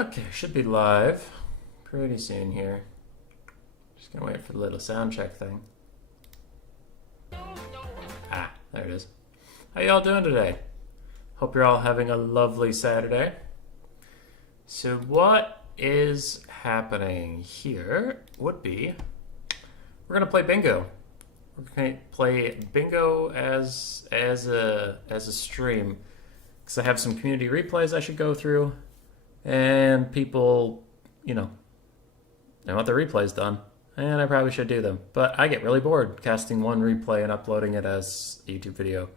Okay, should be live pretty soon here. Just gonna wait for the little sound check thing. Ah, there it is. How y'all doing today? Hope you're all having a lovely Saturday. So what is happening here would be we're gonna play bingo. We're gonna play bingo as a stream because I have some community replays I should go through. And people, they want their replays done. And I probably should do them. But I get really bored casting one replay and uploading it as a YouTube video.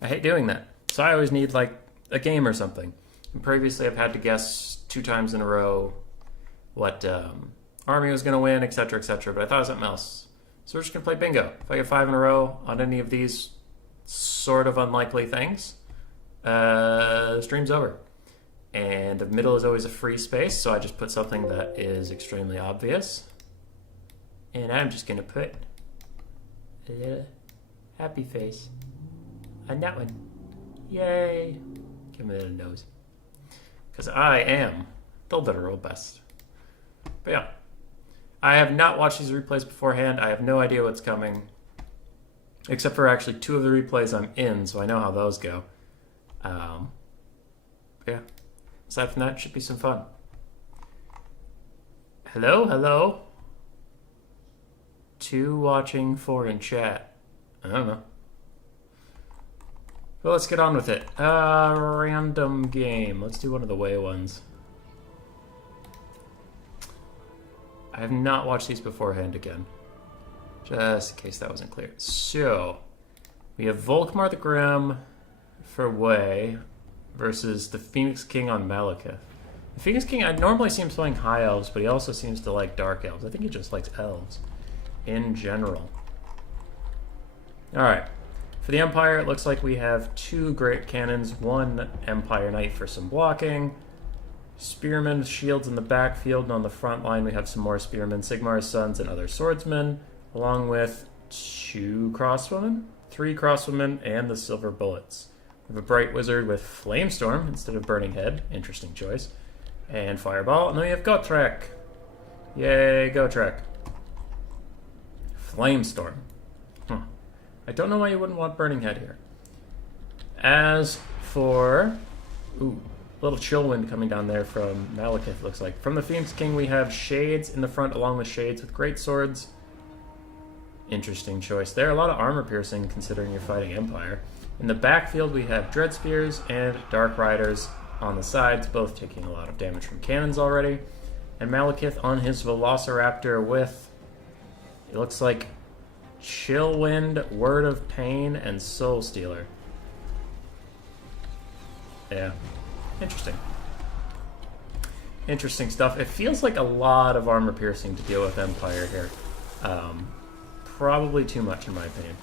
I hate doing that. So I always need, like, a game or something. And previously I've had to guess 2 times in a row what army was going to win, etc., etc. But I thought of something else. So we're just going to play bingo. If I get 5 in a row on any of these sort of unlikely things, the stream's over. And the middle is always a free space, so I just put something that is extremely obvious. And I'm just going to put a little happy face on that one. Yay! Give me a little nose. Because I am the literal best. But yeah, I have not watched these replays beforehand. I have no idea what's coming. Except for actually 2 of the replays I'm in, so I know how those go. Yeah. Aside from that, should be some fun. Hello, hello. 2 watching, 4 in chat. I don't know. Well, let's get on with it. Random game. Let's do one of the way ones. I have not watched these beforehand again. Just in case that wasn't clear. So, we have Volkmar the Grim for way versus the Phoenix King on Malekith. The Phoenix King, I normally see him playing high elves, but he also seems to like dark elves. I think he just likes elves in general. Alright. For the Empire, it looks like we have 2 great cannons, 1 Empire Knight for some blocking, spearmen with shields in the backfield, and on the front line we have some more spearmen, Sigmar's sons, and other swordsmen, along with 2 crossbowmen, 3 crossbowmen, and the silver bullets. We have a Bright Wizard with Flamestorm instead of Burning Head. Interesting choice. And Fireball. And then we have Gotrek. Yay, Gotrek. Flamestorm. I don't know why you wouldn't want Burning Head here. As for... Ooh, little chill wind coming down there from Malekith, looks like. From the Phoenix King, we have Shades in the front, along with Shades with great swords. Interesting choice there. A lot of armor piercing, considering you're fighting Empire. In the backfield, we have Dread Spears and Dark Riders on the sides, both taking a lot of damage from cannons already. And Malekith on his Velociraptor with, it looks like, Chill Wind, Word of Pain, and Soul Stealer. Yeah, interesting. Interesting stuff. It feels like a lot of armor piercing to deal with Empire here. Probably too much in my opinion.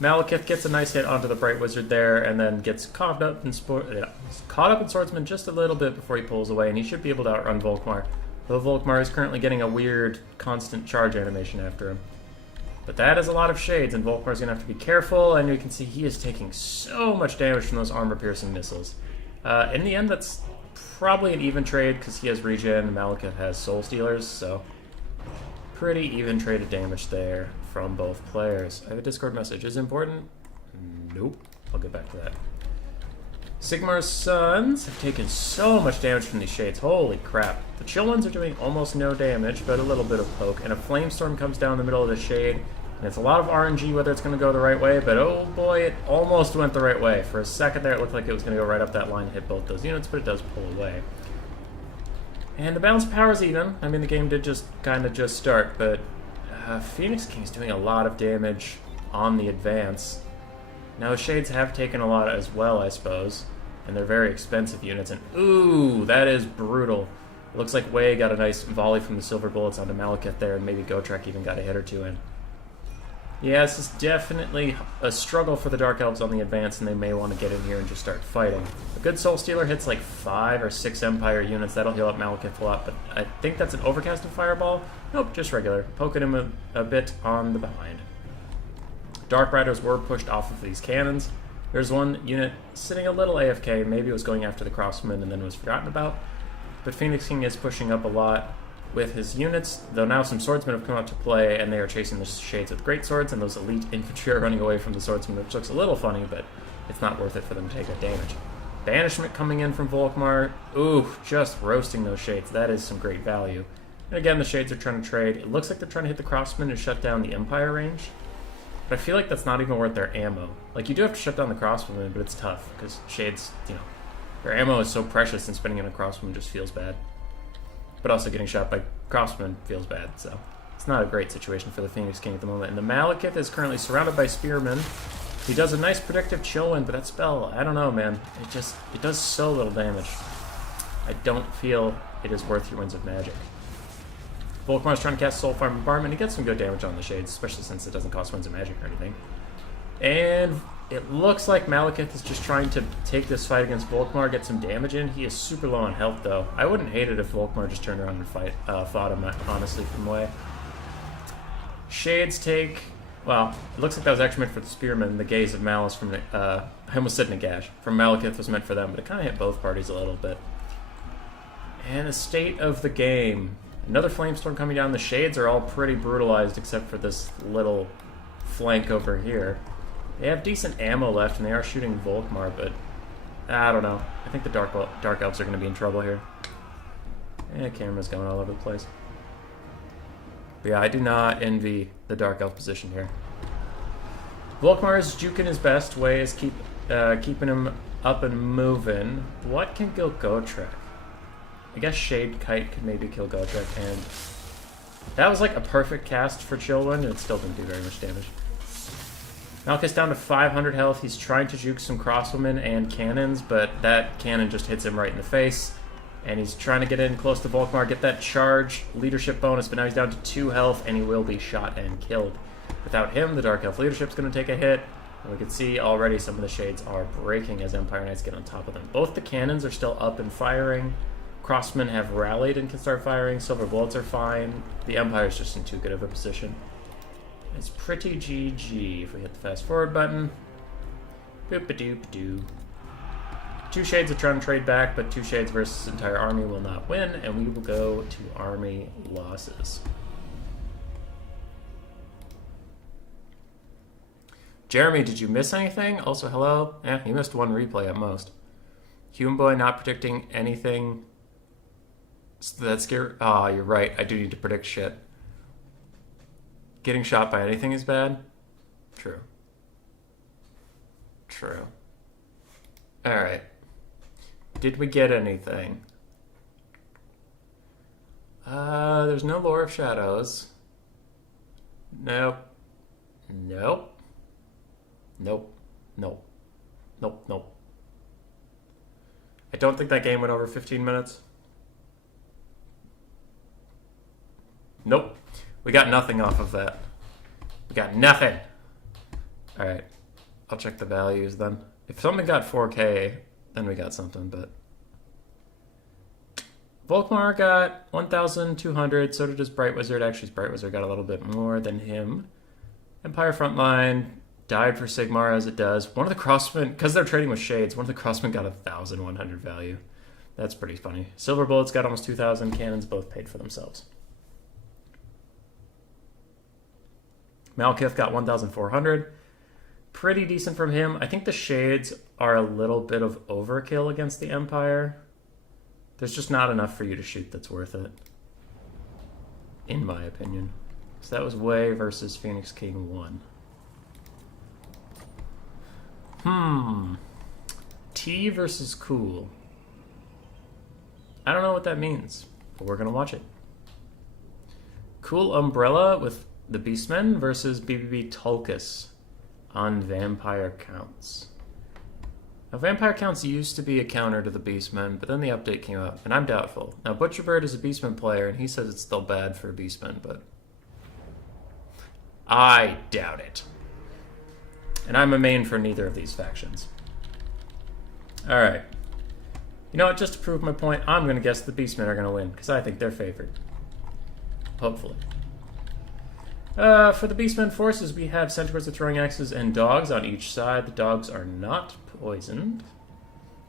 Malekith gets a nice hit onto the Bright Wizard there, and then gets caught up in Swordsman just a little bit before he pulls away, and he should be able to outrun Volkmar. Though Volkmar is currently getting a weird, constant charge animation after him. But that is a lot of shades, and Volkmar's going to have to be careful, and you can see he is taking so much damage from those armor-piercing missiles. In the end, that's probably an even trade, because he has regen, and Malekith has Soul Stealers, so pretty even trade of damage there from both players. I have a Discord message. Is it important? Nope. I'll get back to that. Sigmar's sons have taken so much damage from these shades. Holy crap. The chill ones are doing almost no damage, but a little bit of poke. And a Flamestorm comes down the middle of the shade. And it's a lot of RNG whether it's going to go the right way, but oh boy, it almost went the right way. For a second there, it looked like it was going to go right up that line and hit both those units, but it does pull away. And the balance of power is even. I mean, the game did just kind of just start, but Phoenix King's doing a lot of damage on the advance. Now, the Shades have taken a lot as well, I suppose, and they're very expensive units, and ooh, that is brutal. It looks like Wei got a nice volley from the silver bullets onto Malekith there, and maybe Gotrek even got a hit or 2 in. Yeah, this is definitely a struggle for the Dark Elves on the advance, and they may want to get in here and just start fighting. A good Soul Stealer hits like 5 or 6 Empire units. That'll heal up Malekith a lot, but I think that's an overcasted Fireball. Nope, just regular. Poking him a bit on the behind. Dark Riders were pushed off of these cannons. There's one unit sitting a little AFK. Maybe it was going after the Crossman and then was forgotten about. But Phoenix King is pushing up a lot with his units, though now some swordsmen have come out to play, and they are chasing the shades with great swords, and those elite infantry are running away from the swordsmen, which looks a little funny, but it's not worth it for them to take that damage. Banishment coming in from Volkmar. Ooh, just roasting those shades. That is some great value. And again, the shades are trying to trade. It looks like they're trying to hit the crossmen and shut down the Empire range. But I feel like that's not even worth their ammo. Like, you do have to shut down the crossbowmen, but it's tough, because shades, you know, their ammo is so precious, and spending it on crossbowmen just feels bad. But also getting shot by crossbowmen feels bad, so it's not a great situation for the Phoenix King at the moment. And the Malekith is currently surrounded by spearmen. He does a nice predictive chill wind, but that spell, I don't know, man. It does so little damage. I don't feel it is worth your winds of magic. Volkmar's trying to cast Soul Farm Bombardment. He gets some good damage on the shades, especially since it doesn't cost winds of magic or anything. And it looks like Malekith is just trying to take this fight against Volkmar, get some damage in. He is super low on health, though. I wouldn't hate it if Volkmar just turned around and fought him, honestly, from away. Shades take... Well, it looks like that was actually meant for the Spearmen. The Gaze of Malice from... I almost said Nagash. From Malekith was meant for them, but it kind of hit both parties a little bit. And the state of the game. Another Flamestorm coming down. The Shades are all pretty brutalized, except for this little flank over here. They have decent ammo left, and they are shooting Volkmar, but I don't know. I think the Dark Elves are going to be in trouble here. Camera's going all over the place. But yeah, I do not envy the Dark Elf position here. Volkmar is juking his best way, is keeping him up and moving. What can kill Gotrek? I guess Shade Kite could maybe kill Gotrek, and that was like a perfect cast for Chillwind, and it still didn't do very much damage. Malekith's down to 500 health. He's trying to juke some crossbowmen and cannons, but that cannon just hits him right in the face. And he's trying to get in close to Volkmar, get that charge leadership bonus, but now he's down to 2 health, and he will be shot and killed. Without him, the Dark Elf leadership's going to take a hit. And we can see already some of the shades are breaking as Empire Knights get on top of them. Both the cannons are still up and firing. Crossmen have rallied and can start firing. Silver bullets are fine. The Empire's just in too good of a position. It's pretty GG if we hit the fast forward button. Boop-a-doop-doo. 2 shades are trying to trade back, but 2 shades versus entire army will not win, and we will go to army losses. Jeremy, did you miss anything? Also, hello? You missed 1 replay at most. Human Boy not predicting anything. So that's scary. Ah, you're right. I do need to predict shit. Getting shot by anything is bad? True. True. Alright. Did we get anything? There's no Lore of Shadows. Nope. Nope. Nope. Nope. Nope. Nope. I don't think that game went over 15 minutes. Nope. We got nothing off of that. We got nothing. Alright. I'll check the values then. If something got 4K, then we got something, but... Volkmar got 1,200, so did his Bright Wizard. Actually, his Bright Wizard got a little bit more than him. Empire Frontline died for Sigmar, as it does. One of the crossmen, because they're trading with shades, one of the crossmen got 1,100 value. That's pretty funny. Silver Bullets got almost 2,000. Cannons both paid for themselves. Malekith got 1,400. Pretty decent from him. I think the shades are a little bit of overkill against the Empire. There's just not enough for you to shoot that's worth it. In my opinion. So that was Way versus Phoenix King 1. T versus Cool. I don't know what that means, but we're going to watch it. Cool Umbrella with the Beastmen versus BBB Tulkas on Vampire Counts. Now, Vampire Counts used to be a counter to the Beastmen, but then the update came out, and I'm doubtful. Now, Butcherbird is a Beastman player, and he says it's still bad for Beastmen, but I doubt it. And I'm a main for neither of these factions. Alright. You know what, just to prove my point, I'm going to guess the Beastmen are going to win, because I think they're favored. Hopefully. For the Beastmen forces, we have centaurs with throwing axes and dogs on each side. The dogs are not poisoned.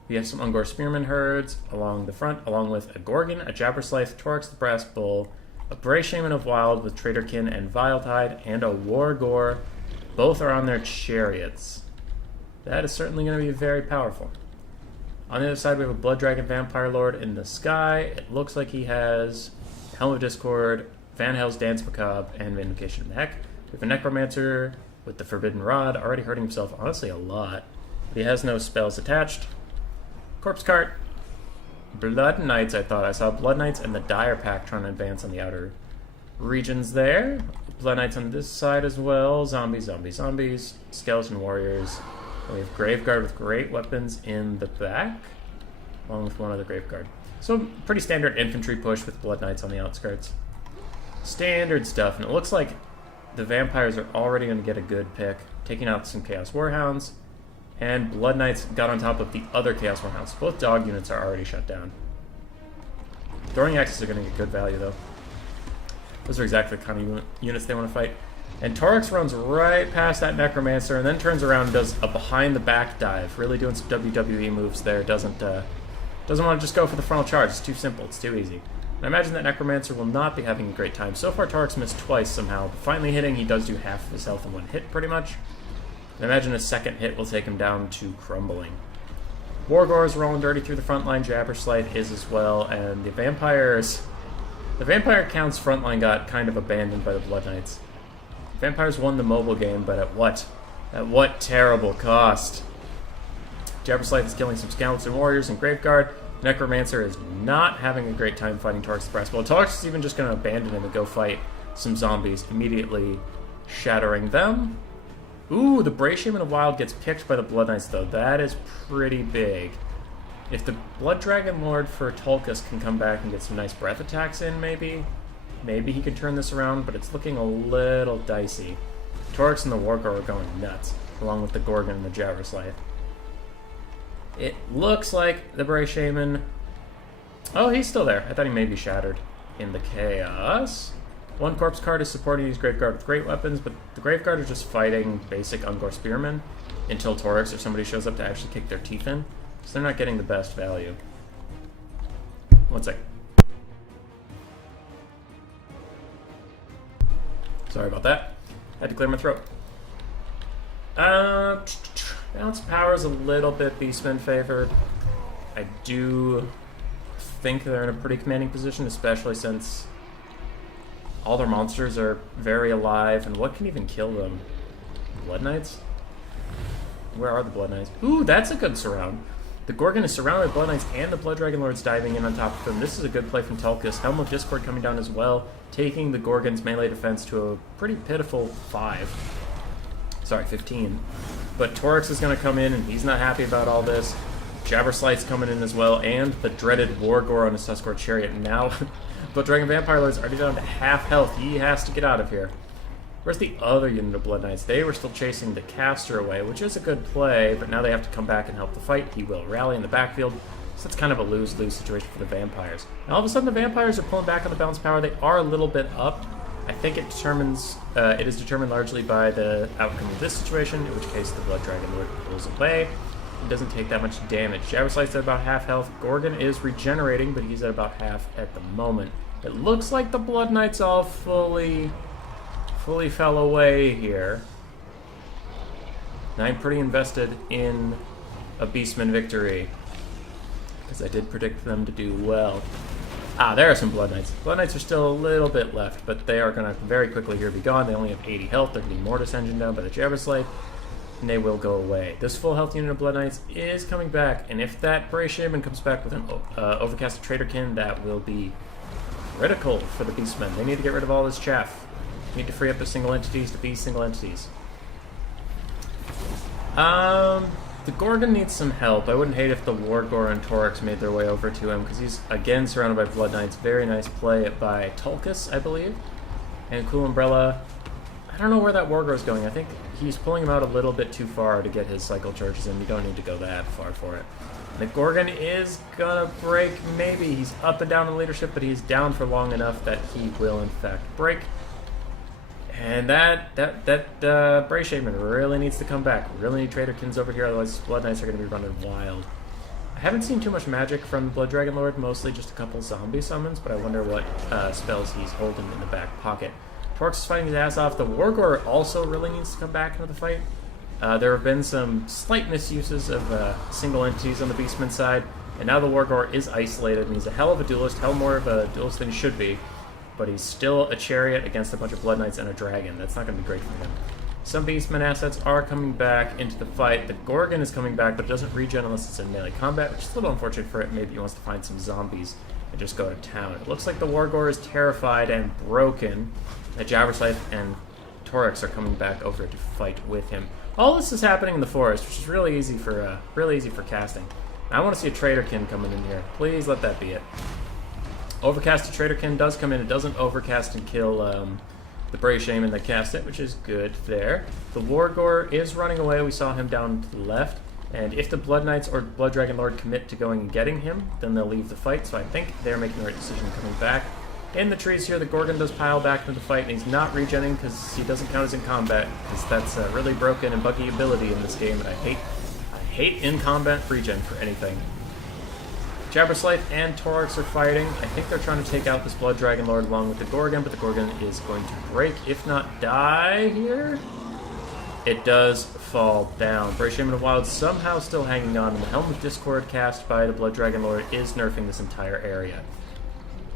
We have some Ungor Spearman herds along the front, along with a Gorgon, a Jabberslythe, Torx the Brass Bull, a Bray Shaman of Wild with Traderkin and Viletide, and a Wargor. Both are on their chariots. That is certainly going to be very powerful. On the other side, we have a Blood Dragon Vampire Lord in the sky. It looks like he has Helm of Discord, Van Hell's Dance Macabre, and Vindication of the Heck. We have a Necromancer with the Forbidden Rod, already hurting himself, honestly, a lot. But he has no spells attached. Corpse Cart. Blood Knights, I thought. I saw Blood Knights and the Dire Pack trying to advance on the outer regions there. Blood Knights on this side as well. Zombies, zombies, zombies. Skeleton Warriors. And we have Graveguard with great weapons in the back, along with one other Graveguard. So pretty standard infantry push with Blood Knights on the outskirts. Standard stuff, and it looks like the Vampires are already going to get a good pick, taking out some Chaos Warhounds, and Blood Knights got on top of the other Chaos Warhounds. Both dog units are already shut down. Throwing Axes are going to get good value, though. Those are exactly the kind of units they want to fight. And Torx runs right past that Necromancer and then turns around and does a behind-the-back dive. Really doing some WWE moves there. Doesn't want to just go for the frontal charge. It's too simple. It's too easy. And I imagine that Necromancer will not be having a great time. So far, Torx missed twice somehow. But finally hitting, he does do half of his health in one hit, pretty much. And I imagine a second hit will take him down to crumbling. Wargor is rolling dirty through the front line. Jabberslythe is as well. And the Vampires... The Vampire Count's front line got kind of abandoned by the Blood Knights. Vampires won the mobile game, but at what? At what terrible cost? Jabberslythe is killing some Skeleton Warriors and Graveguard. Necromancer is not having a great time fighting Torx the Brass Bull. Torx is even just going to abandon him and go fight some zombies, immediately shattering them. Ooh, the Bray Shaman of Wild gets picked by the Blood Knights, though. That is pretty big. If the Blood Dragon Lord for Tulkas can come back and get some nice breath attacks in, maybe he can turn this around, but it's looking a little dicey. Torx and the Wargor are going nuts, along with the Gorgon and the Jabberslythe. It looks like the Bray Shaman... Oh, he's still there. I thought he may be shattered in the chaos. One Corpse Card is supporting these Graveguard with great weapons, but the Graveguard are just fighting basic Ungor Spearmen until Torx or somebody shows up to actually kick their teeth in. So they're not getting the best value. One sec. Sorry about that. Had to clear my throat. Balance power is a little bit Beastmen favored. I do think they're in a pretty commanding position, especially since all their monsters are very alive, and what can even kill them? Blood Knights? Where are the Blood Knights? Ooh, that's a good surround. The Gorgon is surrounded by Blood Knights and the Blood Dragon Lord's diving in on top of them. This is a good play from Tulkas. Helm of Discord coming down as well, taking the Gorgon's melee defense to a pretty pitiful 15. But Torx is going to come in, and he's not happy about all this. Jabberslythe's coming in as well, and the dreaded Wargor on his Tuskor Chariot. Now, Blood Dragon Vampire Lord's already down to half health. He has to get out of here. Where's the other unit of Blood Knights? They were still chasing the caster away, which is a good play, but now they have to come back and help the fight. He will rally in the backfield, so that's kind of a lose-lose situation for the Vampires. And all of a sudden, the Vampires are pulling back on the balance power. They are a little bit up. I think it is determined largely by the outcome of this situation, in which case the Blood Dragon Lord pulls away. He doesn't take that much damage. Jabberslythe's at about half health. Gorgon is regenerating, but he's at about half at the moment. It looks like the Blood Knights all fully fell away here. And I'm pretty invested in a Beastman victory, because I did predict them to do well. Ah, there are some Blood Knights. Blood Knights are still a little bit left, but they are going to very quickly here be gone. They only have 80 health. They're getting Mortis Engine down by the Jabberslythe, and they will go away. This full health unit of Blood Knights is coming back, and if that Bray Shaman comes back with an Overcast Traderkin, that will be critical for the Beastmen. They need to get rid of all this chaff. Need to free up the single entities to be single entities. The Gorgon needs some help. I wouldn't hate if the Wargor and Torx made their way over to him, because he's again surrounded by Blood Knights. Very nice play by Tulkas, I believe. And Cool Umbrella. I don't know where that Wargor is going. I think he's pulling him out a little bit too far to get his cycle charges in. You don't need to go that far for it. And the Gorgon is gonna break. Maybe he's up and down in leadership, but he's down for long enough that he will in fact break. And that Bray Shaman really needs to come back. Really need Traderkins over here, otherwise Blood Knights are going to be running wild. I haven't seen too much magic from the Blood Dragon Lord, mostly just a couple zombie summons, but I wonder what spells he's holding in the back pocket. Torx is fighting his ass off. The Wargore also really needs to come back into the fight. There have been some slight misuses of single entities on the Beastman side, and now the Wargore is isolated, and he's a hell of a duelist, hell more of a duelist than he should be, but he's still a chariot against a bunch of Blood Knights and a dragon. That's not going to be great for him. Some Beastman assets are coming back into the fight. The Gorgon is coming back, but it doesn't regen unless it's in melee combat, which is a little unfortunate for it. Maybe he wants to find some zombies and just go to town. It looks like the Wargore is terrified and broken. The Jabberslythe and Torx are coming back over to fight with him. All this is happening in the forest, which is really easy for casting. I want to see a Traderkin coming in here. Please let that be it. Overcast to Traderkin does come in. It doesn't overcast and kill the Brave Shaman that cast it, which is good there. The Wargore is running away. We saw him down to the left. And if the Blood Knights or Blood Dragon Lord commit to going and getting him, then they'll leave the fight. So I think they're making the right decision coming back. In the trees here, the Gorgon does pile back into the fight, and he's not regenning because he doesn't count as in combat, because that's a really broken and buggy ability in this game, and I hate in combat regen for anything. Jabberslythe and Torx are fighting. I think they're trying to take out this Blood Dragon Lord along with the Gorgon, but the Gorgon is going to break, if not die here. It does fall down. Brave Shaman of Wild somehow still hanging on, and the Helm of Discord cast by the Blood Dragon Lord is nerfing this entire area.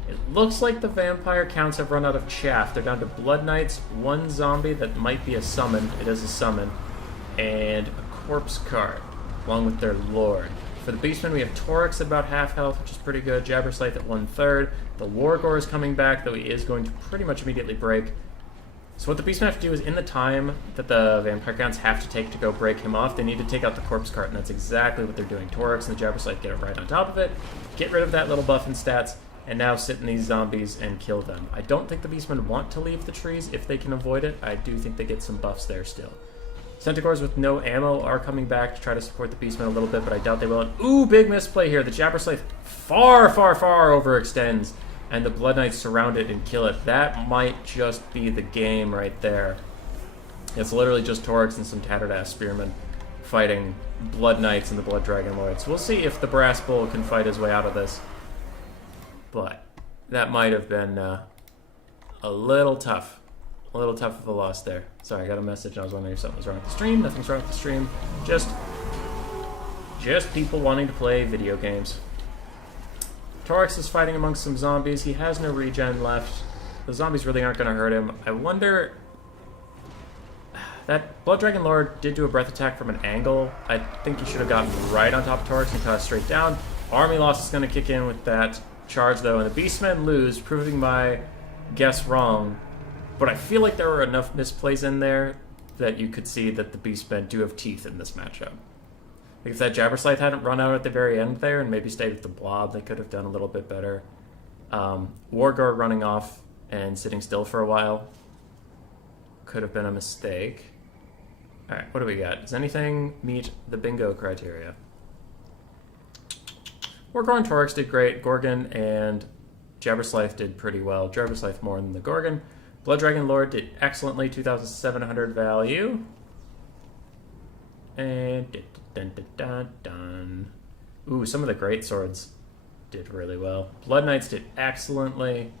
It looks like the vampire counts have run out of chaff. They're down to Blood Knights, one zombie that might be a summon. It is a summon. And a corpse card, along with their lord. For the Beastmen, we have Torx at about half health, which is pretty good. Jabberslythe at 1/3. The Wargore is coming back, though he is going to pretty much immediately break. So what the Beastmen have to do is, in the time that the vampire counts have to take to go break him off, they need to take out the corpse cart, and that's exactly what they're doing. Torx and the Jabberslythe get right on top of it, get rid of that little buff in stats, and now sit in these zombies and kill them. I don't think the Beastmen want to leave the trees if they can avoid it. I do think they get some buffs there still. Centaurs with no ammo are coming back to try to support the Beastmen a little bit, but I doubt they will. And, ooh, big misplay here. The Jabberslythe far overextends, and the Blood Knights surround it and kill it. That might just be the game right there. It's literally just Torx and some tattered-ass spearmen fighting Blood Knights and the Blood Dragon Lord. So we'll see if the Brass Bull can fight his way out of this. But that might have been a little tough. A little tough of a loss there. Sorry, I got a message and I was wondering if something was wrong with the stream. Nothing's wrong with the stream. Just people wanting to play video games. Torx is fighting amongst some zombies. He has no regen left. The zombies really aren't going to hurt him. I wonder... That Blood Dragon Lord did do a breath attack from an angle. I think he should have gotten right on top of Torx and cut straight down. Army loss is going to kick in with that charge, though, and the Beastmen lose, proving my guess wrong. But I feel like there were enough misplays in there that you could see that the Beastmen do have teeth in this matchup. Like if that Jabberslythe hadn't run out at the very end there and maybe stayed with the Blob, they could have done a little bit better. Wargore running off and sitting still for a while could have been a mistake. Alright, what do we got? Does anything meet the bingo criteria? Wargore and Torx did great. Gorgon and Jabberslythe did pretty well. Jabberslythe more than the Gorgon. Blood Dragon Lord did excellently, 2,700 value. And dun. Ooh, some of the great swords did really well. Blood Knights did excellently.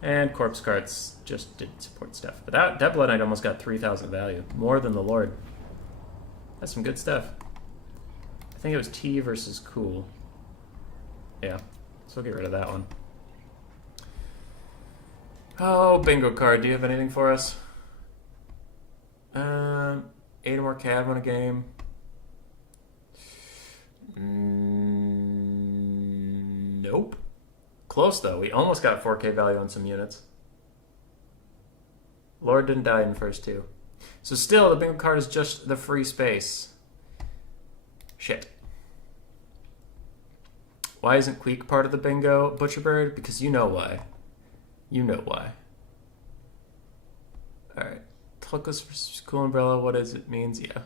And Corpse Carts just did support stuff. But that Blood Knight almost got 3,000 value. More than the Lord. That's some good stuff. I think it was T versus Cool. Yeah, so we'll get rid of that one. Oh, bingo card. Do you have anything for us? 8 or more CAD win a game. Nope. Close, though. We almost got 4K value on some units. Lord didn't die in the first two. So still, the bingo card is just the free space. Shit. Why isn't Queek part of the bingo, Butcherbird? Because you know why. You know why. Alright. Tuckless versus Cool Umbrella, what does it means? Yeah.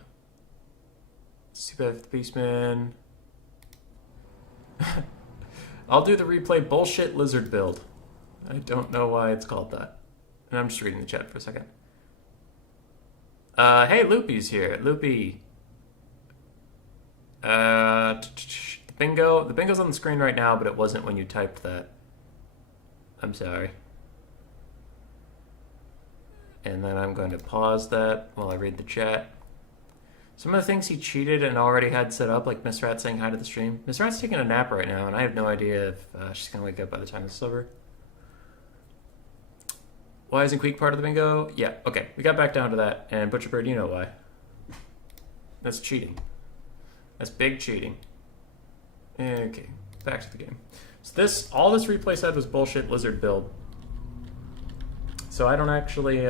Let's see if the Beastman. I'll do the replay bullshit lizard build. I don't know why it's called that. And I'm just reading the chat for a second. Hey, Loopy's here. Loopy. The Bingo. The bingo's on the screen right now, but it wasn't when you typed that. I'm sorry. And then I'm going to pause that while I read the chat. Some of the things he cheated and already had set up, like Miss Rat saying hi to the stream. Miss Rat's taking a nap right now, and I have no idea if she's going to wake up by the time it's over. Why isn't Queek part of the bingo? Yeah, okay. We got back down to that, and Butcherbird, you know why. That's cheating. That's big cheating. Okay, back to the game. So all this replay said was bullshit lizard build. So I don't actually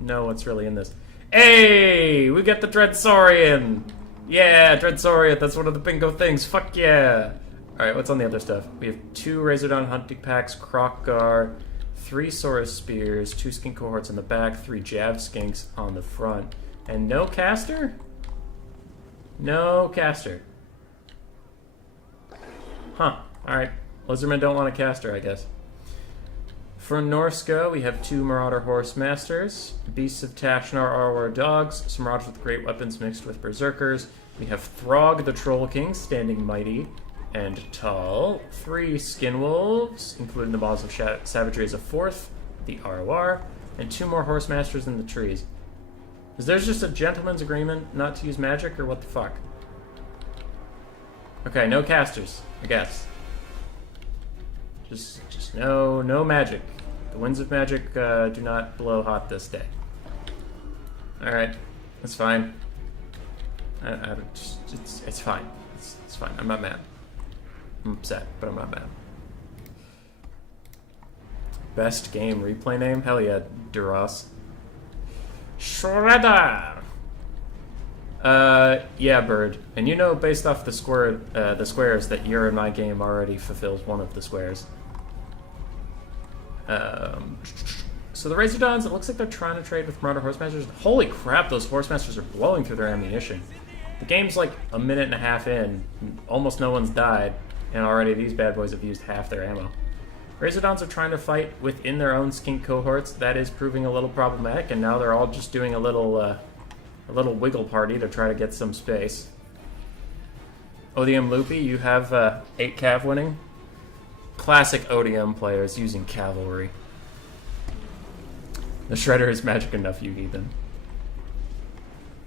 know what's really in this. Hey, we get the Dreadsaurian! Yeah, Dreadsaurian, that's one of the bingo things. Fuck yeah! Alright, what's on the other stuff? We have 2 Razordon hunting packs, Krokgar, 3 Saurus spears, 2 skink cohorts in the back, 3 Jav skinks on the front. And no caster? No caster. Huh, alright. Lizardmen don't want a caster, I guess. For Norska, we have 2 Marauder Horse Masters, Beasts of Tashnar Arwar Dogs, some Marauders with great weapons mixed with Berserkers. We have Throg the Troll King, standing mighty and tall. 3 Skinwolves, including the Balls of Savagery as a 4th, the Arwar, and 2 more Horse Masters in the trees. Is there just a gentleman's agreement not to use magic, or what the fuck? Okay, no casters, I guess. Just no magic. The winds of magic do not blow hot this day. Alright, that's fine. It's fine. It's fine. I'm not mad. I'm upset, but I'm not mad. Best game replay name? Hell yeah, Duras. Shredder! Yeah, Bird. And you know, based off the squares, that you're in my game already fulfills one of the squares. So the Razordons, it looks like they're trying to trade with Marauder Horsemasters. Holy crap, those Horsemasters are blowing through their ammunition. The game's like a minute and a half in, almost no one's died, and already these bad boys have used half their ammo. Razordons are trying to fight within their own skink cohorts. That is proving a little problematic, and now they're all just doing a little wiggle party to try to get some space. Odium Loopy, you have 8 cav winning. Classic ODM players using cavalry. The Shredder is magic enough, you heathen.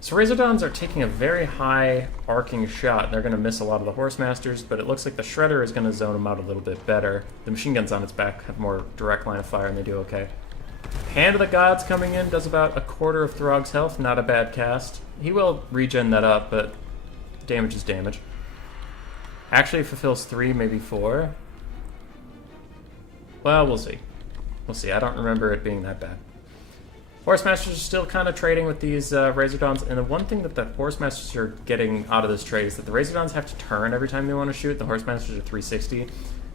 So Razordons are taking a very high arcing shot. They're going to miss a lot of the Horsemasters, but it looks like the Shredder is going to zone them out a little bit better. The machine guns on its back have more direct line of fire, and they do okay. Hand of the Gods coming in does about 1/4 of Throg's health. Not a bad cast. He will regen that up, but damage is damage. Actually, it fulfills 3, maybe 4. Well, we'll see. We'll see. I don't remember it being that bad. Horsemasters are still kind of trading with these Razordons, and the one thing that the Horsemasters are getting out of this trade is that the Razordons have to turn every time they want to shoot. The Horsemasters are 360.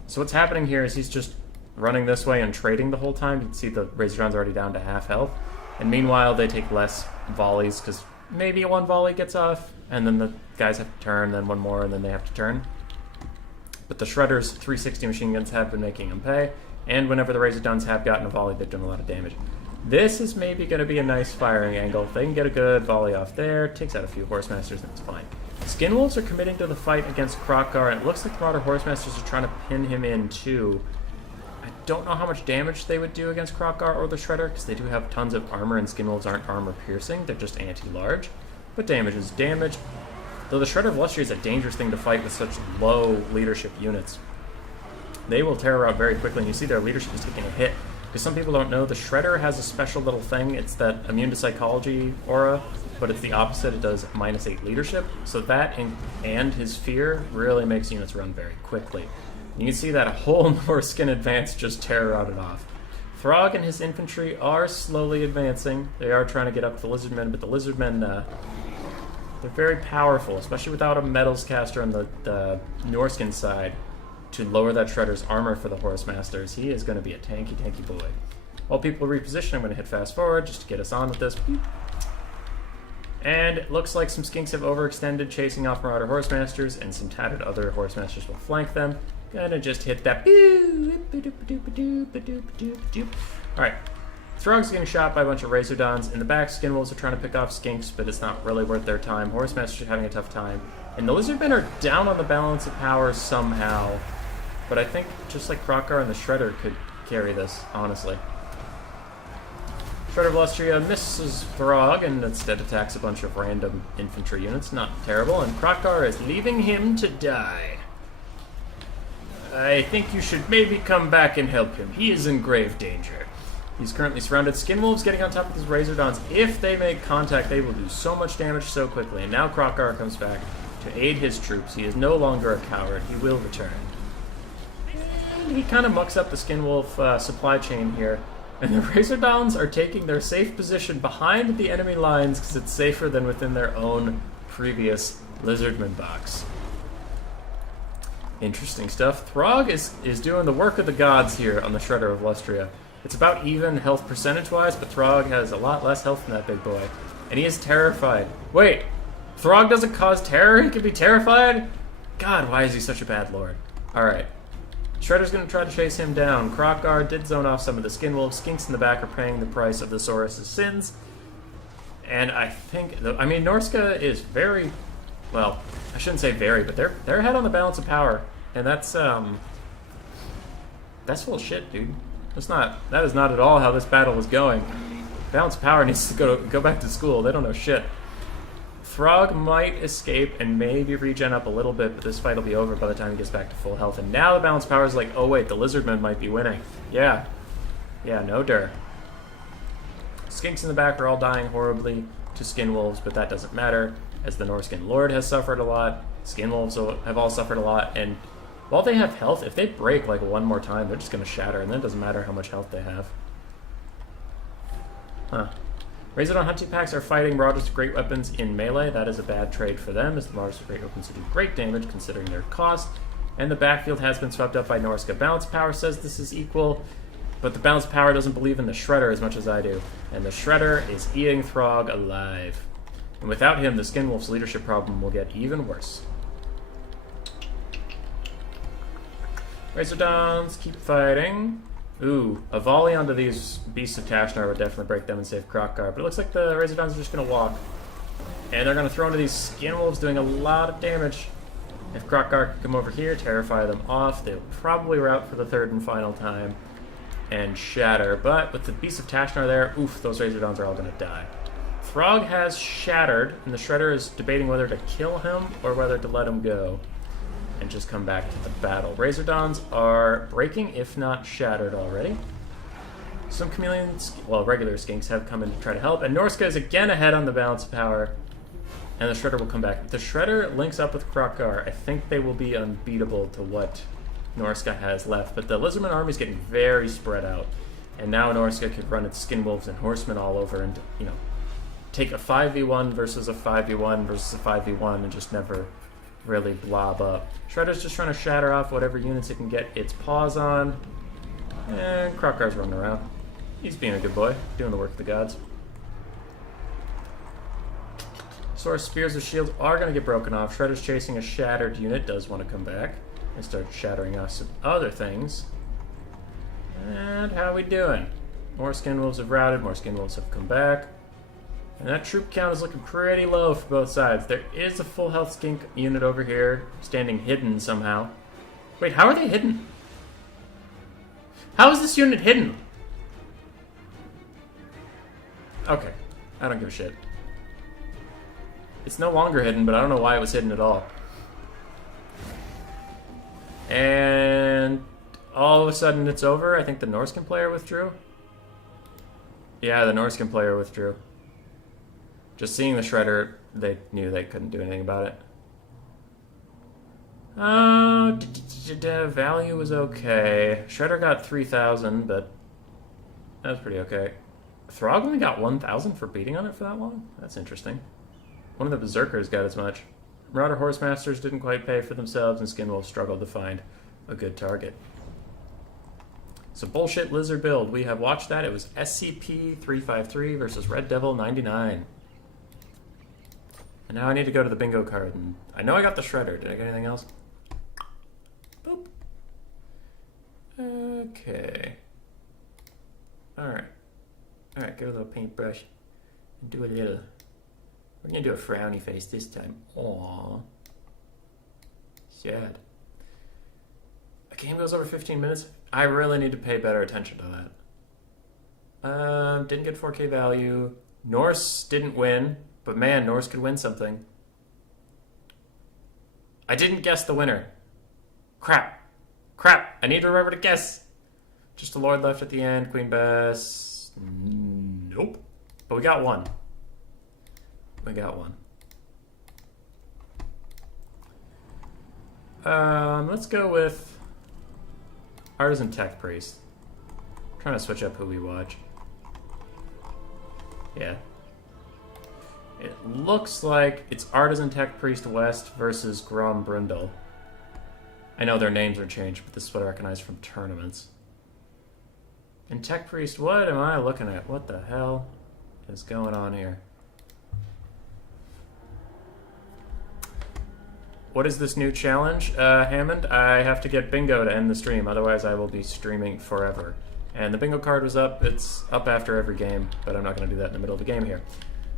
So what's happening here is he's just running this way and trading the whole time. You can see the Razordon's already down to half health. And meanwhile, they take less volleys, because maybe 1 volley gets off, and then the guys have to turn, then 1 more, and then they have to turn. But the Shredder's 360 machine guns have been making them pay, and whenever the Razordons have gotten a volley, they've done a lot of damage. This is maybe going to be a nice firing angle. If they can get a good volley off there, takes out a few Horsemasters, and it's fine. Skinwolves are committing to the fight against Krokgar, and it looks like the Marauder Horsemasters are trying to pin him in too. I don't know how much damage they would do against Krokgar or the Shredder, because they do have tons of armor, and Skinwolves aren't armor-piercing. They're just anti-large. But damage is damage. Though the Shredder of Lustry is a dangerous thing to fight with such low leadership units. They will tear out very quickly, and you see their leadership is taking a hit. Because some people don't know, the Shredder has a special little thing. It's that immune to psychology aura, but it's the opposite. It does -8 leadership. So that and his fear really makes units run very quickly. And you can see that a whole Norskin advance just terror-routed off. Throg and his infantry are slowly advancing. They are trying to get up to the Lizardmen, but the Lizardmen, they're very powerful, especially without a Metals caster on the Norskin side to lower that Shredder's armor for the Horsemasters. He is going to be a tanky boy. While people reposition, I'm going to hit fast forward just to get us on with this. And it looks like some skinks have overextended, chasing off Marauder Horsemasters, and some tattered other Horsemasters will flank them. Gonna just hit that. Alright. Throg's getting shot by a bunch of Razordons. In the back, Skinwolves are trying to pick off Skinks, but it's not really worth their time. Horsemasters are having a tough time. And the Lizardmen are down on the balance of power somehow. But I think just like Krokgar and the Shredder could carry this, honestly. Shredder of Lustria misses Throg and instead attacks a bunch of random infantry units. Not terrible. And Krokgar is leaving him to die. I think you should maybe come back and help him. He is in grave danger. He's currently surrounded. Skinwolves getting on top of his Razordons. If they make contact, they will do so much damage so quickly. And now Krokgar comes back to aid his troops. He is no longer a coward. He will return. And he kind of mucks up the Skinwolf supply chain here. And the Razordons are taking their safe position behind the enemy lines because it's safer than within their own previous Lizardman box. Interesting stuff. Throg is doing the work of the gods here on the Shredder of Lustria. It's about even health percentage-wise, but Throg has a lot less health than that big boy. And he is terrified. Wait, Throg doesn't cause terror? He can be terrified? God, why is he such a bad lord? Alright. Shredder's going to try to chase him down. Krokgar did zone off some of the Skinwolves. Skinks in the back are paying the price of the Saurus' sins. And I think... Norska is very... Well, I shouldn't say very, but they're ahead on the balance of power. And that's full of shit, dude. That is not at all how this battle is going. Balance of power needs to go back to school. They don't know shit. Throg might escape and maybe regen up a little bit, but this fight will be over by the time he gets back to full health. And now the balance of power is like, oh wait, the Lizardmen might be winning. Yeah. Yeah, no dir. Skinks in the back are all dying horribly to Skinwolves, but that doesn't matter, as the Norskin Lord has suffered a lot. Skinwolves have all suffered a lot, and while they have health, if they break like one more time, they're just going to shatter, and then it doesn't matter how much health they have. Huh. Razordon hunting packs are fighting Marauders with great weapons in melee. That is a bad trade for them, as the Marauders with great weapons do great damage considering their cost. And the backfield has been swept up by Norska. Balance power says this is equal, but the balance power doesn't believe in the Shredder as much as I do. And the Shredder is eating Throg alive. And without him, the Skinwolf's leadership problem will get even worse. Razordons keep fighting. Ooh, a volley onto these Beasts of Tashnar would definitely break them and save Krokgar, but it looks like the Razordons are just going to walk. And they're going to throw into these Skinwolves, doing a lot of damage. If Krokgar can come over here, terrify them off, they'll probably rout for the third and final time and shatter. But with the Beasts of Tashnar there, oof, those Razordons are all going to die. Throg has shattered, and the Shredder is debating whether to kill him or whether to let him go and just come back to the battle. Razordons are breaking, if not shattered already. Some chameleons, well, regular skinks have come in to try to help, and Norska is again ahead on the balance of power, and the Shredder will come back. If the Shredder links up with Krokgar, I think they will be unbeatable to what Norska has left, but the Lizardman army is getting very spread out, and now Norska could run its Skinwolves and Horsemen all over and, you know, take a 5v1 versus a 5v1 versus a 5v1 and just never really blob up. Shredder's just trying to shatter off whatever units it can get its paws on. And Krokgar's running around. He's being a good boy, doing the work of the gods. Source Spears of Shields are going to get broken off. Shredder's chasing a shattered unit, does want to come back and start shattering off some other things. And how are we doing? More Skinwolves have routed, more Skinwolves have come back. And that troop count is looking pretty low for both sides. There is a full health skink unit over here, standing hidden somehow. Wait, how are they hidden? How is this unit hidden? Okay, I don't give a shit. It's no longer hidden, but I don't know why it was hidden at all. And all of a sudden it's over. I think the Norscan player withdrew. Yeah, the Norscan player withdrew. Just seeing the Shredder, they knew they couldn't do anything about it. Value was okay. Shredder got 3,000, but that was pretty okay. Throg only got 1,000 for beating on it for that long? That's interesting. One of the Berserkers got as much. Marauder Horsemasters didn't quite pay for themselves, and Skinwolf struggled to find a good target. So bullshit lizard build. We have watched that. It was SCP-353 versus Red Devil 99. And now I need to go to the bingo card. And I know I got the Shredder. Did I get anything else? Boop. Okay. Alright. Alright, get a little paintbrush and do a little. We're gonna do a frowny face this time. Aww. Sad. A game goes over 15 minutes. I really need to pay better attention to that. Didn't get 4K value. Norse didn't win, but man, Norse could win something. I didn't guess the winner. Crap. I need to remember to guess. Just a Lord left at the end. Queen Bess. Nope. But we got one. Let's go with Artisan Tech Priest. I'm trying to switch up who we watch. Yeah. It looks like it's Artisan Tech Priest West versus Grom Brindle. I know their names are changed, but this is what I recognize from tournaments. And Tech Priest, what am I looking at? What the hell is going on here? What is this new challenge, Hammond? I have to get bingo to end the stream, otherwise I will be streaming forever. And the bingo card was up. It's up after every game, but I'm not going to do that in the middle of the game here.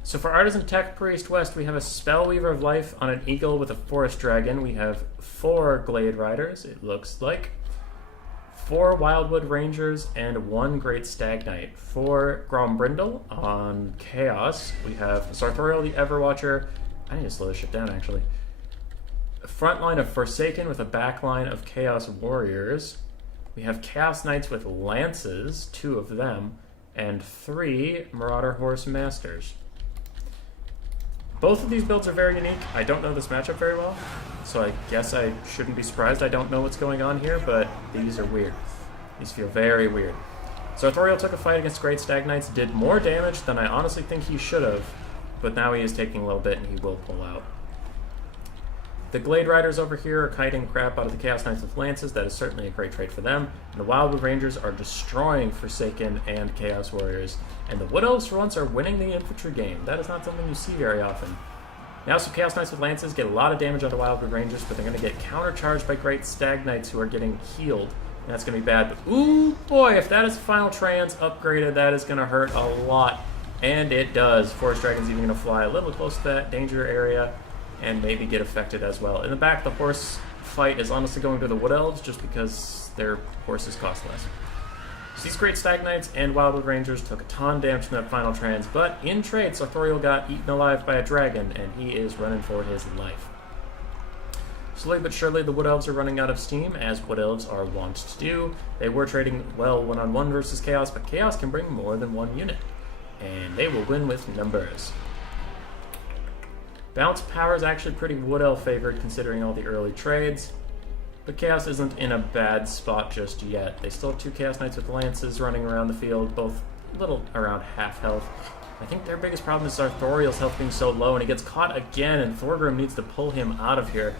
So for Artisan Tech Priest West, we have a Spellweaver of Life on an Eagle with a Forest Dragon. We have 4 Glade Riders, it looks like. 4 Wildwood Rangers and 1 Great Stag Knight. For Grombrindle on Chaos, we have Sartorial the Everwatcher. I need to slow this shit down, actually. A front line of Forsaken with a back line of Chaos Warriors. We have Chaos Knights with Lances, 2 of them, and 3 Marauder Horse Masters. Both of these builds are very unique. I don't know this matchup very well, so I guess I shouldn't be surprised I don't know what's going on here, but these are weird. These feel very weird. Sartorial took a fight against Great Stag Knights, did more damage than I honestly think he should have, but now he is taking a little bit and he will pull out. The Glade Riders over here are kiting crap out of the Chaos Knights with Lances. That is certainly a great trait for them. And the Wildwood Rangers are destroying Forsaken and Chaos Warriors. And the Wood Elves, for once, are winning the infantry game. That is not something you see very often. Now some Chaos Knights with Lances get a lot of damage onto Wildwood Rangers, but they're going to get countercharged by Great Stag Knights who are getting healed. And that's going to be bad. But, ooh, boy, if that is Final Trans upgraded, that is going to hurt a lot. And it does. Forest Dragon's even going to fly a little close to that danger area and maybe get affected as well. In the back, the horse fight is honestly going to the Wood Elves just because their horses cost less. So these Great Stag Knights and Wildwood Rangers took a ton of damage from that Final Trans, but in trade, Sartorial got eaten alive by a dragon, and he is running for his life. Slowly but surely, the Wood Elves are running out of steam, as Wood Elves are wont to do. They were trading well one-on-one versus Chaos, but Chaos can bring more than one unit, and they will win with numbers. Bounce power is actually pretty Wood Elf favored considering all the early trades, but Chaos isn't in a bad spot just yet. They still have 2 Chaos Knights with Lances running around the field, both a little around half health. I think their biggest problem is Sartorial's health being so low, and he gets caught again, and Thorgrim needs to pull him out of here.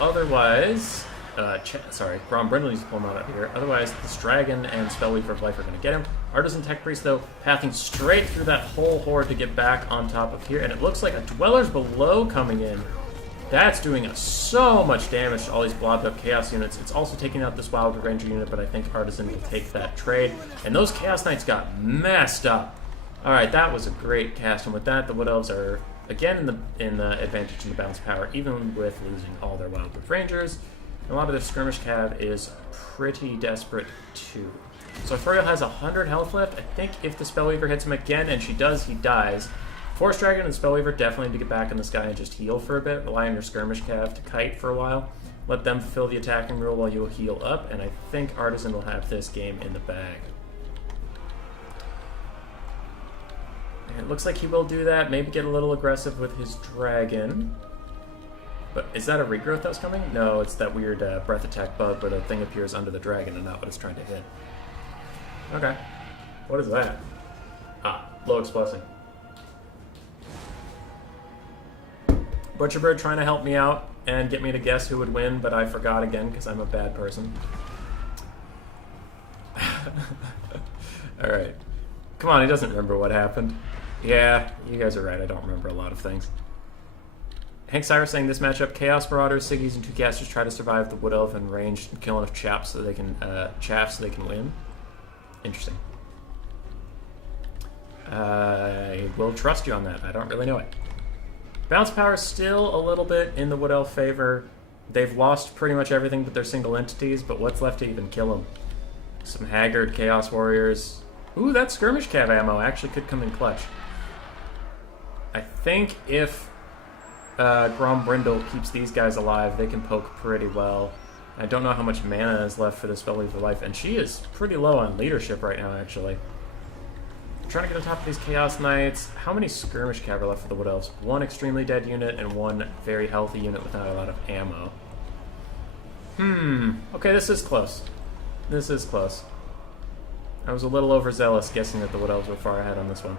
Otherwise, Grombrindle needs to pull him out of here. Otherwise, this Dragon and Spellweaver of Life are going to get him. Artisan Tech Priest, though, pathing straight through that whole horde to get back on top of here, and it looks like a Dwellers Below coming in. That's doing so much damage to all these blobbed up Chaos units. It's also taking out this Wild Ranger unit, but I think Artisan will take that trade. And those Chaos Knights got messed up. Alright, that was a great cast, and with that, the Wood Elves are again in the advantage in the bounce power, even with losing all their Wildwood Rangers. A lot of their skirmish cav is pretty desperate too. So Thoriel has 100 health left. I think if the Spellweaver hits him again, and she does, he dies. Force Dragon and Spellweaver definitely need to get back in the sky and just heal for a bit. Rely on your skirmish cav to kite for a while. Let them fulfill the attacking rule while you heal up, and I think Artisan will have this game in the bag. And it looks like he will do that. Maybe get a little aggressive with his dragon. But is that a regrowth that was coming? No, it's that weird breath attack bug where the thing appears under the dragon and not what it's trying to hit. Okay. What is that? Ah, low explosive. Butcherbird trying to help me out and get me to guess who would win, but I forgot again because I'm a bad person. Alright. Come on, he doesn't remember what happened. Yeah, you guys are right, I don't remember a lot of things. Hank Cyrus saying this matchup, Chaos Marauders, Siggies, and 2 casters try to survive the Wood Elf in range and kill enough chaff so they can win. Interesting. I will trust you on that. I don't really know it. Bounce power is still a little bit in the Wood Elf favor. They've lost pretty much everything but their single entities, but what's left to even kill them? Some Haggard Chaos Warriors. Ooh, that Skirmish Cav ammo actually could come in clutch. I think if Grombrindle keeps these guys alive, they can poke pretty well. I don't know how much mana is left for the Spellweaver Life, and she is pretty low on leadership right now, actually. I'm trying to get on top of these Chaos Knights. How many Skirmish Cav are left for the Wood Elves? One extremely dead unit and one very healthy unit without a lot of ammo. Okay, this is close. This is close. I was a little overzealous guessing that the Wood Elves were far ahead on this one.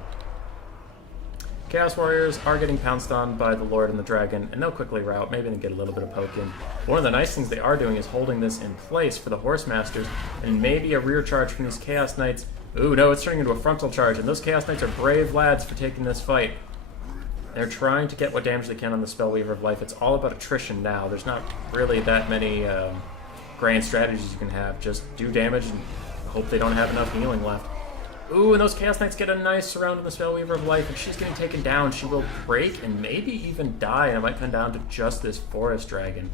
Chaos Warriors are getting pounced on by the Lord and the Dragon, and they'll quickly rout. Maybe they get a little bit of poke in. One of the nice things they are doing is holding this in place for the Horse Masters, and maybe a rear charge from these Chaos Knights. Ooh, no, it's turning into a frontal charge, and those Chaos Knights are brave lads for taking this fight. They're trying to get what damage they can on the Spellweaver of Life. It's all about attrition now. There's not really that many grand strategies you can have. Just do damage and hope they don't have enough healing left. Ooh, and those Chaos Knights get a nice surround on the Spellweaver of Life, and she's getting taken down. She will break and maybe even die, and it might come down to just this Forest Dragon.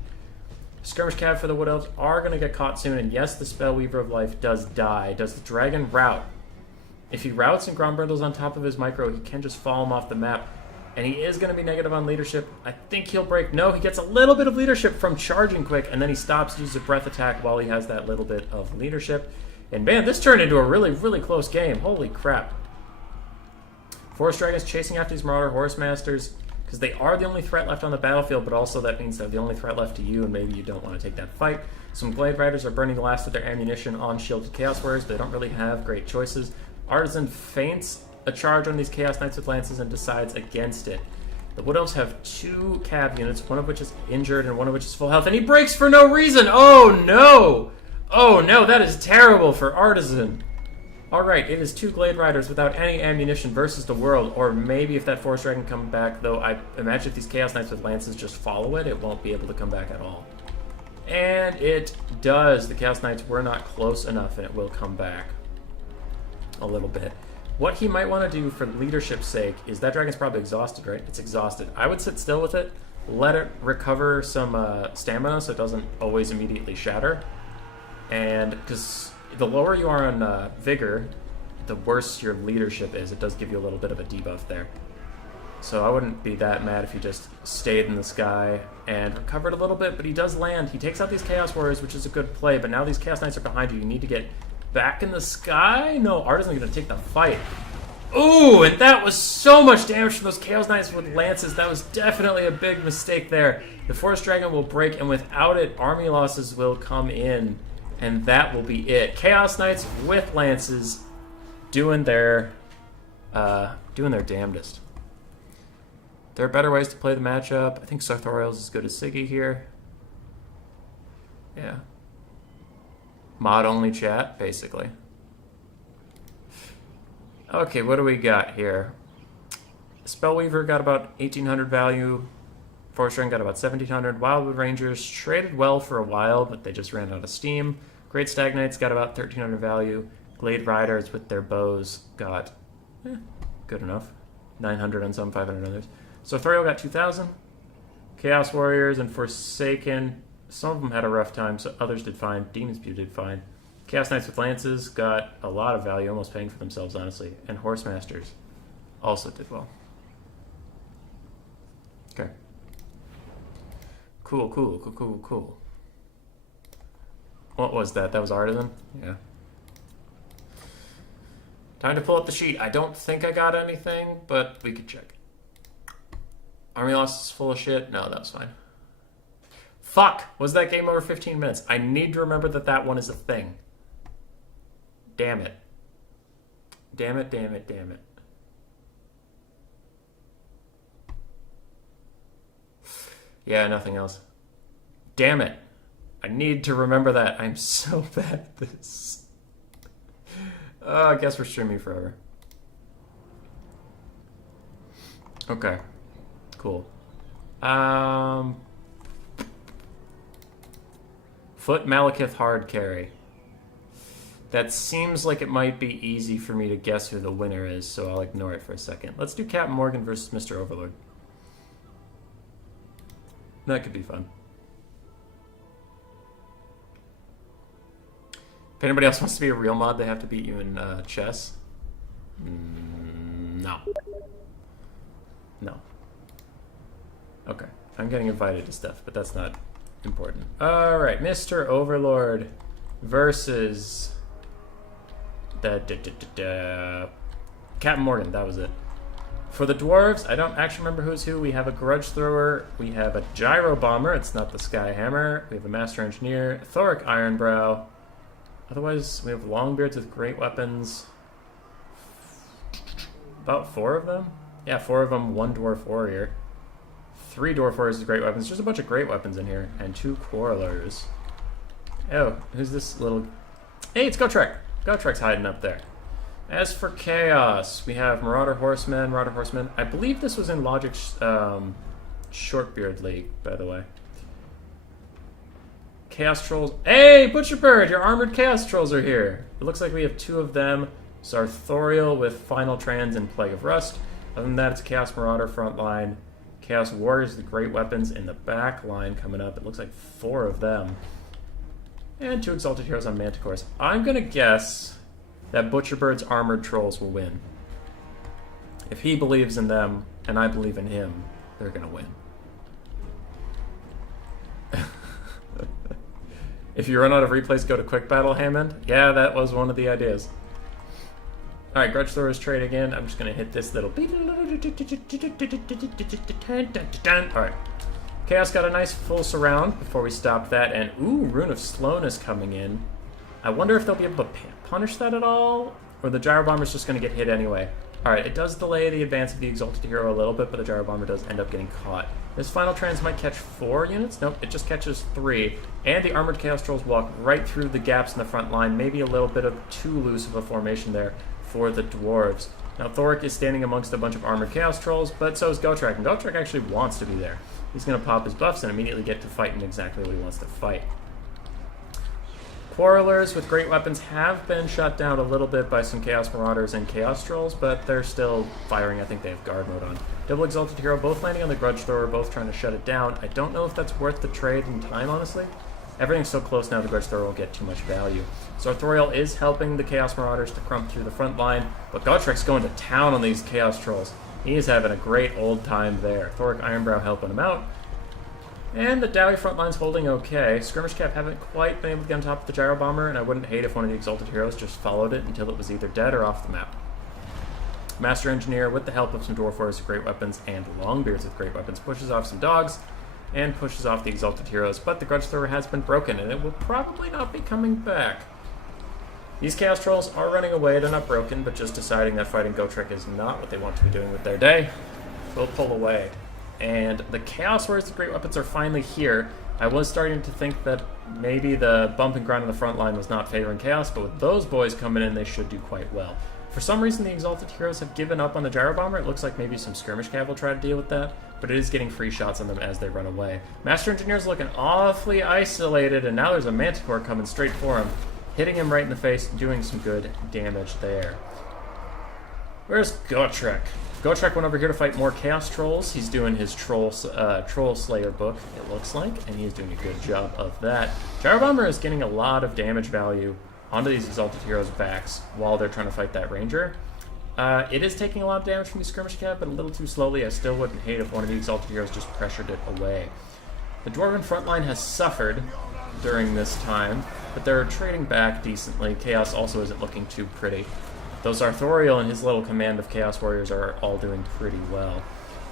Skirmish Cav for the Wood Elves are going to get caught soon, and yes, the Spellweaver of Life does die. Does the Dragon rout? If he routs and Grombrindle's on top of his micro, he can just fall him off the map, and he is going to be negative on leadership. I think he'll break. No, he gets a little bit of leadership from charging quick, and then he stops, uses a breath attack while he has that little bit of leadership. And man, this turned into a really, really close game. Holy crap. Forest Dragons chasing after these Marauder Horse Masters because they are the only threat left on the battlefield, but also that means they're the only threat left to you, and maybe you don't want to take that fight. Some Glade Riders are burning the last of their ammunition on shielded Chaos Warriors. They don't really have great choices. Artisan feints a charge on these Chaos Knights with lances and decides against it. The Wood Elves have two Cav units, one of which is injured and one of which is full health, and he breaks for no reason! Oh no! Oh no, that is terrible for Artisan. Alright, it is two Glade Riders without any ammunition versus the world, or maybe if that Forest Dragon comes back, though I imagine if these Chaos Knights with lances just follow it, it won't be able to come back at all. And it does. The Chaos Knights were not close enough, and it will come back a little bit. What he might want to do for leadership's sake is that dragon's probably exhausted, right? It's exhausted. I would sit still with it, let it recover some stamina so it doesn't always immediately shatter. And because the lower you are on vigor, the worse your leadership is. It does give you a little bit of a debuff there. So I wouldn't be that mad if he just stayed in the sky and recovered a little bit, but he does land. He takes out these Chaos Warriors, which is a good play, but now these Chaos Knights are behind you. You need to get back in the sky? No, Artisan's going to take the fight. Ooh, and that was so much damage from those Chaos Knights with lances. That was definitely a big mistake there. The Forest Dragon will break, and without it, army losses will come in. And that will be it. Chaos Knights with lances doing their damnedest. There are better ways to play the matchup. I think Sartorial's as good as Siggy here. Yeah. Mod-only chat, basically. Okay, what do we got here? Spellweaver got about 1,800 value. Forest Dragon got about 1,700. Wildwood Rangers traded well for a while, but they just ran out of steam. Great Stag Knights got about 1,300 value. Glade Riders with their bows got good enough. 900 on some, 500 on others. So Thoriel got 2,000. Chaos Warriors and Forsaken, some of them had a rough time, so others did fine. Demon's Spew did fine. Chaos Knights with Lances got a lot of value, almost paying for themselves, honestly. And Horse Masters also did well. Okay. Cool. What was that? That was Artisan? Yeah. Time to pull up the sheet. I don't think I got anything, but we could check. Army loss is full of shit. No, that was fine. Fuck! Was that game over 15 minutes? I need to remember that that one is a thing. Damn it. Damn it. Yeah, nothing else. Damn it. I need to remember that. I'm so bad at this. I guess we're streaming forever. Okay. Cool. Foot Malekith hard carry. That seems like it might be easy for me to guess who the winner is, so I'll ignore it for a second. Let's do Captain Morgan versus Mr. Overlord. That could be fun. If anybody else wants to be a real mod, they have to beat you in chess. No. No. Okay. I'm getting invited to stuff, but that's not important. Alright, Mr. Overlord versus... Captain Morgan, that was it. For the dwarves, I don't actually remember who's who. We have a grudge thrower, we have a gyro bomber, it's not the sky hammer, we have a master engineer, Thoric Ironbrow. Otherwise, we have longbeards with great weapons. About 4 of them? Yeah, 4 of them, 1 dwarf warrior. 3 dwarf warriors with great weapons. There's a bunch of great weapons in here. And 2 quarrelers. Oh, who's this little... Hey, it's Gotrek! Gotrek's hiding up there. As for Chaos, we have Marauder Horsemen, Marauder Horsemen. I believe this was in Logic's Shortbeard League, by the way. Chaos Trolls. Hey, Butcherbird! Your armored Chaos Trolls are here! It looks like we have 2 of them. Sartorial with Final Trans and Plague of Rust. Other than that, it's Chaos Marauder front line. Chaos Warriors with great weapons in the back line coming up. It looks like 4 of them. And 2 Exalted Heroes on Manticores. I'm gonna guess that Butcherbird's armored trolls will win. If he believes in them, and I believe in him, they're gonna win. If you run out of replays, go to Quick Battle, Hammond. Yeah, that was one of the ideas. Alright, Grudge Thrower's trade again. I'm just going to hit this little... Alright. Chaos got a nice full surround before we stop that. And, ooh, Rune of Slowness coming in. I wonder if they'll be able to punish that at all? Or the Gyro Bomber's just going to get hit anyway. Alright, it does delay the advance of the Exalted Hero a little bit, but the Gyro Bomber does end up getting caught. This Final Trans might catch 4 units. Nope, it just catches 3. And the Armored Chaos Trolls walk right through the gaps in the front line. Maybe a little bit of too loose of a formation there for the dwarves. Now Thoric is standing amongst a bunch of Armored Chaos Trolls, but so is Gotrek. And Gotrek actually wants to be there. He's going to pop his buffs and immediately get to fighting exactly what he wants to fight. Quarrelers with great weapons have been shot down a little bit by some Chaos Marauders and Chaos Trolls, but they're still firing. I think they have guard mode on. Double Exalted Hero, both landing on the Grudge Thrower, both trying to shut it down. I don't know if that's worth the trade in time, honestly. Everything's so close now, the Grudge Thrower will get too much value. Sartorial is helping the Chaos Marauders to crump through the front line, but Gottrek's going to town on these Chaos Trolls. He is having a great old time there. Thoric Ironbrow helping him out. And the Dowie front line's holding okay. Skirmish Cap haven't quite been able to get on top of the Gyro Bomber, and I wouldn't hate if one of the Exalted Heroes just followed it until it was either dead or off the map. Master Engineer, with the help of some Dwarf Warriors with great weapons and Longbeards with great weapons, pushes off some dogs and pushes off the Exalted Heroes, but the Grudge Thrower has been broken, and it will probably not be coming back. These Chaos Trolls are running away. They're not broken, but just deciding that fighting Gotrek is not what they want to be doing with their day. They'll pull away. And the Chaos Warriors with great weapons are finally here. I was starting to think that maybe the bump and grind on the front line was not favoring Chaos, but with those boys coming in, they should do quite well. For some reason, the Exalted Heroes have given up on the Gyro Bomber. It looks like maybe some Skirmish Cav will try to deal with that, but it is getting free shots on them as they run away. Master Engineer's looking awfully isolated, and now there's a Manticore coming straight for him, hitting him right in the face, doing some good damage there. Where's Gotrek? Gotrek went over here to fight more Chaos Trolls. He's doing his Troll Slayer book, it looks like, and he's doing a good job of that. Gyro Bomber is getting a lot of damage value onto these Exalted Heroes' backs while they're trying to fight that Ranger. It is taking a lot of damage from the Skirmish Cav, but a little too slowly. I still wouldn't hate if one of the Exalted Heroes just pressured it away. The Dwarven front line has suffered during this time, but they're trading back decently. Chaos also isn't looking too pretty. Though Sartorial and his little command of Chaos Warriors are all doing pretty well.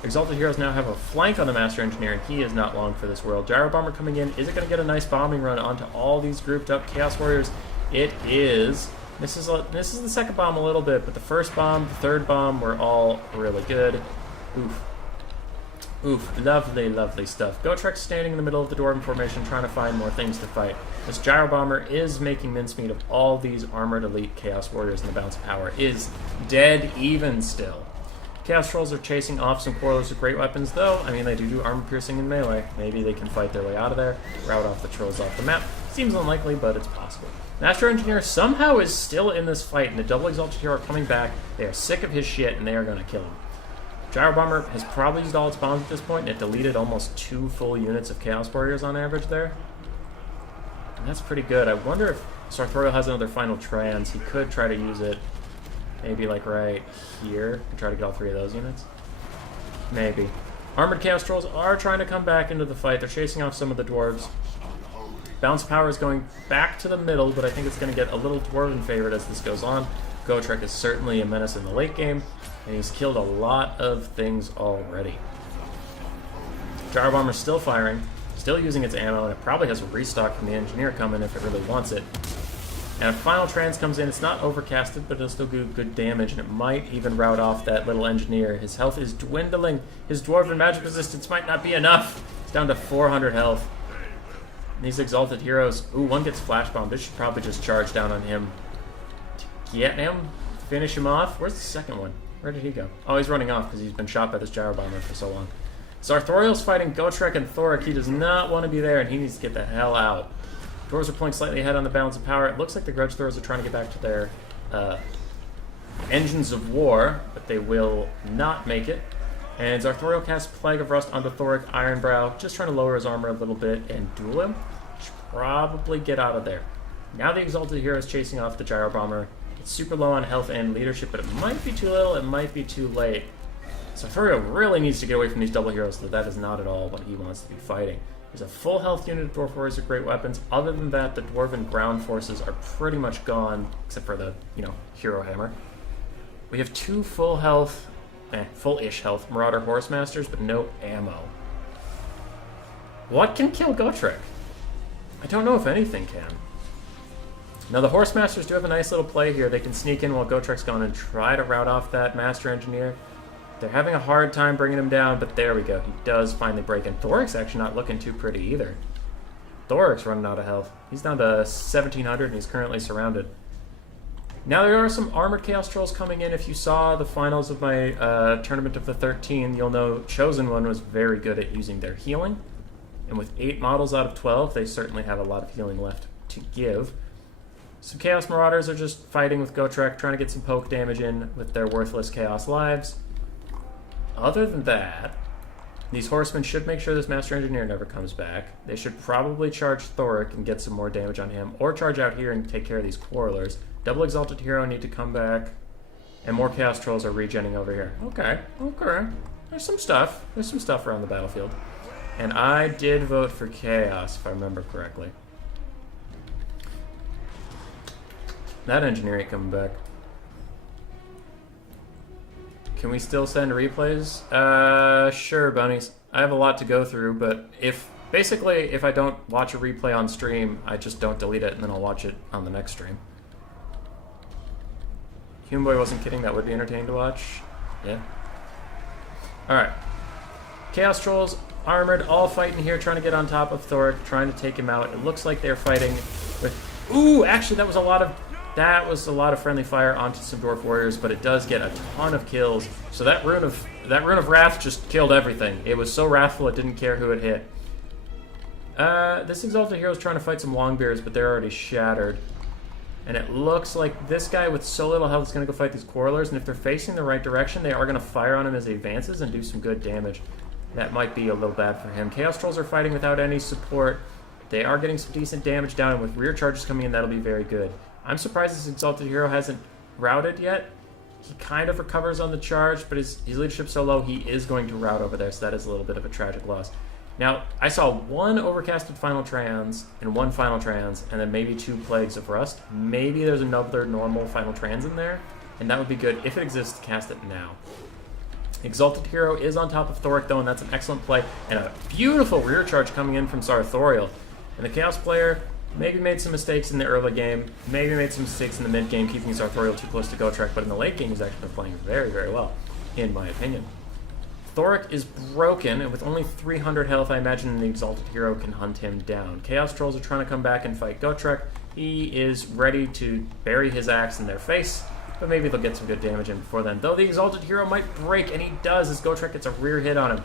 Exalted Heroes now have a flank on the Master Engineer, and he is not long for this world. Gyro Bomber coming in. Is it going to get a nice bombing run onto all these grouped up Chaos Warriors? It is. This is the second bomb a little bit, but the first bomb, the third bomb were all really good. Oof. Oof. Lovely, lovely stuff. Gotrek's standing in the middle of the Dwarven formation trying to find more things to fight. This Gyro Bomber is making mincemeat of all these armored elite Chaos Warriors, and the Bounce of Power is dead even still. Chaos Trolls are chasing off some Quarrelers with great weapons, though. I mean, they do armor piercing and melee. Maybe they can fight their way out of there, rout off the Trolls off the map. Seems unlikely, but it's possible. Master Engineer somehow is still in this fight, and the double Exalted Hero are coming back. They are sick of his shit, and they are going to kill him. Gyro Bomber has probably used all its bombs at this point, and it deleted almost 2 full units of Chaos Warriors on average there. And that's pretty good. I wonder if Sartorial has another final trans. He could try to use it maybe like right here and try to get all 3 of those units. Maybe. Armored Chaos Trolls are trying to come back into the fight. They're chasing off some of the dwarves. Balance of Power is going back to the middle, but I think it's going to get a little dwarven favored as this goes on. Gotrek is certainly a menace in the late game, and he's killed a lot of things already. Gyro Bomber's still firing, still using its ammo, and it probably has a restock from the Engineer coming if it really wants it. And a final trans comes in. It's not overcasted, but it'll still do good damage, and it might even rout off that little Engineer. His health is dwindling. His Dwarven magic resistance might not be enough. It's down to 400 health. And these Exalted Heroes... Ooh, one gets Flash Bomb. This should probably just charge down on him to get him, finish him off. Where's the second one? Where did he go? Oh, he's running off because he's been shot by this Gyro Bomber for so long. Sartorial's fighting Gotrek and Thoric. He does not want to be there, and he needs to get the hell out. Dwarves are pulling slightly ahead on the balance of power. It looks like the Grudge Throwers are trying to get back to their engines of war, but they will not make it. And Sartorial casts Plague of Rust onto Thoric Ironbrow, just trying to lower his armor a little bit and duel him. Should probably get out of there. Now the Exalted Hero is chasing off the Gyro Bomber. It's super low on health and leadership, but it might be too little, it might be too late. Sartorial really needs to get away from these double heroes, so that is not at all what he wants to be fighting. There's a full health unit of Dwarf Warriors with great weapons. Other than that, the Dwarven ground forces are pretty much gone, except for the, Hero Hammer. We have 2 full health, full-ish health Marauder Horse Masters, but no ammo. What can kill Gotrek? I don't know if anything can. Now the Horse Masters do have a nice little play here. They can sneak in while Gotrek's gone and try to rout off that Master Engineer. They're having a hard time bringing him down, but there we go. He does finally break in. Thoric's actually not looking too pretty either. Thoric's running out of health. He's down to 1,700 and he's currently surrounded. Now there are some Armored Chaos Trolls coming in. If you saw the finals of my Tournament of the 13, you'll know Chosen One was very good at using their healing. And with 8 models out of 12, they certainly have a lot of healing left to give. Some Chaos Marauders are just fighting with Gotrek, trying to get some poke damage in with their worthless Chaos Lives. Other than that, these Horsemen should make sure this Master Engineer never comes back. They should probably charge Thoric and get some more damage on him, or charge out here and take care of these Quarrelers. Double Exalted Hero need to come back, and more Chaos Trolls are regenning over here. Okay. There's some stuff. There's some stuff around the battlefield. And I did vote for Chaos, if I remember correctly. That Engineer ain't coming back. Can we still send replays? Sure, bunnies. I have a lot to go through, but if I don't watch a replay on stream, I just don't delete it, and then I'll watch it on the next stream. Humeboy wasn't kidding, that would be entertaining to watch. Yeah. Alright. Chaos Trolls, armored, all fighting here, trying to get on top of Thoric, trying to take him out. It looks like they're fighting with... Ooh, actually, that was a lot of friendly fire onto some Dwarf Warriors, but it does get a ton of kills. So that rune of Wrath just killed everything. It was so wrathful it didn't care who it hit. This Exalted Hero is trying to fight some Longbeards, but they're already shattered. And it looks like this guy with so little health is going to go fight these Quarrelers, and if they're facing the right direction, they are going to fire on him as he advances and do some good damage. That might be a little bad for him. Chaos Trolls are fighting without any support. They are getting some decent damage down, and with rear charges coming in, that'll be very good. I'm surprised this Exalted Hero hasn't routed yet. He kind of recovers on the charge, but his leadership's so low, he is going to rout over there, so that is a little bit of a tragic loss. Now, I saw 1 overcasted Final Trans and 1 Final Trans, and then maybe 2 Plagues of Rust. Maybe there's another normal Final Trans in there, and that would be good if it exists to cast it now. Exalted Hero is on top of Thoric, though, and that's an excellent play, and a beautiful rear charge coming in from Sartorial. And the Chaos player maybe made some mistakes in the early game, maybe made some mistakes in the mid game, keeping Sartorial too close to Gotrek, but in the late game he's actually been playing very, very well, in my opinion. Thoric is broken, and with only 300 health, I imagine the Exalted Hero can hunt him down. Chaos Trolls are trying to come back and fight Gotrek. He is ready to bury his axe in their face, but maybe they'll get some good damage in before then. Though the Exalted Hero might break, and he does as Gotrek gets a rear hit on him.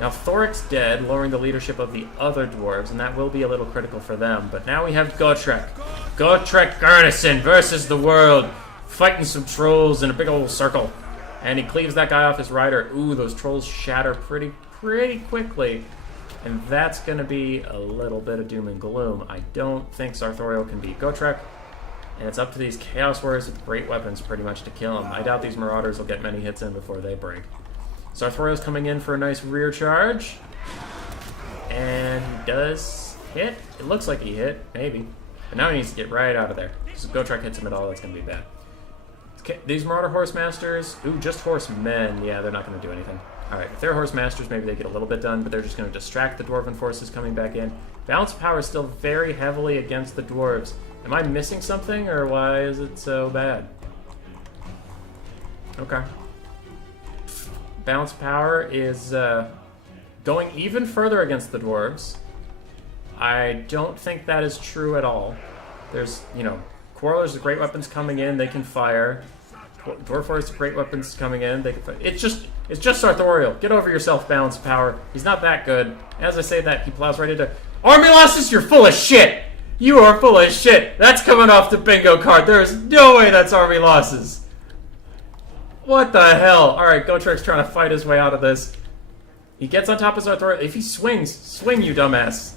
Now Thoric's dead, lowering the leadership of the other dwarves, and that will be a little critical for them. But now we have Gotrek. Gotrek Garrison versus the world, fighting some trolls in a big old circle. And he cleaves that guy off his rider. Ooh, those trolls shatter pretty quickly. And that's going to be a little bit of doom and gloom. I don't think Sartorial can beat Gotrek. And it's up to these Chaos Warriors with great weapons pretty much to kill him. I doubt these Marauders will get many hits in before they break. Sartorial's coming in for a nice rear charge. And does hit? It looks like he hit, maybe. But now he needs to get right out of there. So if Gotrek hits him at all, that's going to be bad. Okay, these Marauder Horse Masters, ooh, just horsemen. Yeah, they're not going to do anything. Alright, if they're Horse Masters, maybe they get a little bit done, but they're just going to distract the Dwarven forces coming back in. Balance of power is still very heavily against the Dwarves. Am I missing something, or why is it so bad? Okay. Balance of power is going even further against the Dwarves. I don't think that is true at all. There's, you know, Quarrelers with great weapons coming in, they can fire. Dwarf Warriors with great weapons coming in, they can fire. It's just Sartorial. Get over yourself, balance of power. He's not that good. As I say that, he plows right into... Army losses? You're full of shit! You are full of shit! That's coming off the bingo card. There is no way that's army losses. What the hell? Alright, Gotrek's trying to fight his way out of this. He gets on top of Sartorial. If he swings, swing, you dumbass.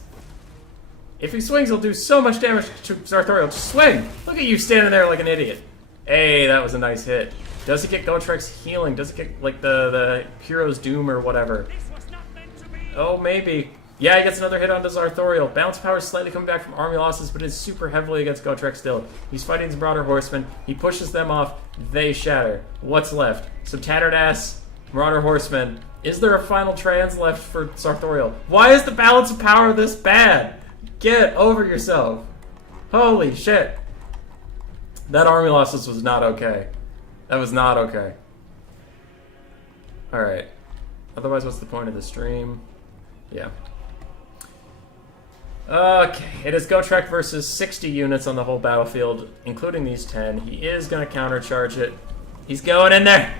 If he swings, he'll do so much damage to Sartorial. Just swing! Look at you standing there like an idiot. Hey, that was a nice hit. Does he get Gotrek's healing? Does it get, like, the Hero's Doom or whatever? Oh, maybe. Yeah, he gets another hit onto Sartorial. Bounce power is slightly coming back from army losses, but is super heavily against Gotrek still. He's fighting his Marauder Horsemen. He pushes them off. They shatter. What's left? Some tattered ass Marauder Horsemen. Is there a final trans left for Sartorial? Why is the balance of power this bad? Get over yourself. Holy shit. That army losses was not okay. That was not okay. Alright. Otherwise, what's the point of the stream? Yeah. Okay, it is Gotrek versus 60 units on the whole battlefield, including these 10. He is going to countercharge it. He's going in there!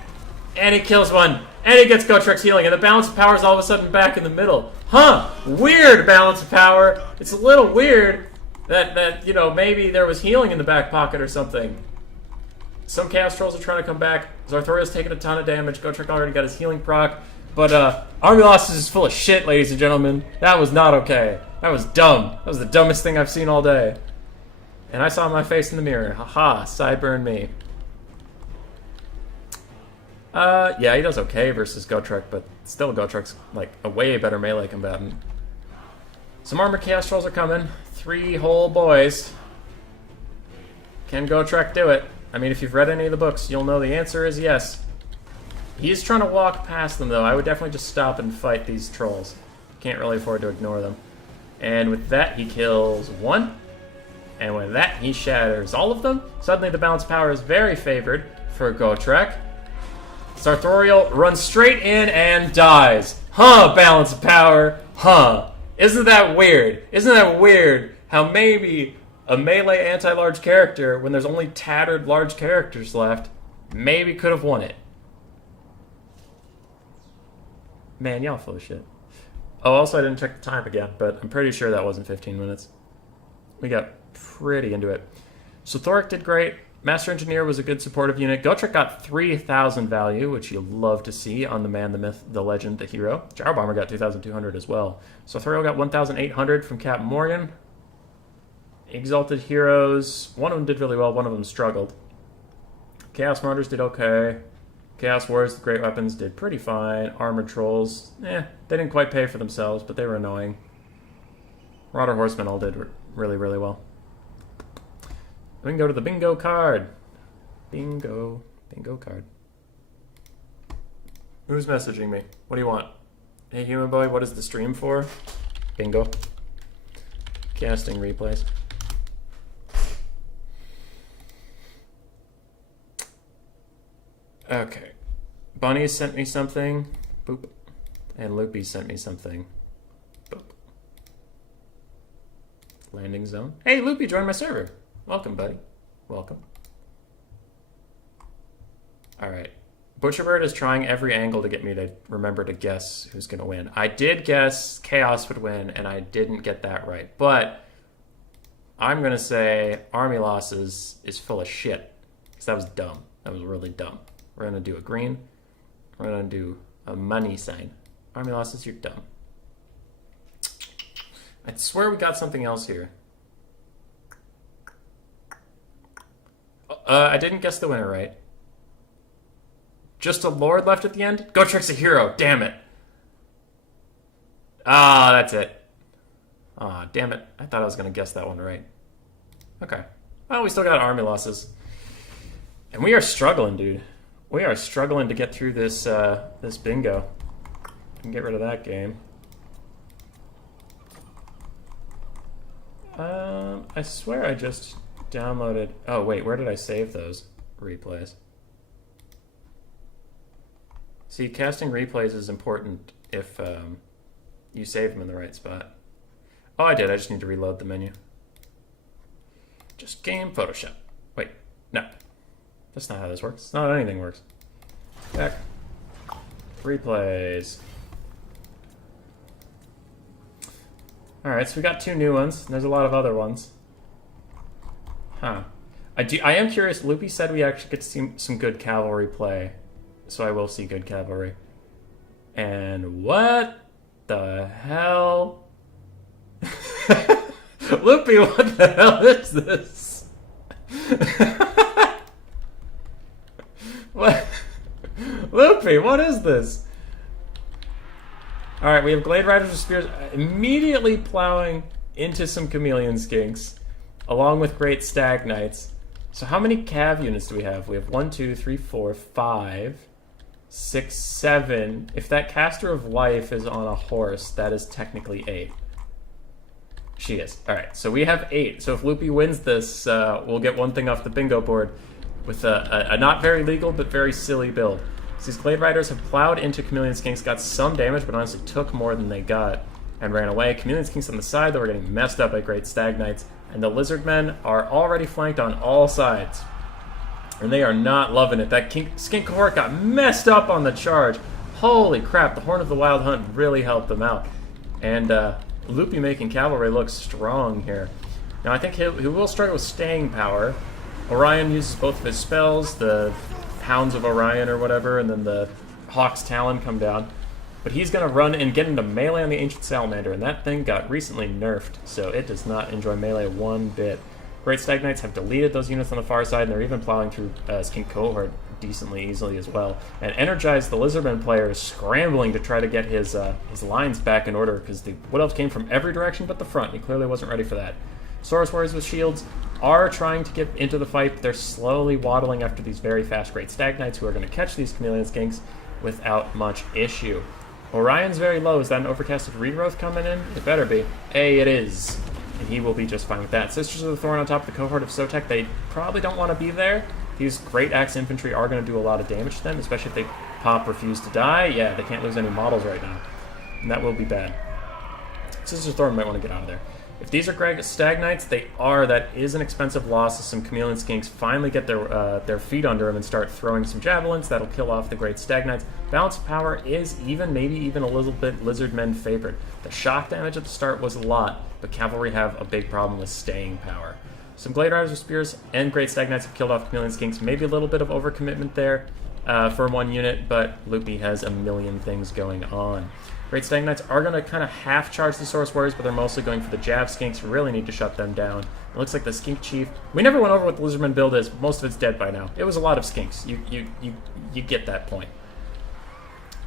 And he kills one! And he gets Gotrek's healing, and the balance of power is all of a sudden back in the middle. Huh! Weird balance of power! It's a little weird that you know, maybe there was healing in the back pocket or something. Some Chaos Trolls are trying to come back. Sartorial's taking a ton of damage. Gotrek already got his healing proc. But, Army Losses is full of shit, ladies and gentlemen. That was not okay. That was dumb. That was the dumbest thing I've seen all day. And I saw my face in the mirror. Haha, sideburn me. Yeah, he does okay versus Gotrek, but still Gotrek's, like, a way better melee combatant. Some Armored Chaos Trolls are coming. 3 whole boys. Can Gotrek do it? I mean, if you've read any of the books, you'll know the answer is yes. He's trying to walk past them, though. I would definitely just stop and fight these trolls. Can't really afford to ignore them. And with that, he kills 1. And with that, he shatters all of them. Suddenly, the balance power is very favored for Gotrek. Sartorial runs straight in and dies. Huh, balance of power. Huh. Isn't that weird? Isn't that weird how maybe a melee anti-large character, when there's only tattered large characters left, maybe could have won it? Man, y'all full of shit. Oh, also I didn't check the time again, but I'm pretty sure that wasn't 15 minutes. We got pretty into it. So Thoric did great. Master Engineer was a good supportive unit. Gotrek got 3,000 value, which you'll love to see on the man, the myth, the legend, the hero. Gyro Bomber got 2,200 as well. So Thoriel got 1,800 from Cap Morgan. Exalted Heroes, one of them did really well, one of them struggled. Chaos Marauders did okay. Chaos Warriors with great weapons did pretty fine. Armored Trolls, they didn't quite pay for themselves, but they were annoying. Marauder Horsemen all did really, really well. We can go to the bingo card. Bingo card. Who's messaging me? What do you want? Hey, Human Boy, what is the stream for? Bingo. Casting replays. Okay. Bunny sent me something. Boop. And Loopy sent me something. Boop. Landing zone. Hey, Loopy, join my server. Welcome, buddy. Welcome. Alright. Butcherbird is trying every angle to get me to remember to guess who's going to win. I did guess Chaos would win, and I didn't get that right. But I'm going to say Army Losses is full of shit. Because that was dumb. That was really dumb. We're going to do a green. We're going to do a money sign. Army Losses, you're dumb. I swear we got something else here. I didn't guess the winner right. Just a Lord left at the end? Go Tricks a Hero, damn it. Ah, that's it. Ah, damn it. I thought I was going to guess that one right. Okay. Well, we still got Army Losses. And we are struggling, dude. We are struggling to get through this this bingo. And get rid of that game. I swear I just downloaded... Oh, wait, where did I save those replays? See, casting replays is important if you save them in the right spot. Oh, I did. I just need to reload the menu. Just game Photoshop. Wait, no. That's not how this works. It's not how anything works. Back. Replays. Alright, so we got 2 new ones. And there's a lot of other ones. Huh. I am curious. Loopy said we actually get to see some good cavalry play. So I will see good cavalry. And what the hell? Loopy, what the hell is this? What? Loopy, what is this? Alright, we have Glade Riders with Spears immediately plowing into some Chameleon Skinks, along with Great Stag Knights. So how many cav units do we have? We have 1, 2, 3, 4, 5... 6, 7. If that Caster of Life is on a horse, that is technically 8. She is. Alright, so we have 8. So if Loopy wins this, we'll get one thing off the bingo board with a not very legal but very silly build. So these Glade Riders have plowed into Chameleon Skinks, got some damage, but honestly took more than they got and ran away. Chameleon Skinks on the side, though, are getting messed up by Great Stag Knights, and the Lizard Men are already flanked on all sides. And they are not loving it. That Skink cohort got messed up on the charge. Holy crap, the Horn of the Wild Hunt really helped them out. And Loopy making cavalry look strong here. Now I think he will struggle with staying power. Orion uses both of his spells, the Hounds of Orion or whatever, and then the Hawk's Talon come down. But he's going to run and get into melee on the Ancient Salamander, and that thing got recently nerfed, so it does not enjoy melee one bit. Great Stag Knights have deleted those units on the far side, and they're even plowing through Skink Cohort decently easily as well. And Energized, the Lizardman player, is scrambling to try to get his lines back in order, because the Wood Elves came from every direction but the front. He clearly wasn't ready for that. Saurus Warriors with shields are trying to get into the fight, but they're slowly waddling after these very fast Great Stag Knights who are going to catch these Chameleon Skinks without much issue. Orion's very low. Is that an overcasted regrowth coming in? It better be. Hey, it is. And he will be just fine with that. Sisters of the Thorn on top of the cohort of Sotek, they probably don't want to be there. These Great Axe Infantry are going to do a lot of damage to them, especially if they pop Refuse to Die. Yeah, they can't lose any models right now. And that will be bad. Sisters of the Thorn might want to get out of there. If these are Great Stag Knights, they are. That is an expensive loss as some Chameleon Skinks finally get their feet under them and start throwing some javelins. That'll kill off the Great Stag Knights. Balance of power is maybe even a little bit Lizardmen favored. The shock damage at the start was a lot, but Cavalry have a big problem with staying power. Some Glade Riders with Spears and Great Stag Knights have killed off Chameleon Skinks. Maybe a little bit of overcommitment there for one unit, but Loopy has a million things going on. Great Stag Knights are going to kind of half-charge the Saurus Warriors, but they're mostly going for the Jab Skinks. Really need to shut them down. It looks like the Skink Chief... We never went over what the Lizardman build is. Most of it's dead by now. It was a lot of Skinks. You get that point.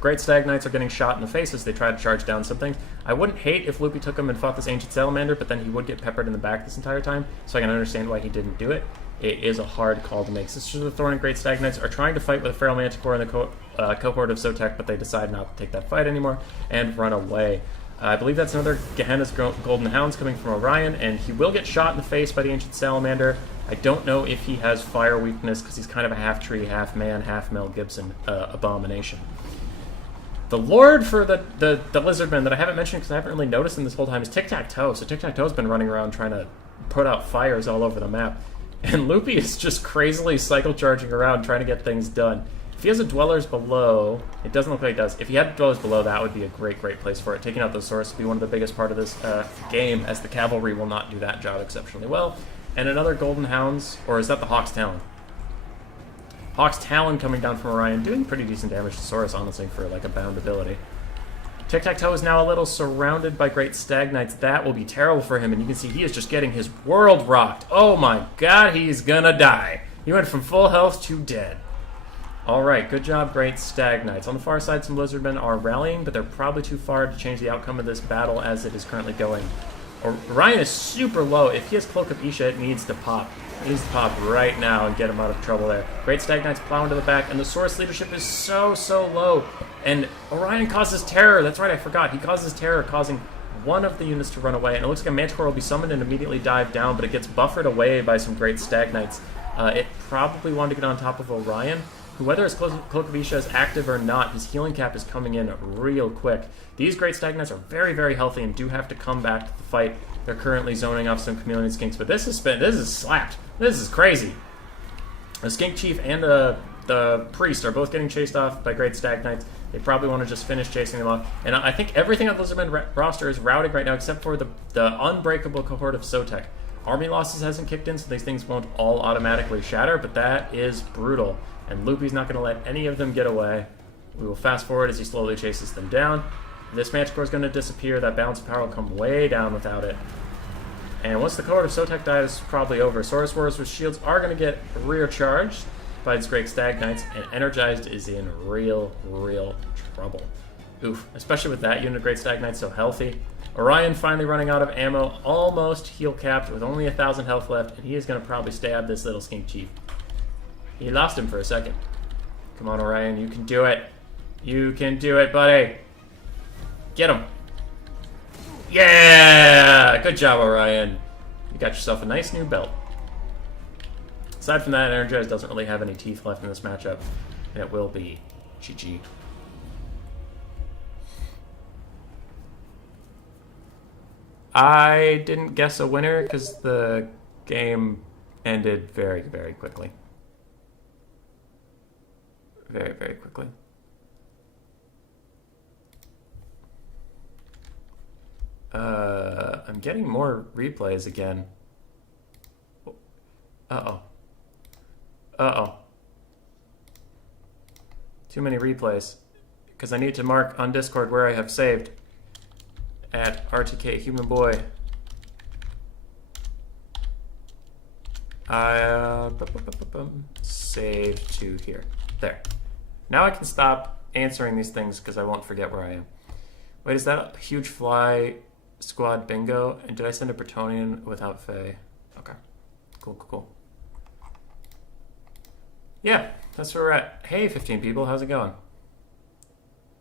Great Stag Knights are getting shot in the face as they try to charge down some things. I wouldn't hate if Loopy took him and fought this Ancient Salamander, but then he would get peppered in the back this entire time, so I can understand why he didn't do it. It is a hard call to make. Sisters of the Thorn and Great Stag Knights are trying to fight with a Feral Manticore in the cohort of Sotek, but they decide not to take that fight anymore and run away. I believe that's another Gehenna's Golden Hounds coming from Orion, and he will get shot in the face by the Ancient Salamander. I don't know if he has fire weakness, because he's kind of a half-tree, half-man, half-Mel Gibson abomination. The Lord for the Lizardmen that I haven't mentioned because I haven't really noticed him this whole time is Tic-Tac-Toe. So Tic-Tac-Toe's been running around trying to put out fires all over the map. And Loopy is just crazily cycle charging around trying to get things done. If he has a Dwellers Below, it doesn't look like he does. If he had Dwellers Below, that would be a great, great place for it. Taking out the Source would be one of the biggest part of this game, as the Cavalry will not do that job exceptionally well. And another Golden Hounds, or is that the Hawk's Talon? Hawk's Talon coming down from Orion, doing pretty decent damage to Saurus, honestly, for like a bound ability. Tic-Tac-Toe is now a little surrounded by Great Stagnites. That will be terrible for him, and you can see he is just getting his world rocked. Oh my god, he's gonna die. He went from full health to dead. Alright, good job, Great Stagnites. On the far side, some Lizardmen are rallying, but they're probably too far to change the outcome of this battle as it is currently going. Orion is super low. If he has Cloak of Isha, it needs to pop. It needs to pop right now and get him out of trouble there. Great Stagnites plow into the back, and the Source leadership is so, so low. And Orion causes terror. That's right, I forgot. He causes terror, causing one of the units to run away. And it looks like a Manticore will be summoned and immediately dive down, but it gets buffered away by some Great Stagnites. It probably wanted to get on top of Orion, who, whether his Cloak of Isha is active or not, his healing cap is coming in real quick. These Great Stagnites are very, very healthy and do have to come back to the fight. They're currently zoning off some Chameleon Skinks, but this is slapped. This is crazy. The Skink Chief and the Priest are both getting chased off by Great Stagnites. They probably want to just finish chasing them off. And I think everything on the Lizardman roster is routing right now, except for the unbreakable cohort of Sotek. Army losses hasn't kicked in, so these things won't all automatically shatter, but that is brutal. And Loopy's not going to let any of them get away. We will fast forward as he slowly chases them down. This Manticore is going to disappear. That balance of power will come way down without it. And once the cohort of Sotek dies, it's probably over. Saurus Warriors with shields are going to get rear charged by its Great Stagnites, and Energized is in real, real trouble. Oof, especially with that unit of Great Stagnites so healthy. Orion finally running out of ammo, almost heal capped with only 1,000 health left, and he is going to probably stab this little Skink Chief. He lost him for a second. Come on, Orion, you can do it. You can do it, buddy. Get him. Yeah! Good job, Orion. You got yourself a nice new belt. Aside from that, Energized doesn't really have any teeth left in this matchup, and it will be GG. I didn't guess a winner because the game ended very, very quickly. Very, very quickly. I'm getting more replays again. Uh-oh. Uh-oh. Too many replays. Because I need to mark on Discord where I have saved. At RTK Human Boy. Save to here. There. Now I can stop answering these things because I won't forget where I am. Wait, is that a huge fly squad bingo? And did I send a Bretonian without Faye? Okay. Cool, cool, cool. Yeah, that's where we're at. Hey, 15 people, how's it going?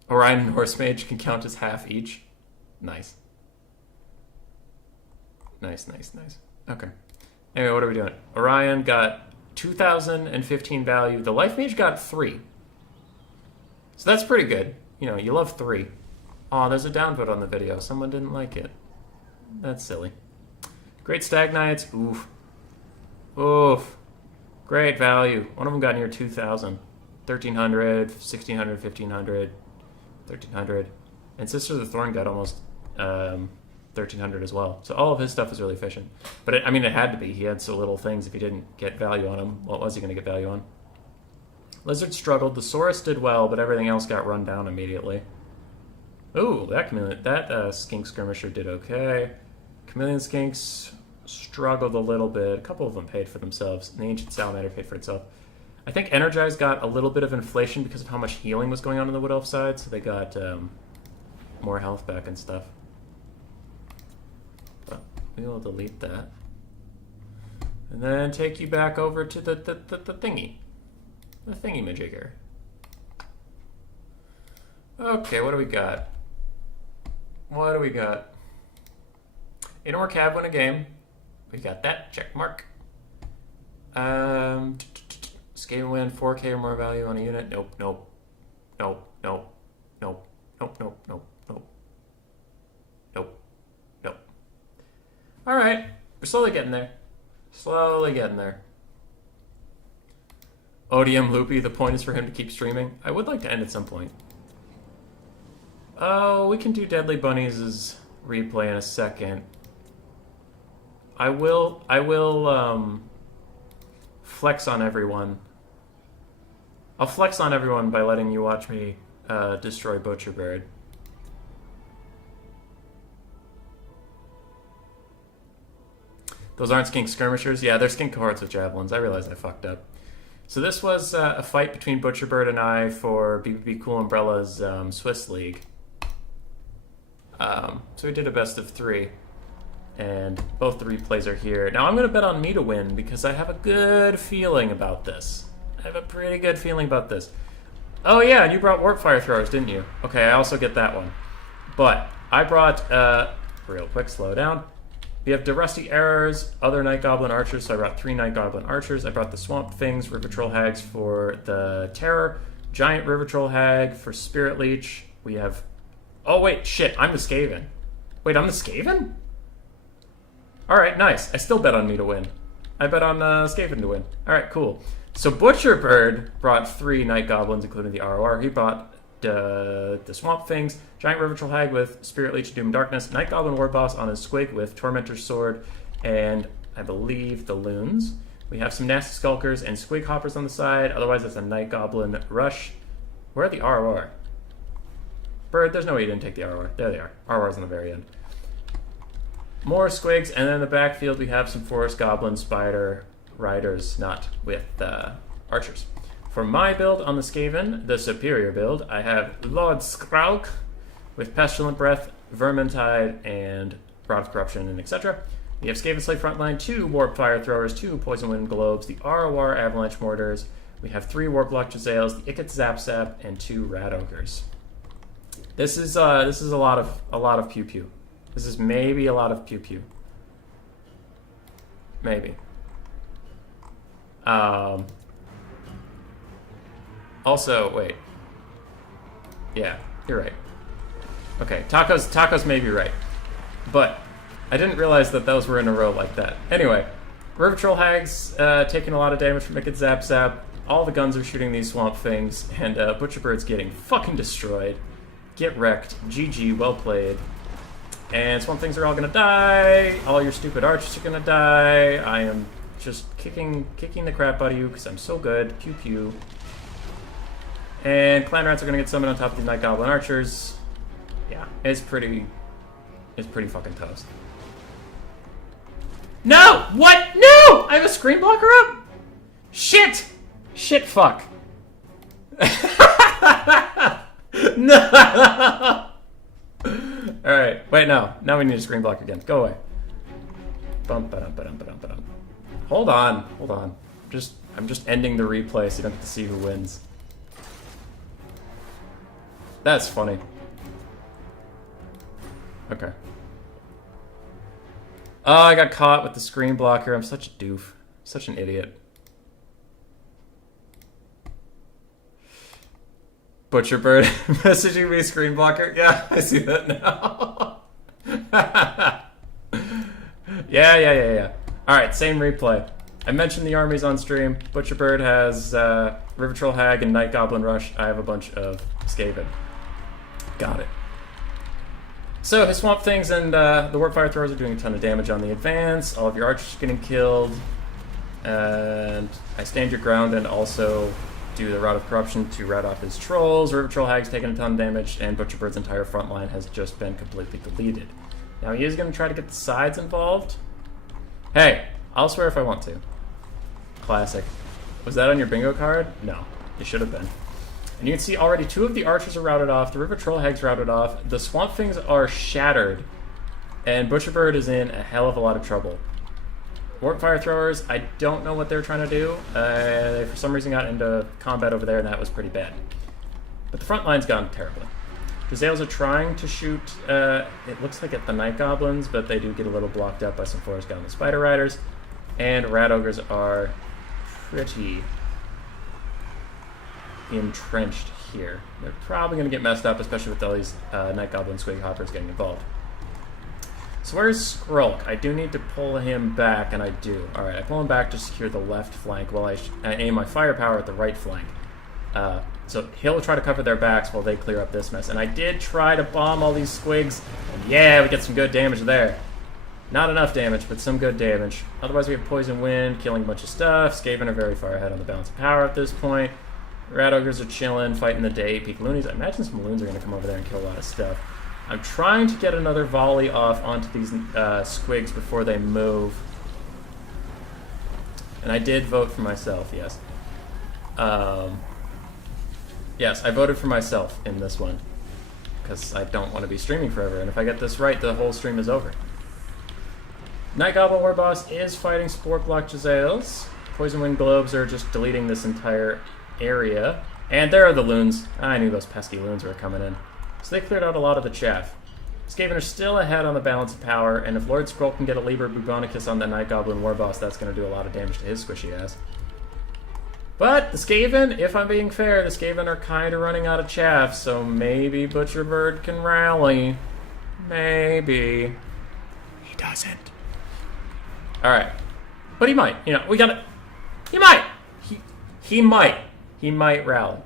Orion and Horse Mage can count as half each. Nice. Nice, nice, nice. Okay. Anyway, what are we doing? Orion got 2,015 value. The Life Mage got 3. So that's pretty good. You know, you love 3. Aw, there's a downvote on the video. Someone didn't like it. That's silly. Great Stagnites. Oof. Oof. Great value. One of them got near 2,000. 1,300, 1,600, 1,500, 1,300. And Sister of the Thorn got almost 1,300 as well. So all of his stuff is really efficient. But it had to be. He had so little things. If he didn't get value on them, what was he going to get value on? Lizard struggled. The Saurus did well, but everything else got run down immediately. Ooh, that Skink Skirmisher did okay. Chameleon Skinks struggled a little bit. A couple of them paid for themselves. And the Ancient Salamander paid for itself. I think Energized got a little bit of inflation because of how much healing was going on the Wood Elf side, so they got more health back and stuff. But we will delete that. And then take you back over to the thingy. The thingy-majigger. Okay, what do we got? What do we got? Inor Cav win a game. We got that. Check mark. Scale win 4K or more value on a unit. Nope, nope. Nope, nope. Nope. Nope, nope, nope, nope. Nope. Nope. Alright. We're slowly getting there. Slowly getting there. ODM Loopy, the point is for him to keep streaming. I would like to end at some point. Oh, we can do Deadly Bunnies' replay in a second. I will flex on everyone. I'll flex on everyone by letting you watch me destroy Butcherbird. Those aren't skink skirmishers? Yeah, they're skink cohorts with javelins. I realized I fucked up. So this was a fight between Butcherbird and I for BBB Cool Umbrella's Swiss League. So we did a best of 3. And both the replays are here. Now I'm going to bet on me to win because I have a good feeling about this. I have a pretty good feeling about this. Oh yeah, and you brought Warp Fire Throwers, didn't you? Okay, I also get that one. But I brought, real quick, slow down. We have the Rusty Arrows, other Night Goblin Archers, so I brought 3 Night Goblin Archers. I brought the Swamp Things, River Troll Hags for the Terror, Giant River Troll Hag for Spirit Leech. We have... Oh wait, shit, I'm the Skaven. Wait, I'm the Skaven? Alright, nice. I still bet on me to win. I bet on Skaven to win. Alright, cool. So Butcherbird brought 3 Night Goblins, including the ROR. He brought the Swamp Things, Giant River Troll Hag with Spirit Leech, Doom and Darkness, Night Goblin War Boss on his Squig with Tormentor's Sword, and I believe the Loons. We have some Nasty Skulkers and Squig Hoppers on the side. Otherwise, it's a Night Goblin Rush. Where are the ROR? Bird, there's no way you didn't take the ROR. There they are. ROR's on the very end. More Squigs, and then in the backfield we have some Forest Goblin Spider Riders, not with Archers. For my build on the Skaven, the superior build, I have Lord Skrauk with Pestilent Breath, Vermintide, and Rod of Corruption, and etc. We have Skaven Slave Frontline, 2 Warp Fire Throwers, 2 Poison Wind Globes, the ROR Avalanche Mortars. We have 3 Warplock Jazales, the Ikat Zap Zap, and 2 Rat Ogres. This is a lot of pew pew. This is maybe a lot of pew pew. Maybe. Also, wait. Yeah, you're right. Okay, tacos may be right. But I didn't realize that those were in a row like that. Anyway, River Troll Hags taking a lot of damage from Ikat Zap Zap. All the guns are shooting these Swamp Things, and Butcherbird's getting fucking destroyed. Get wrecked. GG, well played. And Swamp Things are all gonna die. All your stupid archers are gonna die. I am just kicking the crap out of you because I'm so good. Pew pew. And Clan Rats are gonna get summoned on top of these Night Goblin Archers. Yeah, it's pretty fucking toast. No! What? No! I have a screen blocker up? Shit! Shit, fuck. No! Alright, wait, no. Now we need a screen block again. Go away. Hold on. I'm just ending the replay so you don't get to see who wins. That's funny. Okay. Oh, I got caught with the screen blocker. I'm such a doof. Such an idiot. Butcherbird messaging me screen blocker. Yeah, I see that now. Yeah. Alright, same replay. I mentioned the armies on stream. Butcherbird has River Troll Hag and Night Goblin Rush. I have a bunch of Skaven. Got it. So his Swamp Things and the Warp Fire Throwers are doing a ton of damage on the advance. All of your archers are getting killed. And I stand your ground and also do the Rod of Corruption to rat off his trolls. River Troll Hag's taking a ton of damage, and Butcherbird's entire front line has just been completely deleted. Now he is going to try to get the sides involved. Hey, I'll swear if I want to. Classic. Was that on your bingo card? No, it should have been. And you can see already 2 of the archers are routed off, the River Troll Hag's routed off, the Swamp Things are shattered, and Butcherbird is in a hell of a lot of trouble. Warp Fire Throwers, I don't know what they're trying to do. They for some reason got into combat over there, and that was pretty bad. But the front line's gone terribly. Jazales are trying to shoot, it looks like at the Night Goblins, but they do get a little blocked up by some Forest Goblin Spider Riders. And Rat Ogres are pretty entrenched here. They're probably going to get messed up, especially with all these Night Goblin Squig Hoppers getting involved. So where's Skrulk? I do need to pull him back, and I do. Alright, I pull him back to secure the left flank while I aim my firepower at the right flank. So he'll try to cover their backs while they clear up this mess. And I did try to bomb all these squigs. And yeah, we get some good damage there. Not enough damage, but some good damage. Otherwise, we have Poison Wind, killing a bunch of stuff. Skaven are very far ahead on the balance of power at this point. Rat Ogres are chilling, fighting the day. Peak Loonies. I imagine some loons are going to come over there and kill a lot of stuff. I'm trying to get another volley off onto these squigs before they move. And I did vote for myself, yes. Yes, I voted for myself in this one. Because I don't want to be streaming forever. And if I get this right, the whole stream is over. Night Goblin War Boss is fighting Spore Block Jezzails. Poison Wind Globes are just deleting this entire area. And there are the loons. I knew those pesky loons were coming in. So they cleared out a lot of the chaff. Skaven are still ahead on the balance of power, and if Lord Skrull can get a Liber Bubonicus on the Night Goblin War Boss, that's going to do a lot of damage to his squishy ass. But the Skaven, if I'm being fair, the Skaven are kind of running out of chaff, so maybe Butcherbird can rally. Maybe. He doesn't. Alright. But he might. You know, we gotta... He might! He might. He might rally.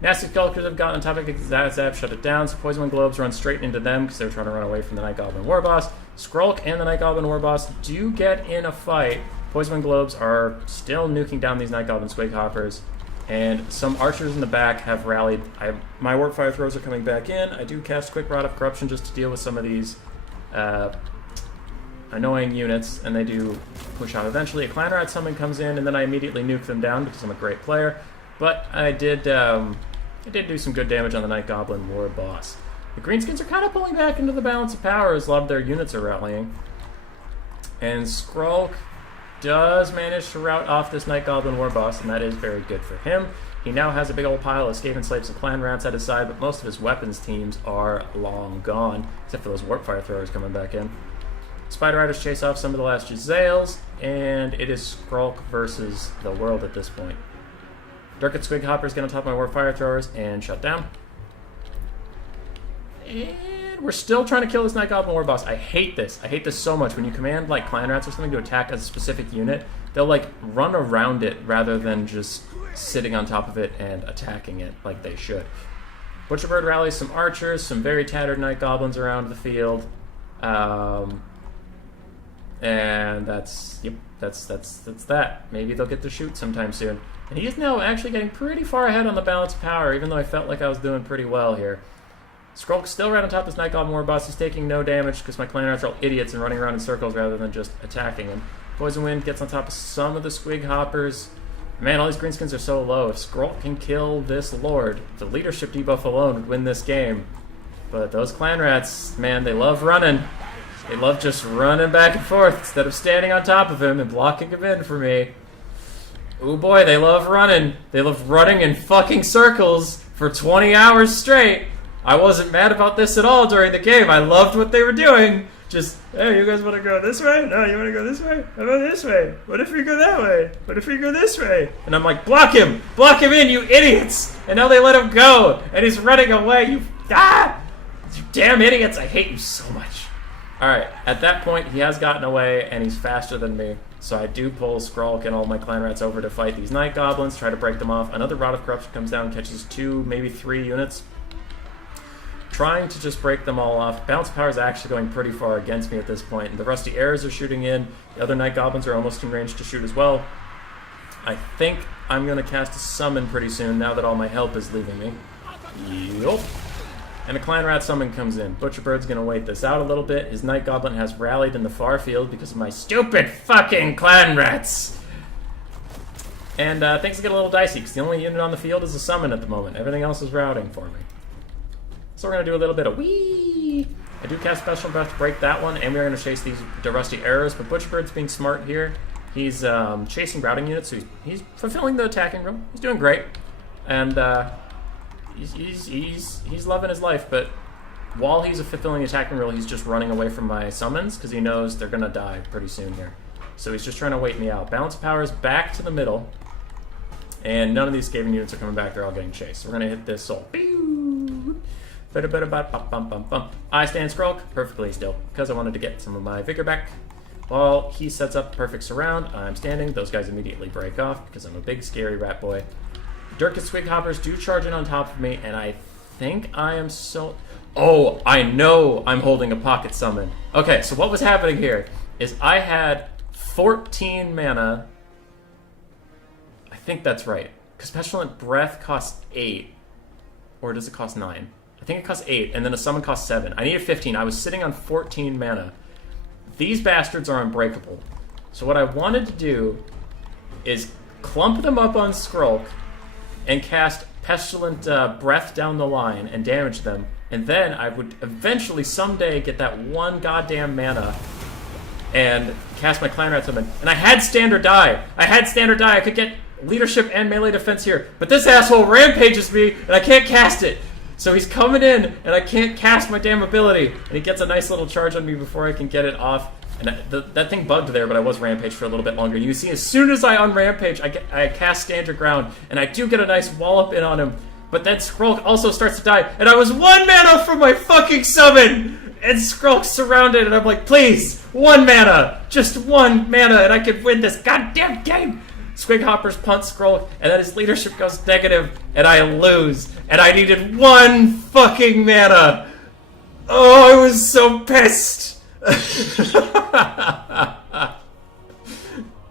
Nasty Skulkers have gotten on top of Zab, shut it down, so Poison Wind Globes run straight into them because they were trying to run away from the Night Goblin War Boss. Skrulk and the Night Goblin War Boss do get in a fight. Poison Wind Globes are still nuking down these Night Goblin Squig Hoppers, and some archers in the back have rallied. My Warp Fire Throws are coming back in. I do cast Quick Rod of Corruption just to deal with some of these annoying units, and they do push out eventually. A Clan Rat Summon comes in, and then I immediately nuke them down because I'm a great player. But I did do some good damage on the Night Goblin War Boss. The Greenskins are kind of pulling back into the balance of power as a lot of their units are rallying. And Skrulk does manage to rout off this Night Goblin War Boss, and that is very good for him. He now has a big old pile of Skaven Slaves and Clan Rats at his side, but most of his weapons teams are long gone, except for those Warp Fire Throwers coming back in. Spider Riders chase off some of the last Jezzails, and it is Skrulk versus the world at this point. Durkat Squig Hoppers get on top of my Warp Fire Throwers and shut down. And we're still trying to kill this Night Goblin War Boss. I hate this. I hate this so much. When you command like Clan Rats or something to attack a specific unit, they'll like run around it rather than just sitting on top of it and attacking it like they should. Butcherbird rallies some archers, some very tattered Night Goblins around the field. And that's that. Maybe they'll get to shoot sometime soon. And he is now actually getting pretty far ahead on the balance of power, even though I felt like I was doing pretty well here. Skrulk's still right on top of this Night Goblin War Boss. He's taking no damage because my Clan Rats are all idiots and running around in circles rather than just attacking him. Poison Wind gets on top of some of the Squig Hoppers. Man, all these Greenskins are so low. If Skrulk can kill this Lord, the leadership debuff alone would win this game. But those Clan Rats, man, they love running. They love just running back and forth instead of standing on top of him and blocking him in for me. Oh boy, they love running. They love running in fucking circles for 20 hours straight. I wasn't mad about this at all during the game. I loved what they were doing. Just, hey, you guys want to go this way? No, you want to go this way? How about this way? What if we go that way? What if we go this way? And I'm like, block him! Block him in, you idiots! And now they let him go, and he's running away. You damn idiots! I hate you so much. Alright, at that point, he has gotten away, and he's faster than me. So I do pull Skrulk and all my Clan Rats over to fight these Night Goblins, try to break them off. Another Rod of Corruption comes down, catches 2, maybe 3 units. Trying to just break them all off. Balance of Power is actually going pretty far against me at this point. And the Rusty Arrows are shooting in. The other Night Goblins are almost in range to shoot as well. I think I'm going to cast a Summon pretty soon now that all my help is leaving me. Yup. And a Clan Rat Summon comes in. Butcherbird's going to wait this out a little bit. His Night Goblin has rallied in the far field because of my stupid fucking Clan Rats. And things get a little dicey because the only unit on the field is a Summon at the moment. Everything else is routing for me. So we're going to do a little bit of wee. I do cast Special Breath to break that one, and we're going to chase the Rusty Arrows. But Butcherbird's being smart here. He's chasing routing units, so he's fulfilling the attacking role. He's doing great. And he's loving his life, but while he's fulfilling attacking role, he's just running away from my summons because he knows they're going to die pretty soon here. So he's just trying to wait me out. Balance Power is back to the middle, and none of these Skaven units are coming back. They're all getting chased. So we're going to hit this soul. I stand Skrulk perfectly still, because I wanted to get some of my vigor back. While he sets up perfect surround, I'm standing. Those guys immediately break off, because I'm a big, scary rat boy. Dirk and Swig Hoppers do charge in on top of me, and I think I am so... Oh, I know I'm holding a pocket summon. Okay, so what was happening here is I had 14 mana. I think that's right. Because Pestilent Breath costs 8. Or does it cost 9? I think it costs 8, and then a summon costs 7. I needed 15. I was sitting on 14 mana. These bastards are unbreakable. So what I wanted to do is clump them up on Skrulk and cast Pestilent Breath down the line and damage them. And then I would eventually someday get that one goddamn mana and cast my Clan Rat summon. And I had Standard Die. I could get leadership and melee defense here. But this asshole rampages me and I can't cast it. So he's coming in and I can't cast my damn ability. And he gets a nice little charge on me before I can get it off. And that thing bugged there, but I was rampaged for a little bit longer. You see, as soon as I unrampage, I cast Stand Your Ground. And I do get a nice wallop in on him. But then Skrulk also starts to die, and I was 1 mana from my fucking summon! And Skrulk's surrounded, and I'm like, please, 1 mana! Just 1 mana, and I can win this goddamn game! Swig Hoppers punt Skrulk, and then his leadership goes negative, and I lose. And I needed 1 fucking mana! Oh, I was so pissed!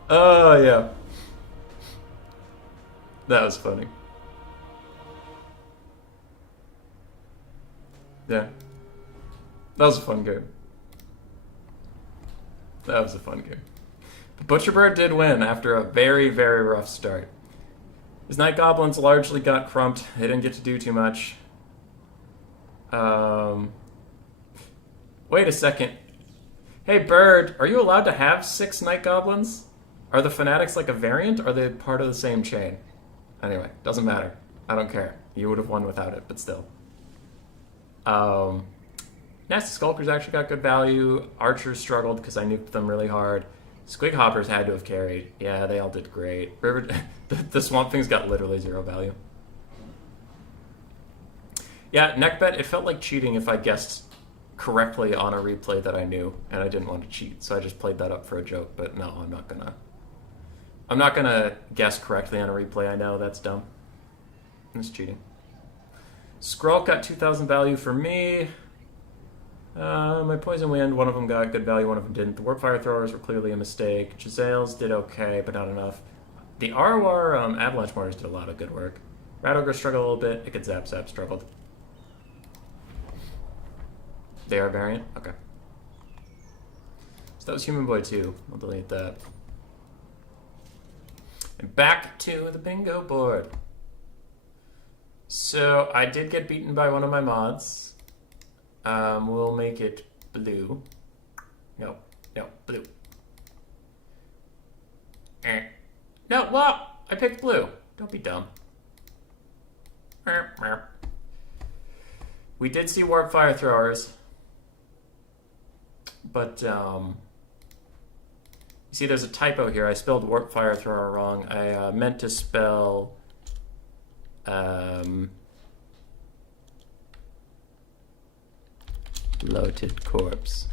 Oh, yeah. That was funny. Yeah. That was a fun game. But Butcherbird did win after a very, very rough start. His Night Goblins largely got crumped. They didn't get to do too much. Wait a second. Hey, Bird, are you allowed to have 6 Night Goblins? Are the Fanatics like a variant, or are they part of the same chain? Anyway, doesn't matter. I don't care. You would have won without it, but still. Nasty Skulkers actually got good value. Archers struggled because I nuked them really hard. Squig Hoppers had to have carried. Yeah, they all did great. River, the Swamp Things got literally 0 value. Yeah, Neckbet, it felt like cheating if I guessed correctly on a replay that I knew, and I didn't want to cheat, so I just played that up for a joke, but no, I'm not gonna guess correctly on a replay I know. That's dumb. That's cheating. Skrull got 2,000 value for me. My Poison Wind, one of them got good value, one of them didn't. The Warp Fire Throwers were clearly a mistake. Giselles did okay, but not enough. The ROR Avalanche Mortars did a lot of good work. Rat Ogre struggled a little bit. It could Zap struggled. They are variant? Okay. So that was Human Boy 2. I'll delete that. And back to the bingo board. So I did get beaten by one of my mods. We'll make it blue. No, blue. No, well, I picked blue. Don't be dumb. We did see Warp Fire Throwers. But, you see there's a typo here. I spelled Warp Fire Thrower wrong. I meant to spell... Bloated Corpse.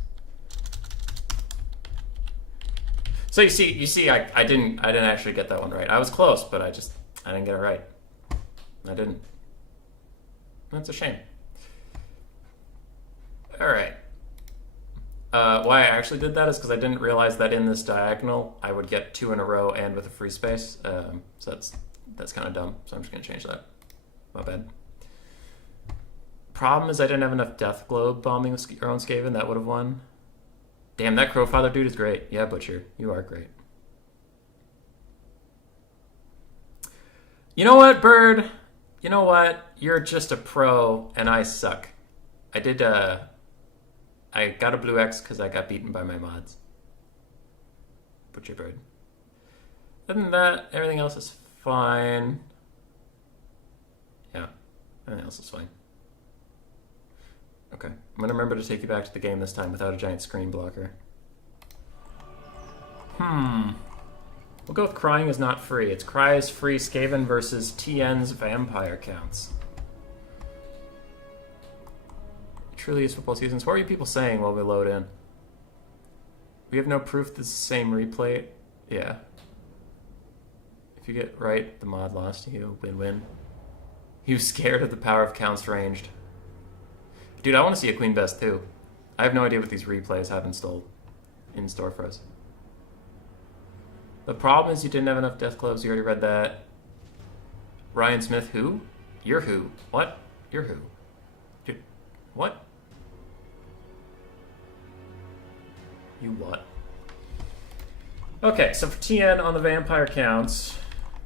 So you see, I didn't actually get that one right. I was close, but I didn't get it right. I didn't. That's a shame. All right. Why I actually did that is because I didn't realize that in this diagonal I would get 2 in a row and with a free space. So that's kind of dumb. So I'm just gonna change that. My bad. Problem is I didn't have enough Death Globe bombing with your own Skaven. That would have won. Damn, that Crowfather dude is great. Yeah, Butcher, you are great. You know what, Bird? You know what? You're just a pro, and I suck. I got a blue X because I got beaten by my mods. Butcher Bird. Other than that, everything else is fine. Yeah, everything else is fine. Okay, I'm gonna remember to take you back to the game this time without a giant screen blocker. We'll go with Crying is not free. It's Cry is free Skaven versus TN's Vampire counts. truly is football seasons. What are you people saying while we load in? We have no proof this is the same replay. Yeah. If you get right, the mod lost you. Win-win. He was scared of the power of counts ranged. Dude, I want to see a Queen Best too. I have no idea what these replays have installed in store for us. The problem is you didn't have enough death gloves. You already read that. Ryan Smith, who? You're who? What? You're who? Dude, what? You what? Okay, so for TN on the Vampire Counts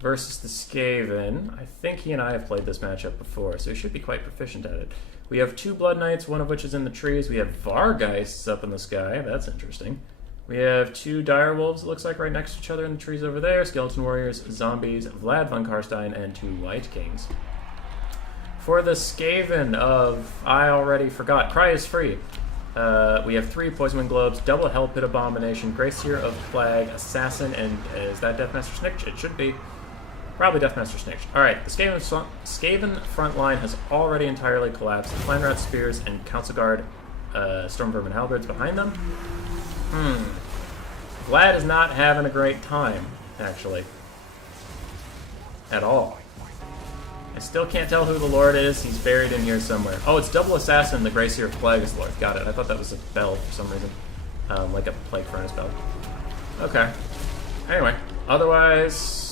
versus the Skaven, I think he and I have played this matchup before, so he should be quite proficient at it. We have 2 Blood Knights, one of which is in the trees. We have Vargeists up in the sky. That's interesting. We have 2 Dire Wolves, it looks like, right next to each other in the trees over there. Skeleton Warriors, Zombies, Vlad von Karstein, and 2 White Kings. For the Skaven of... I already forgot. Cry is free. We have 3 Poison Wind Globes, double Hell Pit Abomination, Gracier of Plague, Assassin, and is that Deathmaster Snitch? It should be. Probably Deathmaster Snitch. Alright, the Skaven front line has already entirely collapsed. Clanrat Spears and Council Guard Storm Vermin Halberds behind them. Vlad is not having a great time, actually. At all. I still can't tell who the Lord is. He's buried in here somewhere. Oh, it's Double Assassin, the Gracier of Plague is Lord. Got it. I thought that was a bell for some reason. Like a Plague Furnace bell. Okay. Anyway, otherwise...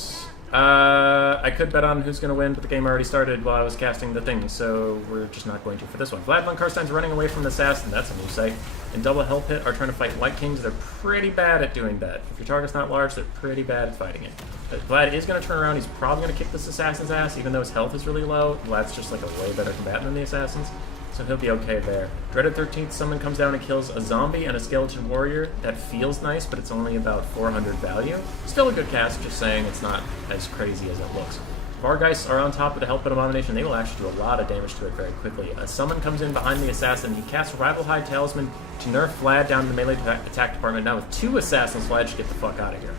I could bet on who's going to win, but the game already started while I was casting the thing, so we're just not going to for this one. Vlad von Karstein's running away from the assassin. That's a new sight. And Double Hell Pit are trying to fight White Kings. They're pretty bad at doing that. If your target's not large, they're pretty bad at fighting it. But Vlad is going to turn around. He's probably going to kick this assassin's ass, even though his health is really low. Vlad's just like a way better combatant than the assassins, so he'll be okay there. Dreaded 13th, someone comes down and kills a zombie and a skeleton warrior. That feels nice, but it's only about 400 value. Still a good cast, just saying it's not as crazy as it looks. Vargeists are on top of the Hell Pit Abomination. They will actually do a lot of damage to it very quickly. A summon comes in behind the assassin. He casts Rival High Talisman to nerf Vlad down to the melee attack department. Now with 2 assassins, Vlad should get the fuck out of here.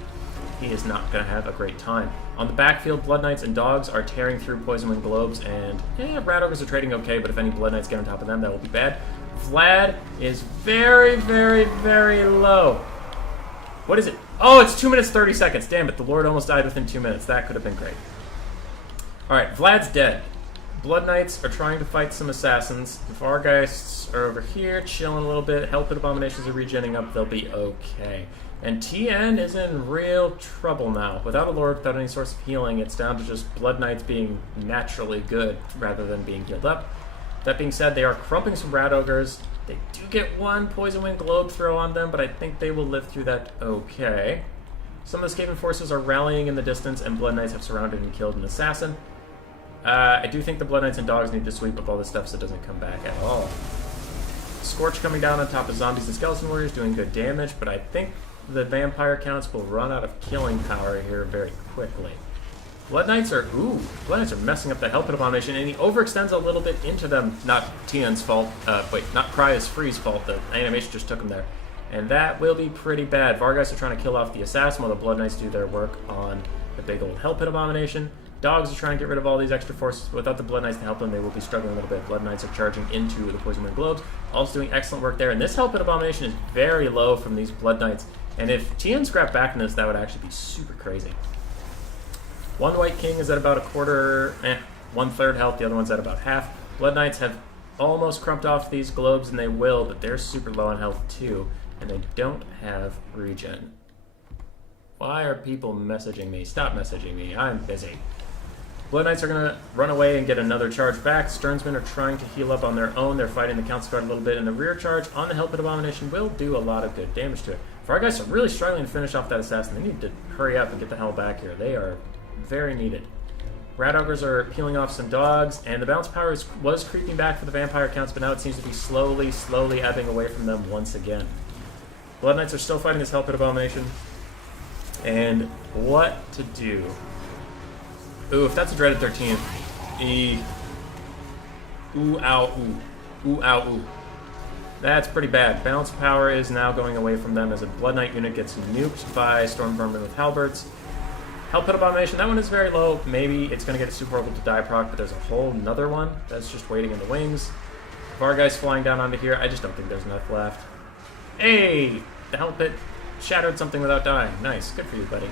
He is not going to have a great time. On the backfield, Blood Knights and Dogs are tearing through Poison Wind Globes, and Rat Ogres are trading okay, but if any Blood Knights get on top of them, that will be bad. Vlad is very, very, very low. What is it? Oh, it's 2 minutes 30 seconds. Damn it, the Lord almost died within 2 minutes. That could have been great. Alright, Vlad's dead. Blood Knights are trying to fight some assassins. The Vargeists are over here, chilling a little bit. Hell Pit Abominations are regenning up. They'll be okay. And TN is in real trouble now. Without a Lord, without any source of healing, it's down to just Blood Knights being naturally good rather than being healed up. That being said, they are crumping some Rat Ogres. They do get 1 Poison Wind Globe throw on them, but I think they will live through that okay. Some of the Skaven forces are rallying in the distance, and Blood Knights have surrounded and killed an assassin. I do think the Blood Knights and Dogs need to sweep up all this stuff so it doesn't come back at all. Scorch coming down on top of Zombies and Skeleton Warriors doing good damage, but I think the Vampire Counts will run out of killing power here very quickly. Blood Knights are messing up the Hell Pit Abomination, and he overextends a little bit into them. Not TN's fault. Not Cry is Free's fault. The animation just took him there. And that will be pretty bad. Vargeists are trying to kill off the Assassin while the Blood Knights do their work on the big old Hell Pit Abomination. Dogs are trying to get rid of all these extra forces, but without the Blood Knights to help them, they will be struggling a little bit. Blood Knights are charging into the Poison Wind Globes, also doing excellent work there. And this Hell Pit Abomination is very low from these Blood Knights. And if TN scrapped back in this, that would actually be super crazy. One White King is at about a quarter, 1/3 health, the other one's at about half. Blood Knights have almost crumped off these globes, and they will, but they're super low on health too, and they don't have regen. Why are people messaging me? Stop messaging me, I'm busy. Blood Knights are going to run away and get another charge back. Sternsmen are trying to heal up on their own. They're fighting the Council Guard a little bit, and the rear charge on the Hell Pit Abomination will do a lot of good damage to it. Vargeists are really struggling to finish off that assassin. They need to hurry up and get the hell back here. They are very needed. Rat Ogres are peeling off some dogs, and the balance power was creeping back for the Vampire Counts, but now it seems to be slowly ebbing away from them once again. Blood Knights are still fighting this Hell Pit Abomination, and what to do? Ooh, if that's a Dreaded 13th, ooh, ow, ooh. Ooh, ow, ooh. That's pretty bad. Balance power is now going away from them as a Blood Knight unit gets nuked by Storm Vermin with Halberds. Hell Pit Abomination, that one is very low. Maybe it's going to get super orbital to die proc, but there's a whole nother one that's just waiting in the wings. Varguy's flying down onto here. I just don't think there's enough left. Hey! The hell pit shattered something without dying. Nice. Good for you, buddy.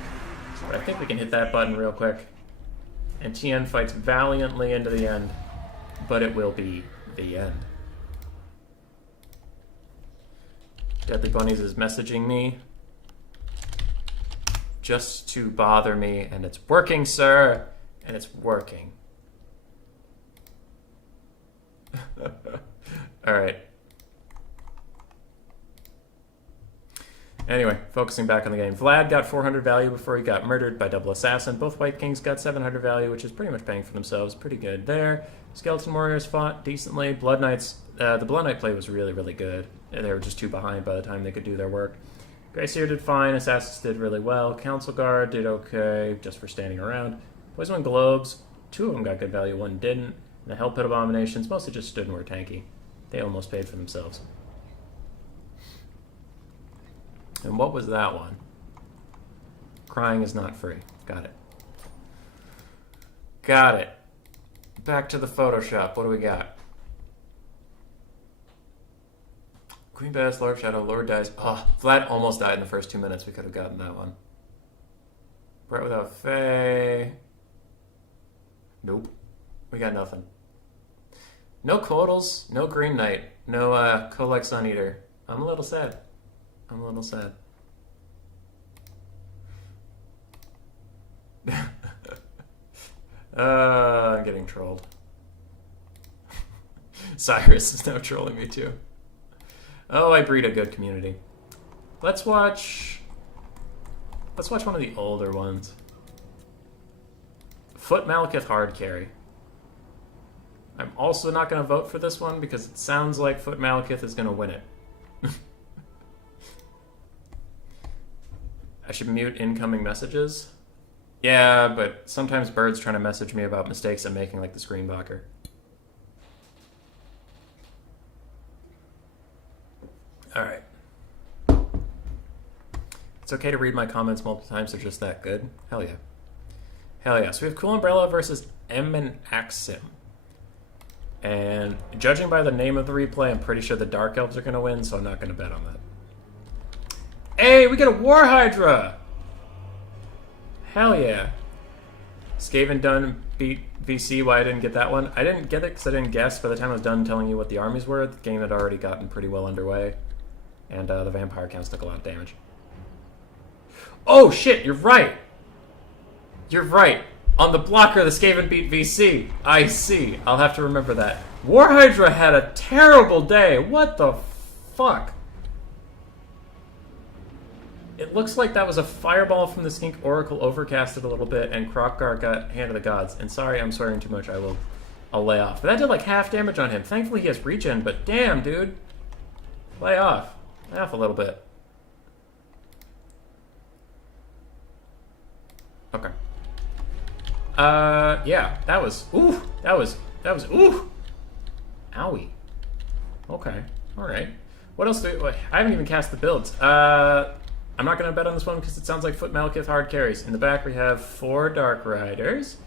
But I think we can hit that button real quick. And TN fights valiantly into the end. But it will be the end. Deadly Bunnies is messaging me. Just to bother me. And it's working, sir! And it's working. Alright. Anyway, focusing back on the game. Vlad got 400 value before he got murdered by Double Assassin. Both White Kings got 700 value, which is pretty much paying for themselves. Pretty good there. Skeleton Warriors fought decently. Blood Knights, the Blood Knight play was really, really good. They were just too behind by the time they could do their work. Greyseer did fine. Assassins did really well. Council Guard did okay, just for standing around. Poison Globes, 2 of them got good value, 1 didn't. And the Hell Pit Abominations mostly just stood and were tanky. They almost paid for themselves. And what was that one? Crying is not free. Got it. Got it. Back to the Photoshop. What do we got? Queen Bass, Lord Shadow, Lord dies. Oh, Vlad almost died in the first 2 minutes. We could have gotten that one. Bright without Fae. Nope. We got nothing. No Codals, no Green Knight, no Kolek Sun Eater. I'm a little sad. I'm a little sad. I'm getting trolled. Cyrus is now trolling me too. Oh, I breed a good community. Let's watch one of the older ones. Foot Malekith hard carry. I'm also not going to vote for this one because it sounds like Foot Malekith is going to win it. I should mute incoming messages. Yeah, but sometimes Bird's trying to message me about mistakes I'm making, like the screen blocker. Alright. It's okay to read my comments multiple times, they're just that good. Hell yeah. Hell yeah. So we have Cool Umbrella versus M and Axim. And judging by the name of the replay, I'm pretty sure the Dark Elves are going to win, so I'm not going to bet on that. Hey, we get a War Hydra! Hell yeah. Skaven Dunn beat VC. Why I didn't get that one? I didn't get it because I didn't guess. By the time I was done telling you what the armies were, the game had already gotten pretty well underway. And the vampire counts took a lot of damage. Oh shit, you're right! You're right. On the blocker, the Skaven beat VC. I see. I'll have to remember that. War Hydra had a terrible day. What the fuck? It looks like that was a fireball from the Skink Oracle overcasted a little bit, and Krokgar got Hand of the Gods. And sorry, I'm swearing too much. I'll lay off. But that did like half damage on him. Thankfully, he has regen. But damn, dude, lay off. Lay off a little bit. Okay. Yeah, that was. Ooh, that was. Ooh, owie. Okay. All right. What else do I haven't even cast the builds. I'm not going to bet on this one because it sounds like Foot Malekith hard carries. In the back, we have 4 Dark Riders.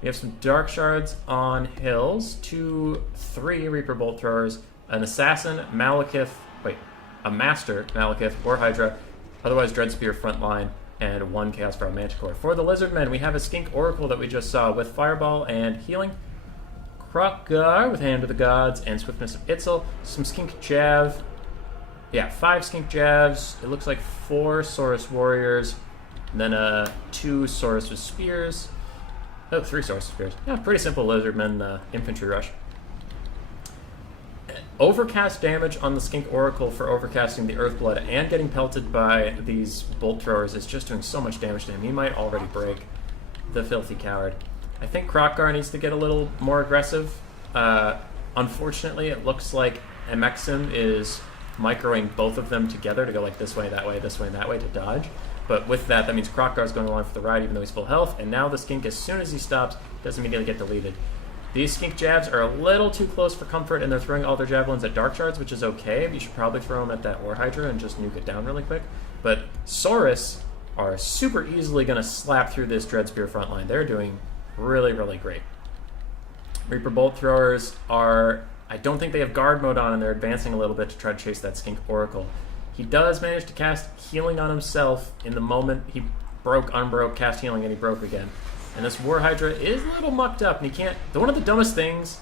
We have some Dark Shards on hills, 3 Reaper Bolt Throwers, an Assassin, Malekith, a Master, Malekith, War Hydra, otherwise Dreadspear frontline, and 1 Chaos Feral Manticore. For the Lizardmen, we have a Skink Oracle that we just saw with Fireball and Healing, Krokgar with Hand of the Gods, and Swiftness of Itzel, some Skink Jav. Yeah, 5 Skink Javs. It looks like 4 Saurus Warriors. And then 2 Saurus with Spears. Oh, 3 Saurus with Spears. Yeah, pretty simple Lizardmen infantry rush. Overcast damage on the Skink Oracle for overcasting the Earthblood and getting pelted by these Bolt Throwers is just doing so much damage to him. He might already break, the filthy coward. I think Krokgar needs to get a little more aggressive. Unfortunately, it looks like Amexim is microing both of them together to go like this way, and that way, to dodge. But with that, that means Krokgar's going along for the ride even though he's full health, and now the Skink, as soon as he stops, does immediately get deleted. These Skink Jabs are a little too close for comfort, and they're throwing all their Javelins at Dark Shards, which is okay. You should probably throw them at that War Hydra and just nuke it down really quick. But Saurus are super easily going to slap through this Dreadspear frontline. They're doing really, really great. Reaper Bolt Throwers are I don't think they have guard mode on, and they're advancing a little bit to try to chase that Skink Oracle. He does manage to cast healing on himself in the moment he unbroke, cast healing, and he broke again. And this War Hydra is a little mucked up, and he can't... One of the dumbest things...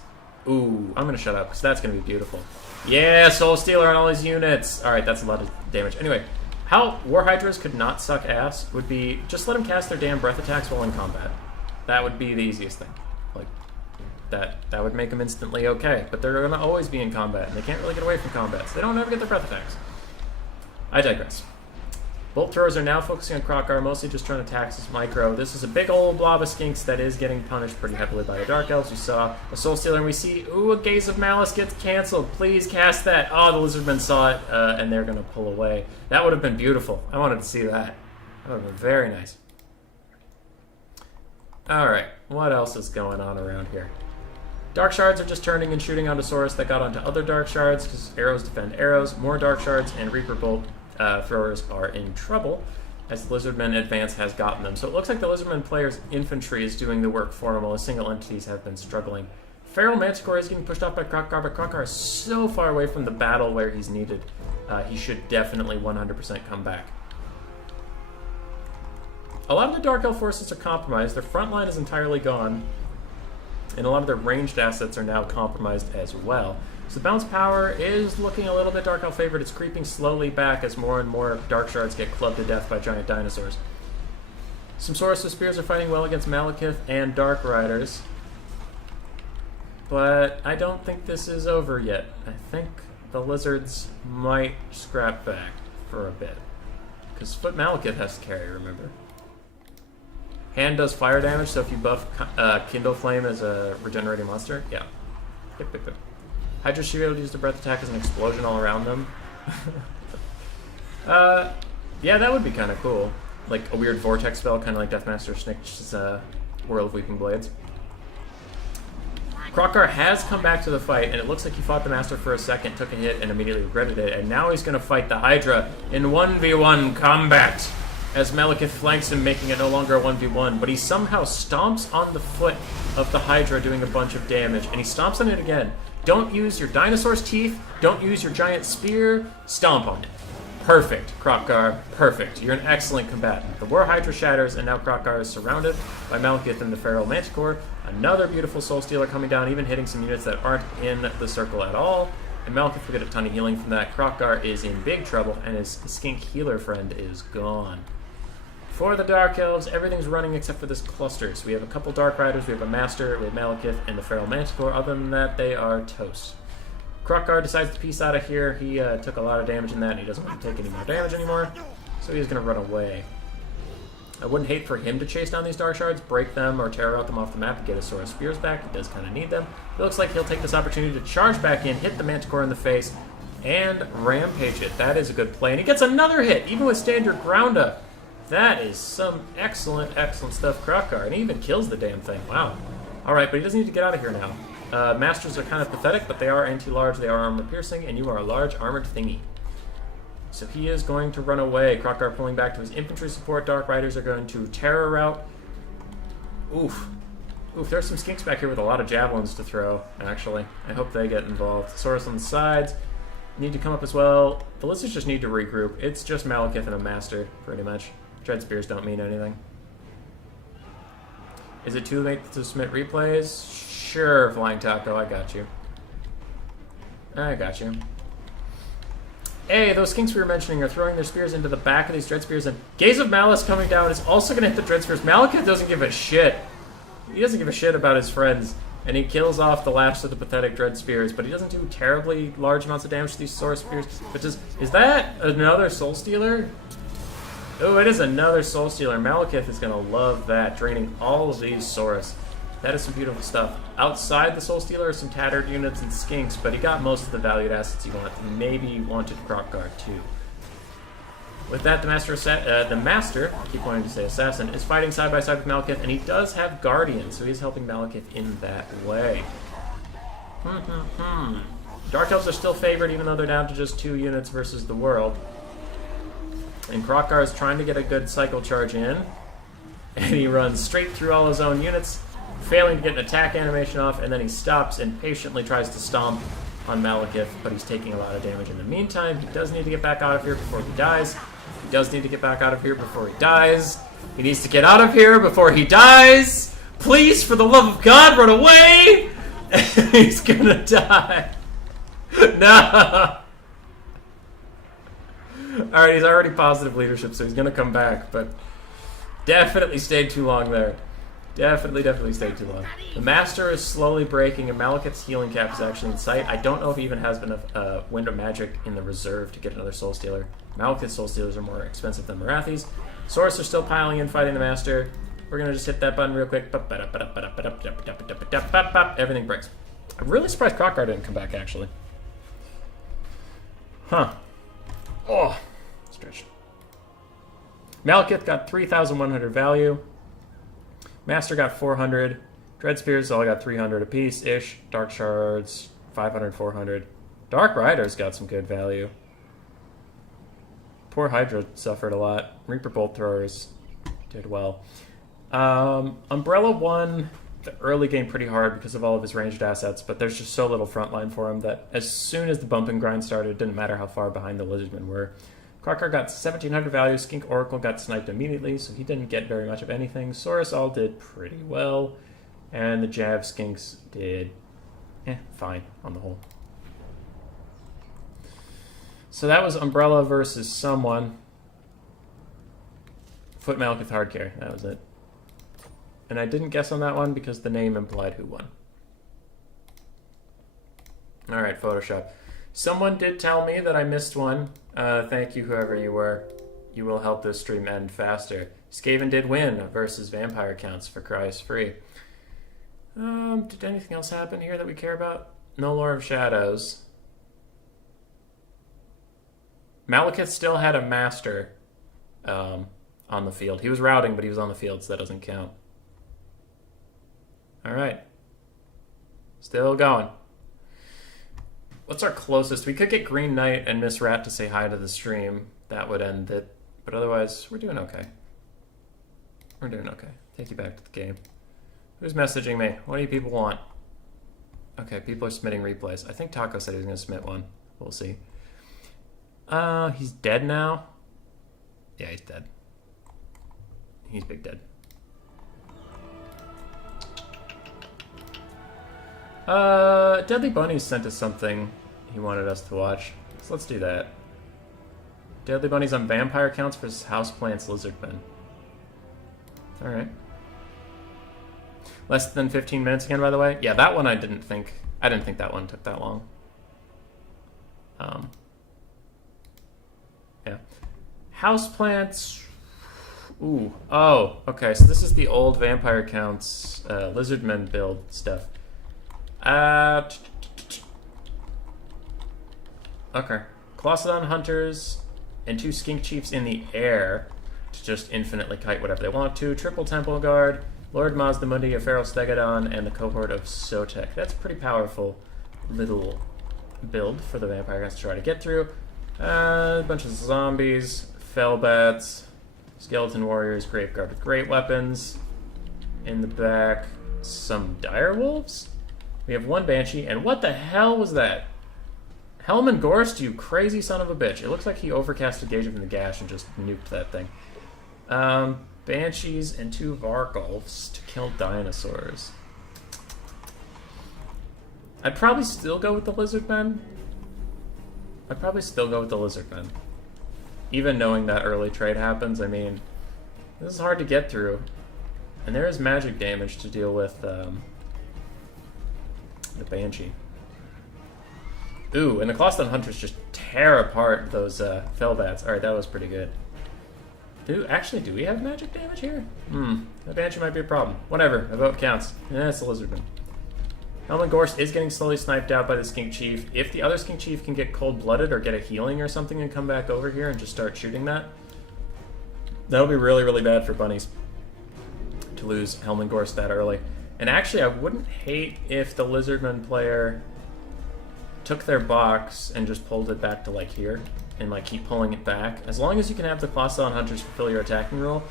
Ooh, I'm going to shut up, because that's going to be beautiful. Yeah, Soul Stealer on all these units! Alright, that's a lot of damage. Anyway, how War Hydras could not suck ass would be just let them cast their damn breath attacks while in combat. That would be the easiest thing. Like, that would make them instantly okay. But they're going to always be in combat, and they can't really get away from combat, so they don't ever get their breath attacks. I digress. Bolt throwers are now focusing on Krokgar, mostly just trying to tax his micro. This is a big old blob of skinks that is getting punished pretty heavily by the Dark Elves. We saw a Soul Stealer, and we see, ooh, a Gaze of Malice gets canceled. Please cast that. Oh, the Lizardmen saw it, and they're going to pull away. That would have been beautiful. I wanted to see that. That would have been very nice. Alright, what else is going on around here? Dark Shards are just turning and shooting onto Saurus that got onto other Dark Shards, because arrows defend arrows. More Dark Shards and Reaper Bolt throwers are in trouble, as the Lizardmen advance has gotten them. So it looks like the Lizardmen player's infantry is doing the work for him, while his single entities have been struggling. Feral Manticore is getting pushed off by Krokgar, but Krokgar is so far away from the battle where he's needed. He should definitely 100% come back. A lot of the Dark Elf forces are compromised. Their front line is entirely gone, and a lot of their ranged assets are now compromised as well. So the bounce power is looking a little bit Dark Elf favored. It's creeping slowly back as more and more Dark Shards get clubbed to death by giant dinosaurs. Some Saurus with Spears are fighting well against Malekith and Dark Riders, but I don't think this is over yet. I think the Lizards might scrap back for a bit, because Foot Malekith has to carry, remember? Hand does fire damage, so if you buff Kindle Flame as a regenerating monster, yeah. Hip, hip, hip. Hydra Shield used a breath attack as an explosion all around them. Yeah, that would be kind of cool. Like a weird vortex spell, kind of like Deathmaster Snick's Whirl of Weeping Blades. Krokgar has come back to the fight, and it looks like he fought the Master for a second, took a hit, and immediately regretted it, and now he's going to fight the Hydra in 1v1 combat, as Malekith flanks him, making it no longer a 1v1, but he somehow stomps on the foot of the Hydra, doing a bunch of damage, and he stomps on it again. Don't use your dinosaur's teeth, don't use your giant spear, stomp on it. Perfect, Krokgar, perfect. You're an excellent combatant. The War Hydra shatters, and now Krokgar is surrounded by Malekith and the Feral Manticore. Another beautiful Soul Stealer coming down, even hitting some units that aren't in the circle at all. And Malekith will get a ton of healing from that. Krokgar is in big trouble, and his skink healer friend is gone. For the Dark Elves, everything's running except for this cluster. So we have a couple Dark Riders, we have a Master, we have Malekith, and the Feral Manticore. Other than that, they are toast. Krokgar decides to peace out of here. He took a lot of damage in that, and he doesn't want to take any more damage anymore. So he's going to run away. I wouldn't hate for him to chase down these Dark Shards, break them, or tear out them off the map and get his Saurus Spears back. He does kind of need them. It looks like he'll take this opportunity to charge back in, hit the Manticore in the face, and rampage it. That is a good play. And he gets another hit, even with standard ground up. That is some excellent, excellent stuff, Krokgar. And he even kills the damn thing. Wow. Alright, but he doesn't need to get out of here now. Masters are kind of pathetic, but they are anti-large, they are armor-piercing, and you are a large armored thingy. So he is going to run away. Krokgar pulling back to his infantry support. Dark Riders are going to terror route. Oof. Oof, there's some skinks back here with a lot of javelins to throw, actually. I hope they get involved. Saurus on the sides need to come up as well. The Lizards just need to regroup. It's just Malekith and a Master, pretty much. Dread Spears don't mean anything. Is it too late to submit replays? Sure, Flying Taco, I got you. I got you. Hey, those skinks we were mentioning are throwing their spears into the back of these Dread Spears, and Gaze of Malice coming down is also going to hit the Dread Spears. Malekith doesn't give a shit. He doesn't give a shit about his friends, and he kills off the last of the pathetic Dread Spears, but he doesn't do terribly large amounts of damage to these Saurus Spears. But is that another Soul Stealer? Oh, it is another Soul Stealer. Malekith is going to love that, draining all of these Saurus. That is some beautiful stuff. Outside the Soul Stealer are some tattered units and skinks, but he got most of the valued assets he wanted. He maybe wanted Krokgar too. With that, the Master, I keep wanting to say Assassin, is fighting side by side with Malekith, and he does have Guardian, so he's helping Malekith in that way. Dark Elves are still favored, even though they're down to just 2 units versus the world. And Krokgar is trying to get a good cycle charge in, and he runs straight through all his own units, failing to get an attack animation off, and then he stops and patiently tries to stomp on Malekith, but he's taking a lot of damage in the meantime. He does need to get back out of here before he dies. He does need to get back out of here before he dies. He needs to get out of here before he dies. Please, for the love of God, run away! He's gonna die. No! Alright, he's already positive leadership, so he's gonna come back, but definitely stayed too long there. Definitely stayed too long. The Master is slowly breaking, and Malekith's healing cap is actually in sight. I don't know if he even has enough Wind of Magic in the reserve to get another Soul Stealer. Malekith's Soul Stealers are more expensive than Marathi's. Saurus are still piling in, fighting the Master. We're gonna just hit that button real quick. Everything breaks. I'm really surprised Krokkar didn't come back, actually. Huh. Oh, stretched. Malekith got 3,100 value. Master got 400. Dread Spears all got 300 apiece-ish. Dark Shards, 500, 400. Dark Riders got some good value. Poor Hydra suffered a lot. Reaper Bolt Throwers did well. Umbrella won the early game pretty hard because of all of his ranged assets, but there's just so little frontline for him that as soon as the bump and grind started, it didn't matter how far behind the Lizardmen were. Krokkar got 1,700 value. Skink Oracle got sniped immediately, so he didn't get very much of anything. Saurus all did pretty well, and the Jav Skinks did fine on the whole. So that was Umbrella versus someone. Foot Malekith hard carry, that was it. And I didn't guess on that one because the name implied who won. Alright, Photoshop. Someone did tell me that I missed one. Thank you, whoever you were. You will help this stream end faster. Skaven did win versus Vampire Counts for Cries Free. Did anything else happen here that we care about? No Lore of Shadows. Malekith still had a Master on the field. He was routing, but he was on the field, so that doesn't count. Alright. Still going. What's our closest? We could get Green Knight and Miss Rat to say hi to the stream. That would end it. But otherwise, we're doing okay. We're doing okay. Take you back to the game. Who's messaging me? What do you people want? Okay, people are submitting replays. I think Taco said he was going to submit one. We'll see. He's dead now? Yeah, he's dead. He's big dead. Deadly Bunnies sent us something he wanted us to watch. So let's do that. Deadly Bunnies on Vampire Counts versus Houseplants Lizardmen. Alright. Less than 15 minutes again, by the way. Yeah, that one I didn't think that one took that long. Yeah. Houseplants. Ooh. Oh, okay. So this is the old Vampire Counts Lizardmen build stuff. Okay. Colossodon Hunters and 2 Skink Chiefs in the air to just infinitely kite whatever they want to. Triple Temple Guard, Lord Mazdamundi, a Feral Stegodon, and the cohort of Sotek. That's a pretty powerful little build for the Vampire guys to try to get through. A bunch of zombies, Fellbats, Skeleton Warriors, Graveguard with great weapons. In the back, some Direwolves. We have 1 Banshee, and what the hell was that? Helman Gorst, you crazy son of a bitch. It looks like he overcasted Gauge of the Gash and just nuked that thing. Banshees and 2 Vargulfs to kill dinosaurs. I'd probably still go with the Lizardmen. Even knowing that early trade happens, I mean, this is hard to get through. And there is magic damage to deal with the Banshee. Ooh, and the Colossodon Hunters just tear apart those Fellbats. Alright, that was pretty good. Do we have magic damage here? The Banshee might be a problem. Whatever, a vote counts. It's the Lizardman. Helman Gorst is getting slowly sniped out by the Skink Chief. If the other Skink Chief can get cold-blooded or get a healing or something and come back over here and just start shooting that'll be really, really bad for bunnies to lose Helman Gorst that early. And actually, I wouldn't hate if the Lizardman player took their box and just pulled it back to like here and like keep pulling it back. As long as you can have the Colossodon Hunters fulfill your attacking rule,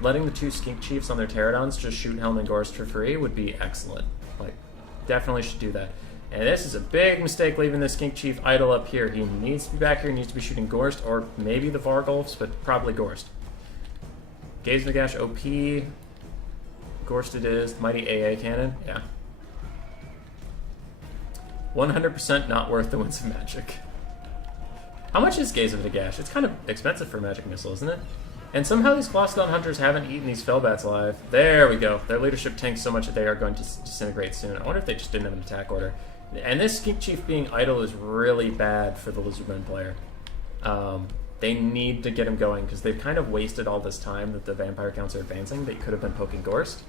letting the 2 Skink Chiefs on their Pterodons just shoot Helman Gorst for free would be excellent. Like, definitely should do that. And this is a big mistake leaving the Skink Chief idle up here. He needs to be back here, he needs to be shooting Gorst, or maybe the Vargulfs, but probably Gorst. Gaze Nagash OP. Gorst it is. Mighty AA cannon. Yeah. 100% not worth the Winds of Magic. How much is Gaze of Nagash? It's kind of expensive for a magic missile, isn't it? And somehow these Colossadon Hunters haven't eaten these Fellbats alive. There we go. Their leadership tanks so much that they are going to disintegrate soon. I wonder if they just didn't have an attack order. And this Skink Chief being idle is really bad for the Lizardmen player. They need to get him going because they've kind of wasted all this time that the Vampire counts are advancing. They could have been poking Gorst.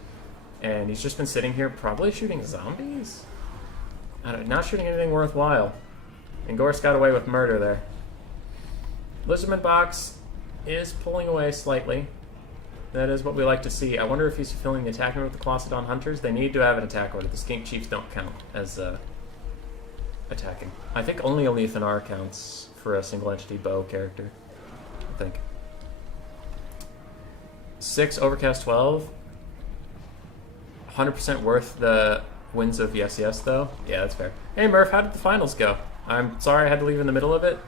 And he's just been sitting here probably shooting zombies? Not shooting anything worthwhile. And Gorst got away with murder there. Lizardman box is pulling away slightly. That is what we like to see. I wonder if he's fulfilling the attacking with the Colossadon Hunters. They need to have an attack order. The Skink Chiefs don't count as attacking. I think only Alethan R counts for a single entity bow character. I think. 6 Overcast 12. 100% worth the Winds of Yes Yes though. Yeah, that's fair. Hey Murph, how did the finals go? I'm sorry I had to leave in the middle of it.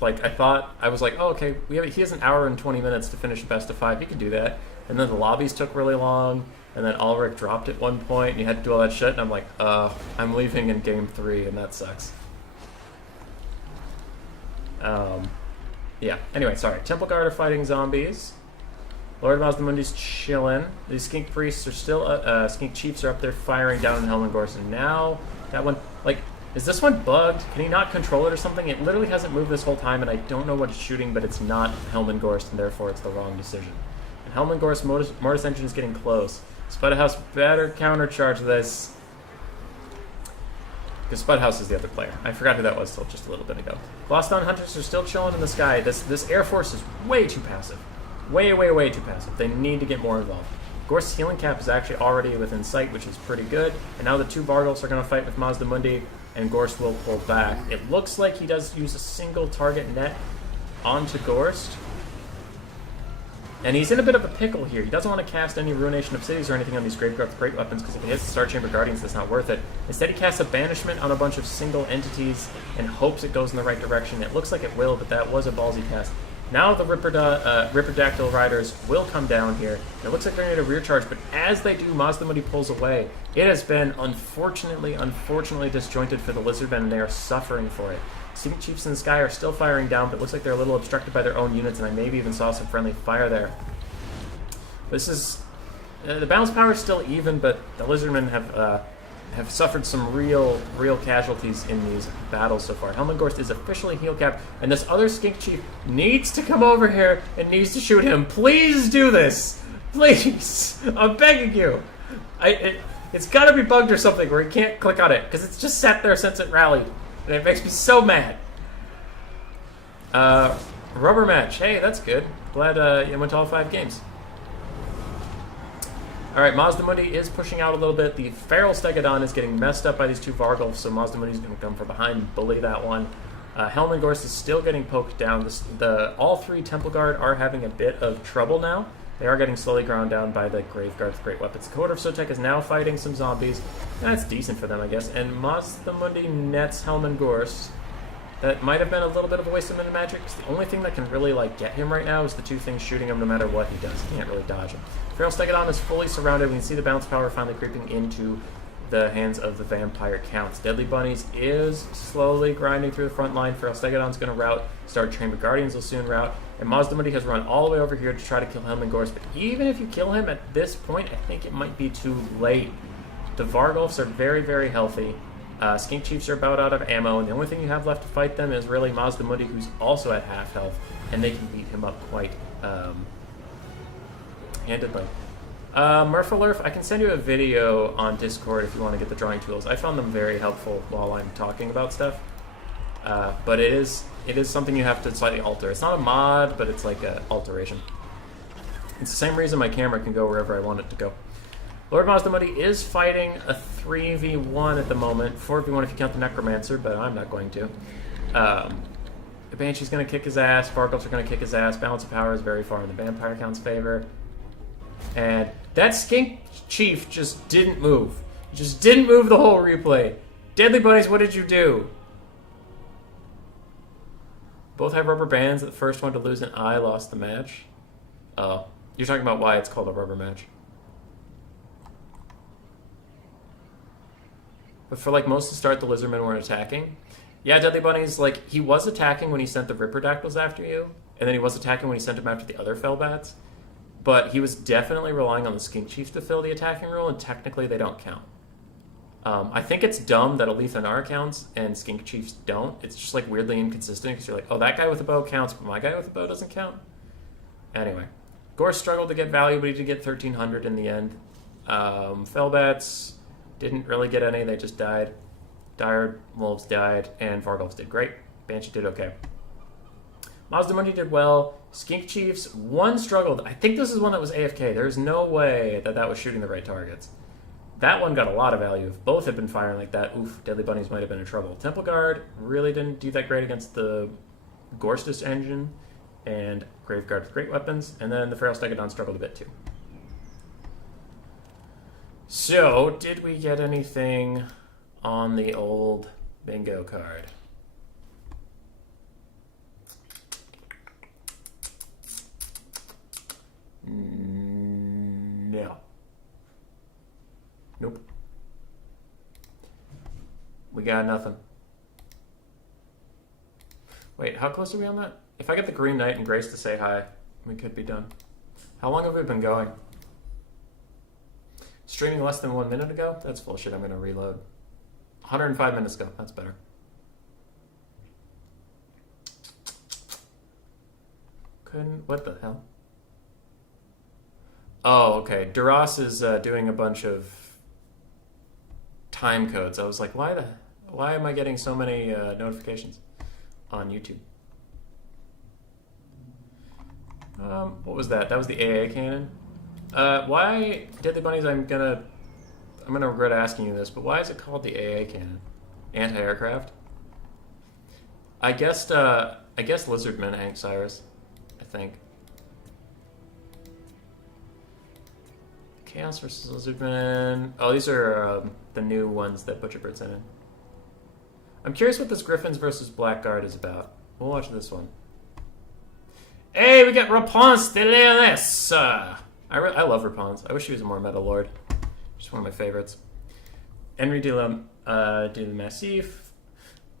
I was like, oh, okay, he has an hour and 20 minutes to finish a best of 5. He can do that. And then the lobbies took really long, and then Ulrich dropped at one point, and you had to do all that shit, and I'm like, I'm leaving in game 3, and that sucks. Yeah, anyway, sorry. Temple Guard are fighting zombies. Lord Mazdamundi's chillin'. These Skink Priests are still, Skink Chiefs are up there firing down in Helmengorst, and now that one, is this one bugged? Can he not control it or something? It literally hasn't moved this whole time, and I don't know what it's shooting, but it's not Helmengorst, and therefore it's the wrong decision. And Helmengorst Mortis Engine is getting close. Spudhouse better countercharge this. Because Spudhouse is the other player. I forgot who that was till just a little bit ago. Colossadon Hunters are still chilling in the sky. This Air Force is way too passive. Way too passive. They need to get more involved. Gorst's healing cap is actually already within sight, which is pretty good. And now the two Vargulfs are going to fight with Mazdamundi, and Gorst will pull back. It looks like he does use a single target net onto Gorst. And he's in a bit of a pickle here. He doesn't want to cast any Ruination of Cities or anything on these Great Weapons, because if he hits the Star Chamber Guardians, that's not worth it. Instead, he casts a Banishment on a bunch of single entities and hopes it goes in the right direction. It looks like it will, but that was a ballsy cast. Now the Ripperdactyl Riders will come down here. It looks like they're going to get a rear charge, but as they do, Mazdamundi pulls away. It has been unfortunately disjointed for the Lizardmen, and they are suffering for it. Skink Chiefs in the sky are still firing down, but it looks like they're a little obstructed by their own units, and I maybe even saw some friendly fire there. This is... the balance power is still even, but the Lizardmen have suffered some real casualties in these battles so far. Helmengorst is officially heel capped, and this other Skink Chief needs to come over here and needs to shoot him. Please do this! Please! I'm begging you! It's gotta be bugged or something where he can't click on it, because it's just sat there since it rallied. And it makes me so mad. Rubber match. Hey, that's good. Glad you went to all 5 games. Alright, Mazdamundi is pushing out a little bit. The Feral Stegodon is getting messed up by these two Vargulfs, so Mazdamundi's going to come from behind and bully that one. Helmengorst is still getting poked down. All 3 Temple Guard are having a bit of trouble now. They are getting slowly ground down by the Graveguard with great weapons. Cohort of Sotek is now fighting some zombies. That's decent for them, I guess. And Mazdamundi nets Helmengorst. That might have been a little bit of a waste of mana magic, because the only thing that can really get him right now is the 2 things shooting him no matter what he does. He can't really dodge him. Feral Stegodon is fully surrounded. We can see the bounce power finally creeping into the hands of the Vampire Counts. Deadly Bunnies is slowly grinding through the front line. Feral Stegodon's going to rout. Star Chamber Guardians will soon rout. And Mazdamundi has run all the way over here to try to kill Helmengorst. But even if you kill him at this point, I think it might be too late. The Vargulfs are very healthy. Skink Chiefs are about out of ammo, and the only thing you have left to fight them is really Mazdamundi, who's also at half health, and they can beat him up quite handedly. Murphalurf, I can send you a video on Discord if you want to get the drawing tools. I found them very helpful while I'm talking about stuff. But it is something you have to slightly alter. It's not a mod, but it's like an alteration. It's the same reason my camera can go wherever I want it to go. Lord Mazdamundi is fighting a 3v1 at the moment. 4v1 if you count the Necromancer, but I'm not going to. The Banshee's going to kick his ass. Vargulfs are going to kick his ass. Balance of power is very far in the Vampire Count's favor. And that Skink Chief just didn't move. Just didn't move the whole replay. Deadly Bunnies, what did you do? Both have rubber bands. The first one to lose an eye lost the match. Oh. You're talking about why it's called a rubber match. But for like most of the start, the Lizardmen weren't attacking. Yeah, Deadly Bunnies, like, he was attacking when he sent the Ripperdactyls after you, and then he was attacking when he sent them after the other Fellbats. But he was definitely relying on the Skink Chief to fill the attacking role, and technically they don't count. I think it's dumb that Alethanar counts and Skink Chiefs don't. It's just like weirdly inconsistent because you're like, oh, that guy with a bow counts, but my guy with a bow doesn't count. Anyway, Gore struggled to get value, but he did get 1,300 in the end. Fellbats didn't really get any, they just died. Dire Wolves died, and Vargulfs did great. Banshee did okay. Mazdamundi did well. Skink Chiefs, one struggled. I think this is one that was AFK. There's no way that that was shooting the right targets. That one got a lot of value. If both had been firing like that, oof, Deadly Bunnies might have been in trouble. Temple Guard really didn't do that great against the Gorstis engine, and Graveguard with great weapons, and then the Feral Stegodon struggled a bit too. So, did we get anything on the old bingo card? No. Nope. We got nothing. Wait, how close are we on that? If I get the Green Knight and Grace to say hi, we could be done. How long have we been going? Streaming less than 1 minute ago? That's bullshit. I'm going to reload. 105 minutes ago. That's better. What the hell? Oh, okay. Duras is doing a bunch of time codes. I was like, why am I getting so many notifications on YouTube? What was that? That was the AA cannon. Why, Deadly Bunnies? I'm gonna regret asking you this, but why is it called the AA cannon? Anti-aircraft. I guess Lizardmen, Hank Cyrus. I think. Chaos versus Lizardmen. Oh, these are the new ones that Butcherbird sent in. I'm curious what this Griffins versus Blackguard is about. We'll watch this one. Hey, we got Rapunz de Leones. I love Rapunz. I wish she was a more meta lord. She's one of my favorites. Henry de la Massif.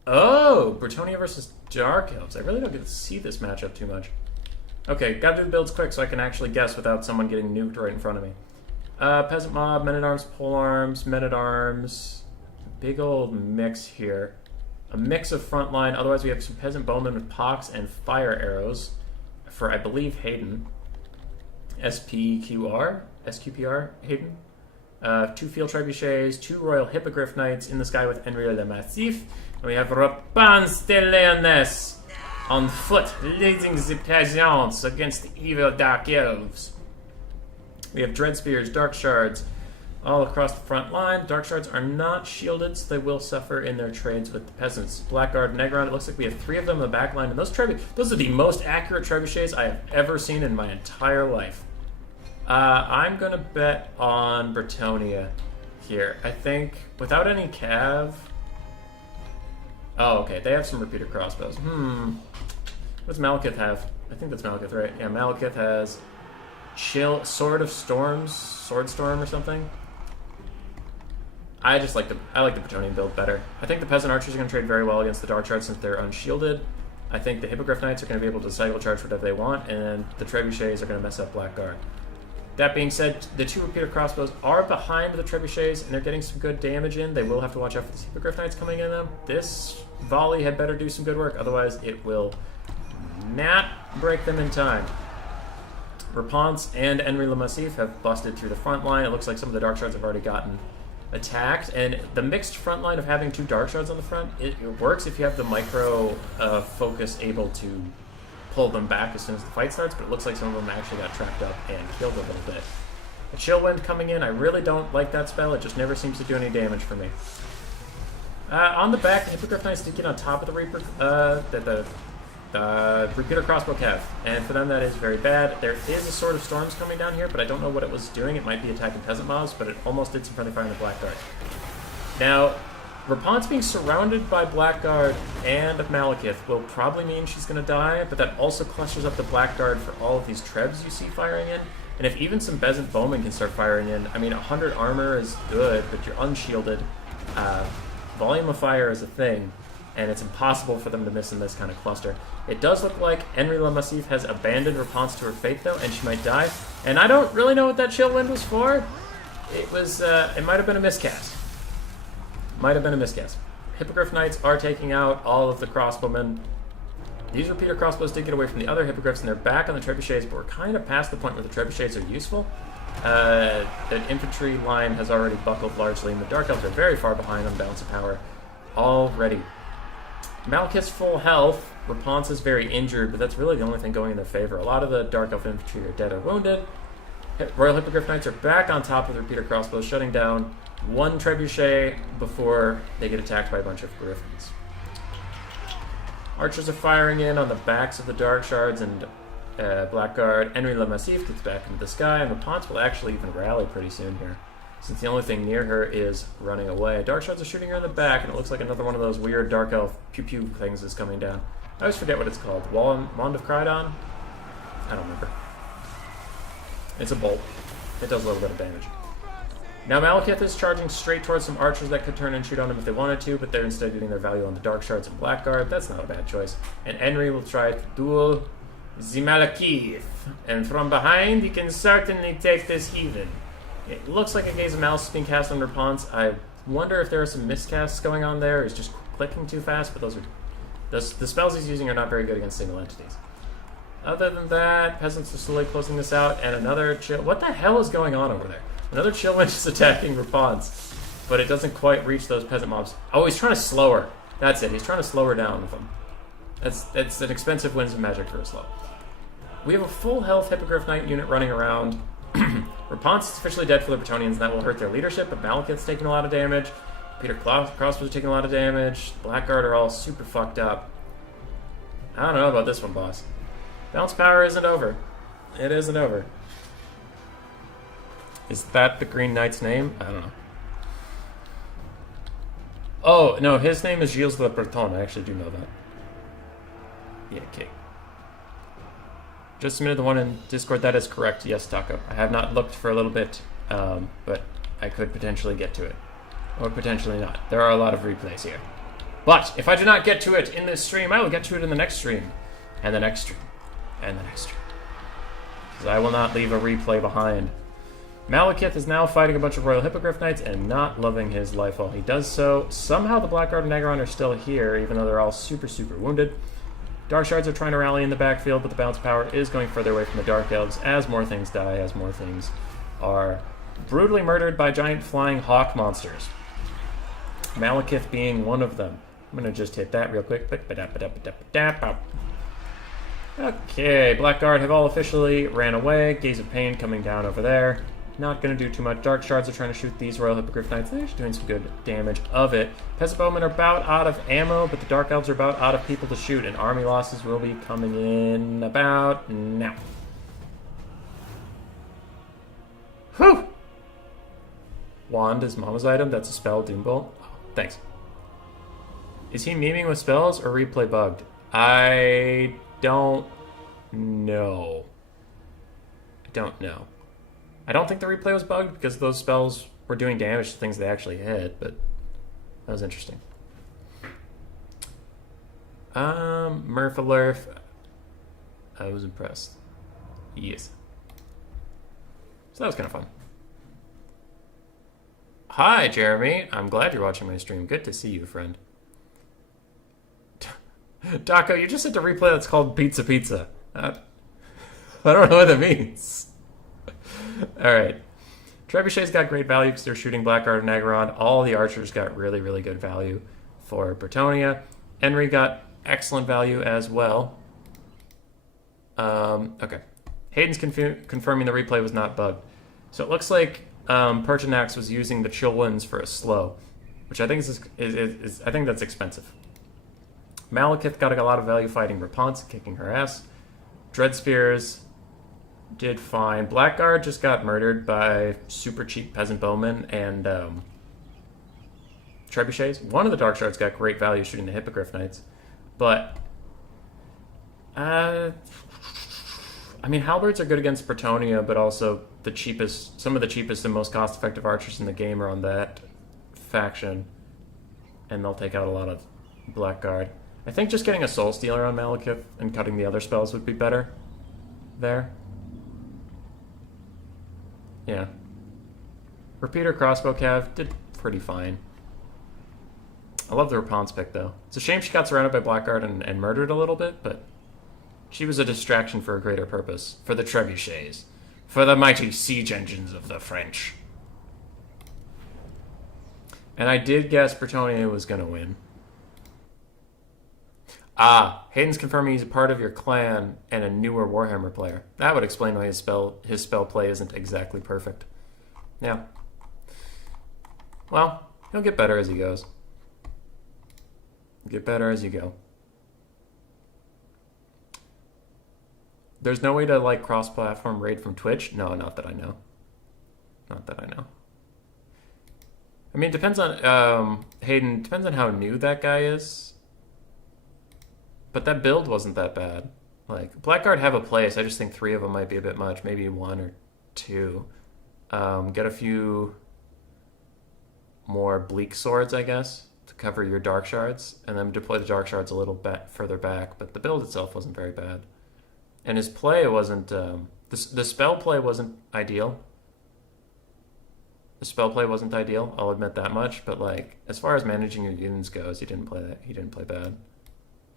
Oh, Bretonia versus Dark Elves. I really don't get to see this matchup too much. Okay, gotta do the builds quick so I can actually guess without someone getting nuked right in front of me. Peasant Mob, Men-at-Arms, Polearms, Men-at-Arms. Big old mix here. A mix of frontline. Otherwise, we have some Peasant Bowmen with Pox and Fire Arrows for, I believe, Hayden. SQPR, Hayden. 2 Field Trebuchets, 2 Royal Hippogriff Knights in the sky with Henry le Massif. And we have Rapunz de Leones on foot, leading the peasants against the evil Dark Elves. We have Dread Spears, Dark Shards, all across the front line. Dark Shards are not shielded, so they will suffer in their trades with the peasants. Blackguard and Negron, it looks like we have 3 of them in the back line, and those are the most accurate trebuchets I have ever seen in my entire life. I'm going to bet on Bretonia here. I think, without any cav... Oh, okay, they have some repeater crossbows. What does Malekith have? I think that's Malekith, right? Yeah, Malekith has... Sword of Storms, Swordstorm or something. I like the Bretonian build better. I think the Peasant Archers are going to trade very well against the Dark Shards since they're unshielded. I think the Hippogriff Knights are going to be able to cycle charge whatever they want, and the Trebuchets are going to mess up Blackguard. That being said, the 2 repeater crossbows are behind the Trebuchets, and they're getting some good damage in. They will have to watch out for the Hippogriff Knights coming in them. This volley had better do some good work, otherwise it will not break them in time. Rapunz and Henry le Massif have busted through the front line. It looks like some of the Dark Shards have already gotten attacked, and the mixed front line of having 2 Dark Shards on the front, it works if you have the micro focus able to pull them back as soon as the fight starts, but it looks like some of them actually got trapped up and killed a little bit. A Chill Wind coming in, I really don't like that spell. It just never seems to do any damage for me. On the back, the Hippogriff Knights did get on top of the Reaper, Repeater Crossbow Cav, and for them that is very bad. There is a Sword of Storms coming down here, but I don't know what it was doing. It might be attacking Peasant Mobs, but it almost did some friendly fire on the Blackguard. Now, Rapunzel being surrounded by Blackguard and Malekith will probably mean she's going to die, but that also clusters up the Blackguard for all of these Trebs you see firing in. And if even some Bezant Bowmen can start firing in, I mean, 100 armor is good, but you're unshielded. Volume of fire is a thing, and it's impossible for them to miss in this kind of cluster. It does look like Henry Le Massif has abandoned Rapunzel to her fate, though, and she might die. And I don't really know what that chill wind was for. It was, it might have been a miscast. Might have been a miscast. Hippogriff Knights are taking out all of the crossbowmen. These repeater crossbows did get away from the other hippogriffs, and they're back on the trebuchets, but we're kind of past the point where the trebuchets are useful. The infantry line has already buckled largely, and the Dark Elves are very far behind on balance of power already. Malekith's full health. Rapunzel is very injured, but that's really the only thing going in their favor. A lot of the Dark Elf infantry are dead or wounded. Royal Hippogriff Knights are back on top of the repeater crossbows, shutting down one trebuchet before they get attacked by a bunch of griffins. Archers are firing in on the backs of the Dark Shards, and Blackguard Henry Le Massif gets back into the sky, and Rapunzel will actually even rally pretty soon here, since the only thing near her is running away. Dark Shards are shooting her in the back, and it looks like another one of those weird Dark Elf pew-pew things is coming down. I always forget what it's called. Wand of Crydon? I don't remember. It's a bolt. It does a little bit of damage. Now Malekith is charging straight towards some archers that could turn and shoot on him if they wanted to, but they're instead getting their value on the Dark Shards and Blackguard. That's not a bad choice. And Henry will try to duel the Malekith. And from behind, he can certainly take this heathen. It looks like a Gaze of Malice is being cast on Rapunzel. I wonder if there are some miscasts going on there. He's just clicking too fast, but the spells he's using are not very good against single entities. Other than that, peasants are slowly closing this out, and another chill... What the hell is going on over there? Another chill winch is attacking Rapunzel, but it doesn't quite reach those peasant mobs. Oh, he's trying to slow her. That's it. He's trying to slow her down with them. It's an expensive Winds of Magic for a slow. We have a full health Hippogriff Knight unit running around. Rapunzel is officially dead for the Bretonnians, and that will hurt their leadership, but Malekith's taking a lot of damage. Peter Crossbow's taking a lot of damage. Blackguard are all super fucked up. I don't know about this one, boss. Balance power isn't over. It isn't over. Is that the Green Knight's name? I don't know. Oh, no, his name is Gilles Le Breton. I actually do know that. Yeah, okay. Just submitted the one in Discord. That is correct. Yes, Taco. I have not looked for a little bit, but I could potentially get to it. Or potentially not. There are a lot of replays here. But if I do not get to it in this stream, I will get to it in the next stream. And the next stream. And the next stream. Because I will not leave a replay behind. Malekith is now fighting a bunch of Royal Hippogriff Knights and not loving his life while he does so. Somehow the Blackguard and Nagaron are still here, even though they're all super, super wounded. Dark Shards are trying to rally in the backfield, but the bounce power is going further away from the Dark Elves as more things die, as more things are brutally murdered by giant flying hawk monsters. Malekith being one of them. I'm going to just hit that real quick. Okay, Blackguard have all officially ran away. Gaze of Pain coming down over there. Not going to do too much. Dark Shards are trying to shoot these Royal Hippogriff Knights. They're just doing some good damage of it. Peasant Bowmen are about out of ammo, but the Dark Elves are about out of people to shoot, and army losses will be coming in about now. Whew! Wand is Mama's item. That's a spell, Doombolt. Oh, thanks. Is he memeing with spells or replay bugged? I don't know. I don't think the replay was bugged because those spells were doing damage to things they actually hit, but that was interesting. Murphalurf. I was impressed. Yes. So that was kind of fun. Hi, Jeremy. I'm glad you're watching my stream. Good to see you, friend. Daco, you just said to replay that's called Pizza Pizza. I don't know what that means. Alright. Trebuchet's got great value because they're shooting Blackguard and Nagaron. All the archers got really, really good value for Bretonnia. Henry got excellent value as well. Okay. Hayden's confirming the replay was not bugged. So it looks like Pertinax was using the chill winds for a slow, which I think is I think that's expensive. Malekith got a lot of value fighting Rapunzel, kicking her ass. Dread Spears did fine. Blackguard just got murdered by super cheap peasant bowmen and trebuchets. One of the Dark Shards got great value shooting the Hippogriff Knights. But, I mean, halberds are good against Bretonnia, but also some of the cheapest and most cost-effective archers in the game are on that faction. And they'll take out a lot of Blackguard. I think just getting a Soul Stealer on Malekith and cutting the other spells would be better there. Yeah. Repeater Crossbow Cav did pretty fine. I love the Rapun's pick, though. It's a shame she got surrounded by Blackguard and murdered a little bit, but she was a distraction for a greater purpose. For the trebuchets. For the mighty siege engines of the French. And I did guess Bretonnia was going to win. Ah, Hayden's confirming he's a part of your clan and a newer Warhammer player. That would explain why his spell play isn't exactly perfect. Yeah. Well, he'll get better as he goes. Get better as you go. There's no way to, like, cross-platform raid from Twitch? No, not that I know. Not that I know. I mean, it depends on, Hayden, depends on how new that guy is. But that build wasn't that bad. Like, Blackguard have a place. I just think 3 of them might be a bit much. Maybe 1 or 2. Get a few more bleak swords, I guess, to cover your dark shards. And then deploy the dark shards a little bit further back. But the build itself wasn't very bad. And his play wasn't... the spell play wasn't ideal. The spell play wasn't ideal. I'll admit that much. But, like, as far as managing your units goes, he didn't play bad.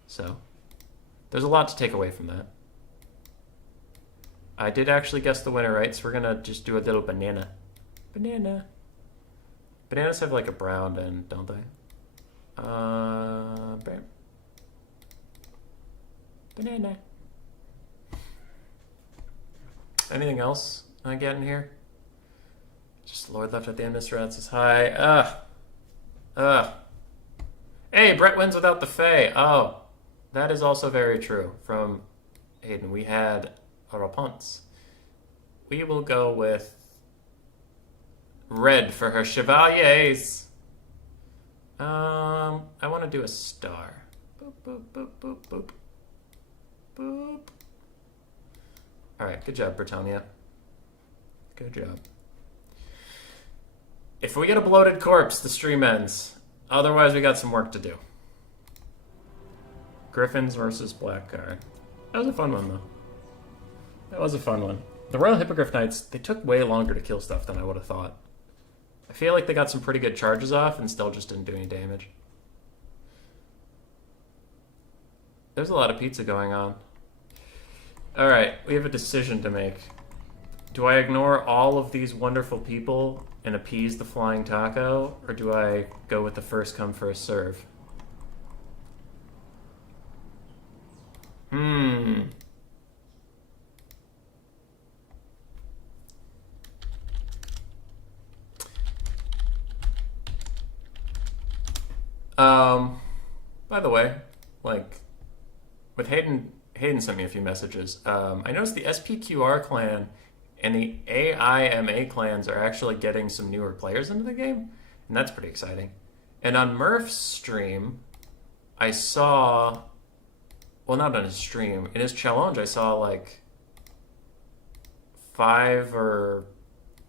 So, there's a lot to take away from that. I did actually guess the winner, right? So we're gonna just do a little banana. Banana. Bananas have like a brown end, don't they? Bam. Banana. Anything else I get in here? Just Lord left at the end, Mr. Rat says hi. Hey, Brett wins without the Fae. Oh. That is also very true. From Hayden, we had a Rapunzel. We will go with red for her chevaliers. I want to do a star. Boop, boop, boop, boop, boop. Boop. Alright, good job, Bretonnia. Good job. If we get a bloated corpse, the stream ends. Otherwise, we got some work to do. Griffins versus Blackguard. That was a fun one, though. That was a fun one. The Royal Hippogriff Knights, they took way longer to kill stuff than I would have thought. I feel like they got some pretty good charges off and still just didn't do any damage. There's a lot of pizza going on. Alright, we have a decision to make. Do I ignore all of these wonderful people and appease the flying taco, or do I go with the first come, first serve? By the way, like, with Hayden sent me a few messages. I noticed the SPQR clan and the AIMA clans are actually getting some newer players into the game, and that's pretty exciting. And on Murph's stream, I saw... Well, not on his stream. In his challenge, I saw, like, 5 or...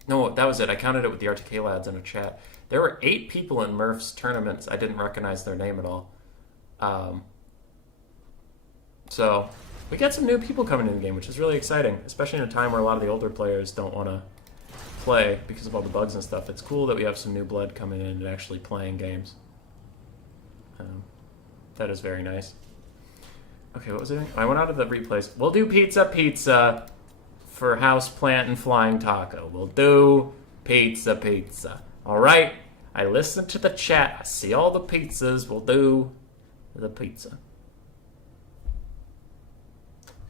No, that was it. I counted it with the RTK lads in a chat. There were 8 people in Murph's tournaments. I didn't recognize their name at all. So, we got some new people coming in the game, which is really exciting, especially in a time where a lot of the older players don't want to play because of all the bugs and stuff. It's cool that we have some new blood coming in and actually playing games. That is very nice. Okay, what was it? I went out of the replays. We'll do pizza for house plant and flying taco. We'll do pizza. All right. I listened to the chat. I see all the pizzas. We'll do the pizza.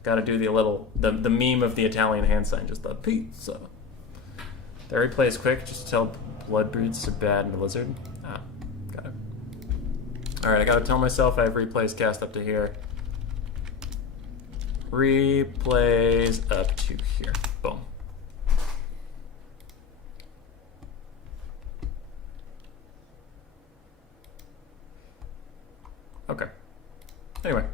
Got to do the meme of the Italian hand sign, just the pizza. The replay is quick, just to tell blood brutes are bad in the lizard. Ah, got it. All right, I got to tell myself I have replays cast up to here. Replays up to here. Boom. Anyway.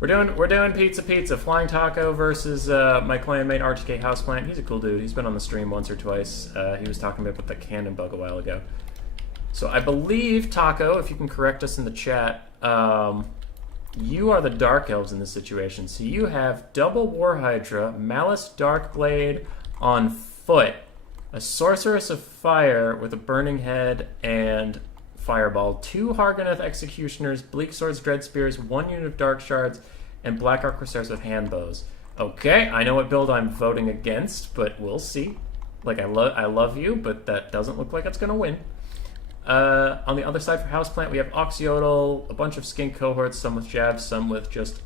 We're doing pizza. Flying Taco versus my clanmate RTK Houseplant. He's a cool dude. He's been on the stream once or twice. He was talking about the cannon bug a while ago. So I believe, Taco, if you can correct us in the chat, you are the Dark Elves in this situation. So you have double War Hydra, Malice Darkblade on foot, a Sorceress of Fire with a Burning Head and Fireball, 2 Hargoneth Executioners, Bleak Swords, Dread Spears, 1 unit of Dark Shards, and Black Arc Corsairs with hand bows. Okay, I know what build I'm voting against, but we'll see. Like, I love you, but that doesn't look like it's going to win. On the other side for Houseplant, we have Oxyodal, a bunch of skink cohorts, some with jabs, some with just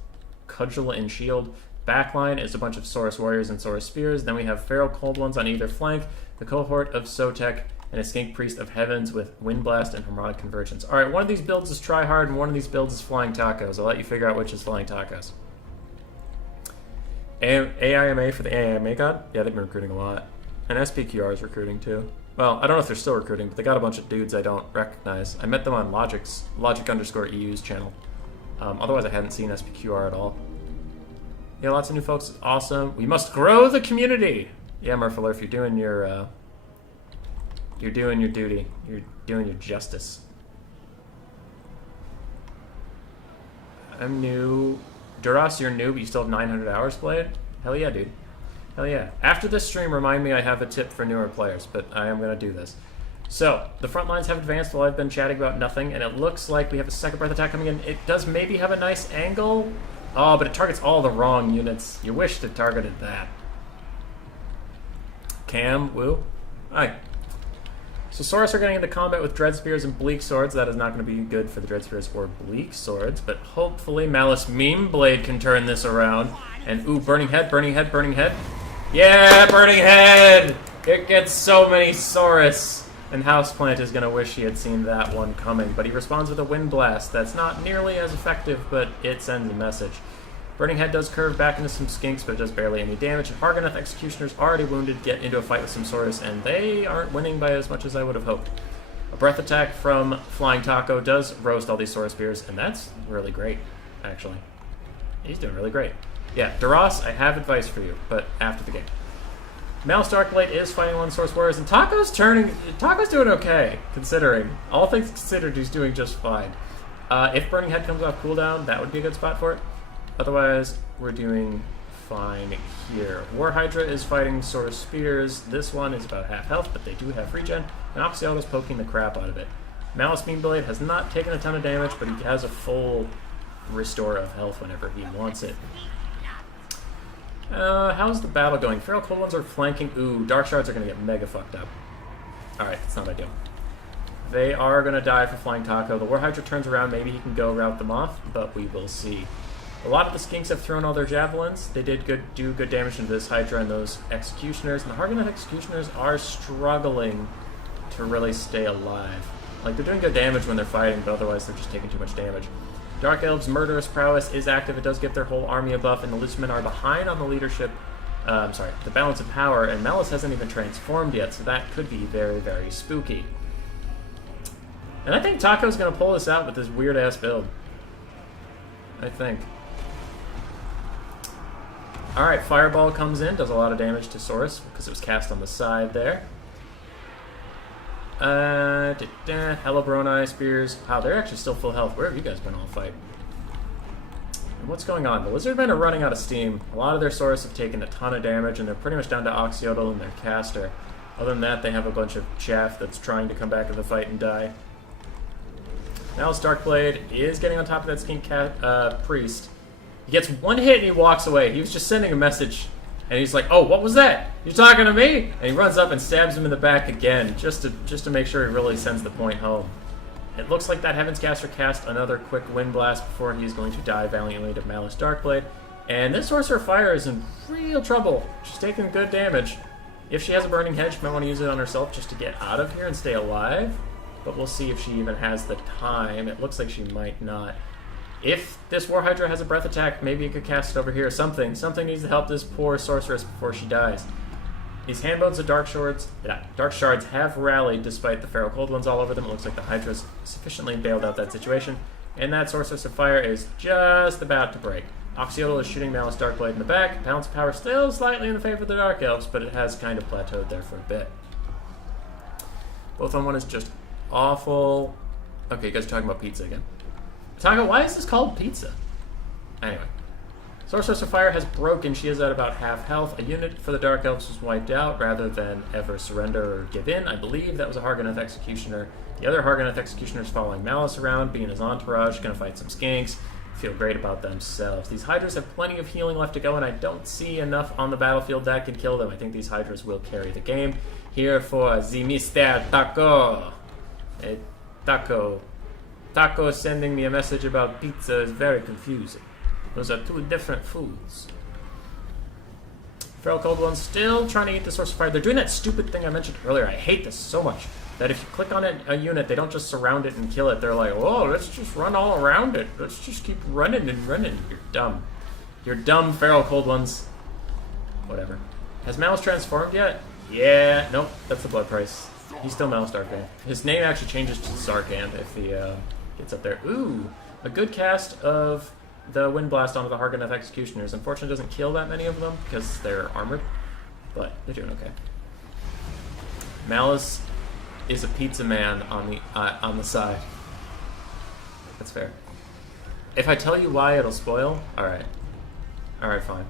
cudgel and shield. Backline is a bunch of Saurus Warriors and Saurus Spears. Then we have Feral Cold Ones on either flank, the cohort of Sotek, and a Skink Priest of Heavens with Windblast and Harmonic Convergence. Alright, one of these builds is Tryhard, and one of these builds is Flying Tacos. I'll let you figure out which is Flying Tacos. AIMA for the AIMA God? Yeah, they've been recruiting a lot. And SPQR is recruiting too. Well, I don't know if they're still recruiting, but they got a bunch of dudes I don't recognize. I met them on Logic_EU's channel. Otherwise, I hadn't seen SPQR at all. Yeah, lots of new folks. Awesome. We must grow the community! Yeah, Murphalurf, you're doing your duty. You're doing your justice. I'm new. Duras, you're new, but you still have 900 hours played? Hell yeah, dude. Hell yeah. After this stream, remind me I have a tip for newer players, but I am going to do this. So, the front lines have advanced while I've been chatting about nothing, and it looks like we have a second breath attack coming in. It does maybe have a nice angle. Oh, but it targets all the wrong units. You wish it targeted that. Cam, woo. Hi. So Saurus are getting into combat with Dread Spears and Bleak Swords. That is not going to be good for the Dread Spears or Bleak Swords, but hopefully Malice Meme Blade can turn this around. And ooh, Burning Head. Yeah, Burning Head! It gets so many Saurus. And Houseplant is going to wish he had seen that one coming, but he responds with a Wind Blast. That's not nearly as effective, but it sends a message. Burning Head does curve back into some skinks, but it does barely any damage. Hargoneth Executioners, already wounded, get into a fight with some Saurus, and they aren't winning by as much as I would have hoped. A breath attack from Flying Taco does roast all these Saurus Spears, and that's really great, actually. He's doing really great. Yeah, Duras, I have advice for you, but after the game. Malice Darkblade is fighting one Saurus Warriors, and Taco's doing okay, considering. All things considered, he's doing just fine. If Burning Head comes off cooldown, that would be a good spot for it. Otherwise, we're doing fine here. War Hydra is fighting Saurus Spears. This one is about half health, but they do have regen, and Oxyaldo's poking the crap out of it. Malice Meme Blade has not taken a ton of damage, but he has a full restore of health whenever he wants it. How's the battle going? Feral Cold Ones are flanking. Ooh, Dark Shards are going to get mega fucked up. Alright, that's not ideal. They are going to die for Flying Taco. The War Hydra turns around. Maybe he can go rout them off, but we will see. A lot of the Skinks have thrown all their Javelins. They did do good damage into this Hydra and those Executioners. And the Hargoneth Executioners are struggling to really stay alive. Like, they're doing good damage when they're fighting, but otherwise they're just taking too much damage. Dark Elves' Murderous Prowess is active. It does get their whole army a buff, and the Lucimen are behind on the leadership. The balance of power, and Malice hasn't even transformed yet, so that could be very, very spooky. And I think Taco's going to pull this out with this weird-ass build. I think. Alright, Fireball comes in, does a lot of damage to Saurus, because it was cast on the side there. Hellobroni, Spears. Wow, they're actually still full health. Where have you guys been all fight? And what's going on? The Lizardmen are running out of steam. A lot of their Saurus have taken a ton of damage, and they're pretty much down to Oxyodal and their caster. Other than that, they have a bunch of chaff that's trying to come back in the fight and die. Malice Darkblade is getting on top of that Skink Priest. He gets one hit and he walks away. He was just sending a message, and he's like, "Oh, what was that? You're talking to me?" And he runs up and stabs him in the back again, just to make sure he really sends the point home. It looks like that Heaven's Caster cast another quick Wind Blast before he's going to die valiantly to Malice Darkblade. And this Sorcerer of Fire is in real trouble. She's taking good damage. If she has a Burning Head, she might want to use it on herself just to get out of here and stay alive. But we'll see if she even has the time. It looks like she might not. If this War Hydra has a breath attack, maybe it could cast it over here. Something needs to help this poor sorceress before she dies. These handbones of Dark Shards have rallied despite the Feral Cold Ones all over them. It looks like the Hydra's sufficiently bailed out that situation. And that Sorceress of Fire is just about to break. Oxyodal is shooting Malice Darkblade in the back. Balance of Power still slightly in the favor of the Dark Elves, but it has kind of plateaued there for a bit. Both on one is just awful. Okay, you guys are talking about pizza again. Taco, why is this called pizza? Anyway. Sorceress of Fire has broken. She is at about half health. A unit for the Dark Elves was wiped out rather than ever surrender or give in. I believe that was a Hargoneth Executioner. The other Hargoneth Executioner is following Malice around, being his entourage, going to fight some skinks, feel great about themselves. These Hydras have plenty of healing left to go, and I don't see enough on the battlefield that can kill them. I think these Hydras will carry the game. Here for the Mr. Taco. Taco. Taco sending me a message about pizza is very confusing. Those are two different foods. Feral Cold One's still trying to eat the Source of Fire. They're doing that stupid thing I mentioned earlier. I hate this so much. That if you click on a unit, they don't just surround it and kill it. They're like, oh, let's just run all around it. Let's just keep running and running. You're dumb. You're dumb, Feral Cold Ones. Whatever. Has Malice transformed yet? Yeah. Nope. That's the blood price. He's still Malice Darkbane. His name actually changes to Zarkand if he gets up there. Ooh. A good cast of the Wind Blast onto the Hargoneth Executioners. Unfortunately, it doesn't kill that many of them because they're armored, but they're doing okay. Malice is a pizza man on the side. That's fair. If I tell you why, it'll spoil. All right, fine.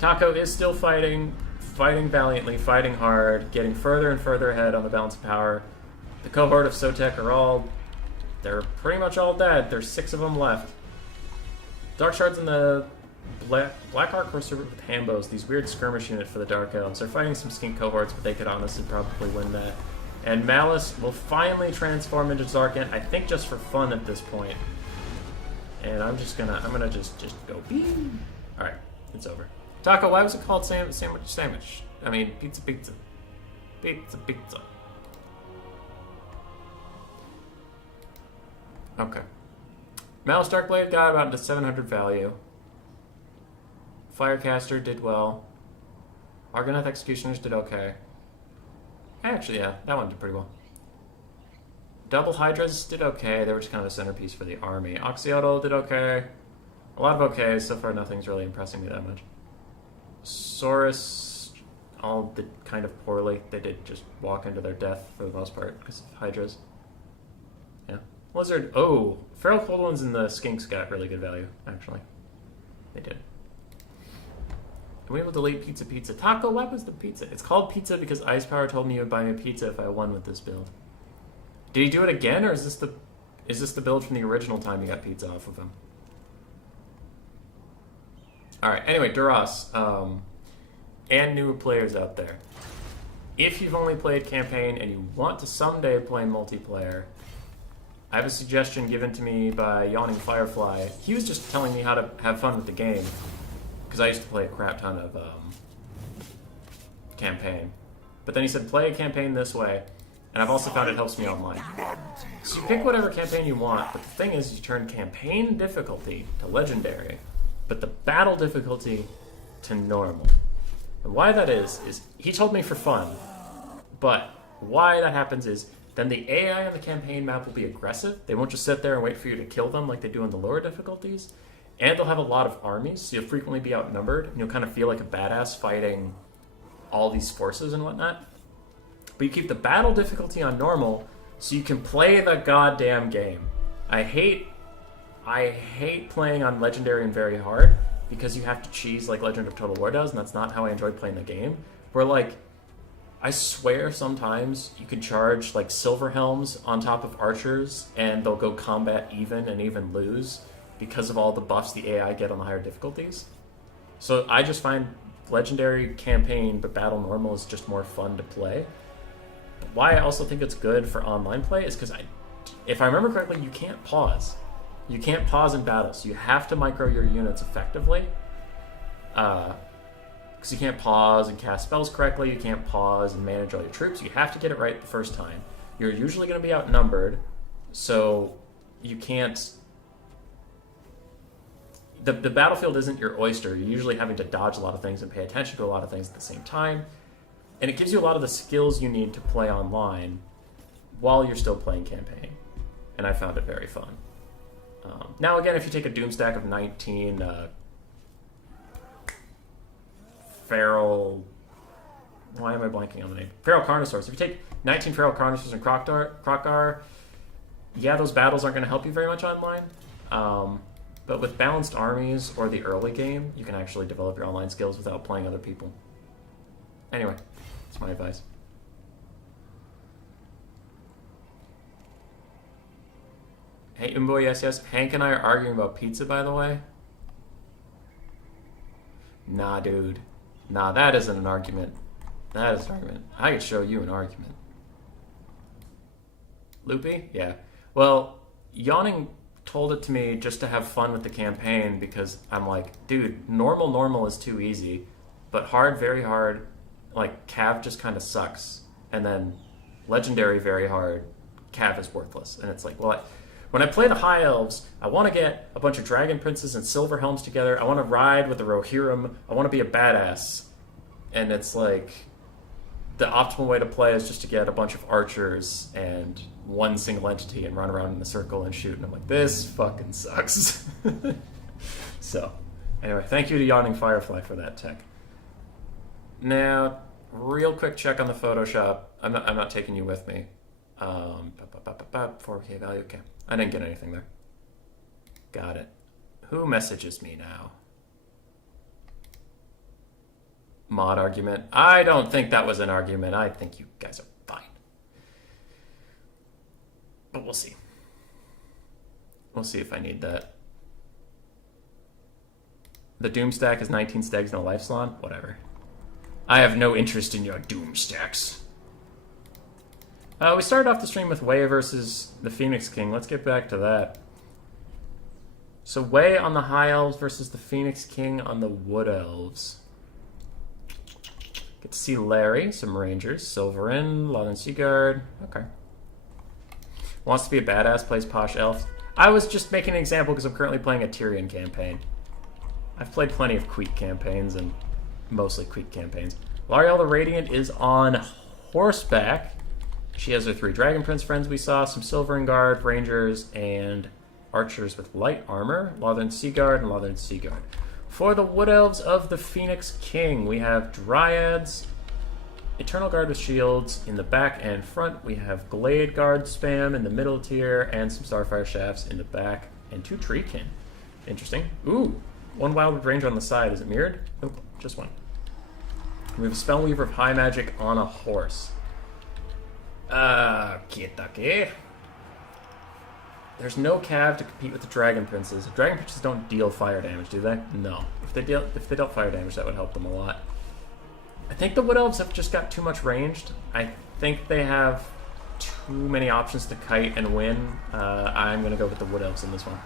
Taco is still fighting valiantly, fighting hard, getting further and further ahead on the balance of power. The cohort of Sotek are they're pretty much all dead. There's 6 of them left. Dark Shards in the Black Arc Cruiser with Hambos, these weird skirmish unit for the Dark Elves. They're fighting some skink cohorts, but they could honestly probably win that. And Malice will finally transform into Zarkand, I think just for fun at this point. And I'm gonna just go beam. Alright, it's over. Taco, why was it called sandwich? I mean, pizza. Okay. Malice Darkblade got about into 700 value. Firecaster did well. Hargoneth Executioners did okay. Actually, yeah, that one did pretty well. Double Hydras did okay. They were just kind of a centerpiece for the army. Oxyodal did okay. A lot of okay. So far, nothing's really impressing me that much. Saurus all did kind of poorly. They did just walk into their death for the most part because of Hydras. Yeah. Lizard. Oh, Feral Cold Ones and the Skinks got really good value, actually. They did. Can we able to delete pizza? Taco, what was the pizza? It's called pizza because Ice Power told me he would buy me a pizza if I won with this build. Did he do it again, or is this the build from the original time you got pizza off of him? Alright, anyway, Duras, and new players out there. If you've only played campaign and you want to someday play multiplayer, I have a suggestion given to me by Yawning Firefly. He was just telling me how to have fun with the game, because I used to play a crap ton of campaign. But then he said, play a campaign this way, and I've also found it helps me online. So you pick whatever campaign you want, but the thing is, you turn campaign difficulty to legendary, but the battle difficulty to normal. And why that is he told me for fun, but why that happens is then the AI on the campaign map will be aggressive. They won't just sit there and wait for you to kill them like they do in the lower difficulties. And they'll have a lot of armies, so you'll frequently be outnumbered, and you'll kind of feel like a badass fighting all these forces and whatnot. But you keep the battle difficulty on normal, so you can play the goddamn game. I hate playing on Legendary and very hard, because you have to cheese like Legend of Total War does, and that's not how I enjoy playing the game. Where, like, I swear sometimes you can charge, like, Silver Helms on top of archers, and they'll go combat even and even lose, because of all the buffs the AI get on the higher difficulties. So I just find Legendary campaign but battle normal is just more fun to play. But why I also think it's good for online play is because if I remember correctly, you can't pause. You can't pause in battle, so you have to micro your units effectively. Because you can't pause and cast spells correctly, you can't pause and manage all your troops. You have to get it right the first time. You're usually going to be outnumbered, so you can't... The battlefield isn't your oyster. You're usually having to dodge a lot of things and pay attention to a lot of things at the same time. And it gives you a lot of the skills you need to play online while you're still playing campaign. and I found it very fun. Now again, if you take a doom stack of 19 feral... Why am I blanking on the name? Feral Carnosaurs. If you take 19 Feral Carnosaurs and Krokgar, yeah, those battles aren't going to help you very much online. But with balanced armies or the early game, you can actually develop your online skills without playing other people. Anyway, that's my advice. Hey, Umbo, yes, yes. Hank and I are arguing about pizza, by the way. Nah, dude. Nah, that isn't an argument. That is an argument. I could show you an argument. Loopy? Yeah. Well, Yawning told it to me just to have fun with the campaign because I'm like, dude, normal is too easy, but hard, very hard, like, Cav just kind of sucks. And then legendary, very hard, Cav is worthless. And it's like, well, when I play the High Elves, I want to get a bunch of Dragon Princes and Silver Helms together. I want to ride with the Rohirrim. I want to be a badass. And it's like, the optimal way to play is just to get a bunch of archers and one single entity and run around in a circle and shoot. And I'm like, this fucking sucks. So, anyway, thank you to Yawning Firefly for that tech. Now, real quick check on the Photoshop. I'm not taking you with me. 4K value, okay. I didn't get anything there. Got it. Who messages me now? Mod argument. I don't think that was an argument. I think you guys are fine. But we'll see. We'll see if I need that. The Doom stack is 19 stags and a life salon? Whatever. I have no interest in your Doom stacks. We started off the stream with Wei versus the Phoenix King. Let's get back to that. So Wei on the High Elves versus the Phoenix King on the Wood Elves. Get to see Larry, some Rangers, Silverin, Lothan Seaguard. Okay. Wants to be a badass, plays Posh Elf. I was just making an example because I'm currently playing a Tyrion campaign. I've played plenty of Queek campaigns and mostly Queek campaigns. L'Ariel the Radiant is on horseback. She has her 3 Dragon Prince friends we saw, some Silverin Guard, Rangers, and Archers with light armor, Lothan Seaguard and Lothan Seaguard. For the Wood Elves of the Phoenix King, we have Dryads, Eternal Guard with shields in the back and front. We have Glade Guard spam in the middle tier, and some Starfire Shafts in the back, and 2 Treekin. Interesting. Ooh, 1 Wildwood Ranger on the side. Is it mirrored? Nope, just 1. We have a Spellweaver of High Magic on a horse. Kitake. There's no Cav to compete with the Dragon Princes. The Dragon Princes don't deal fire damage, do they? No. If they dealt fire damage, that would help them a lot. I think the Wood Elves have just got too much ranged. I think they have too many options to kite and win. I'm going to go with the Wood Elves in this one.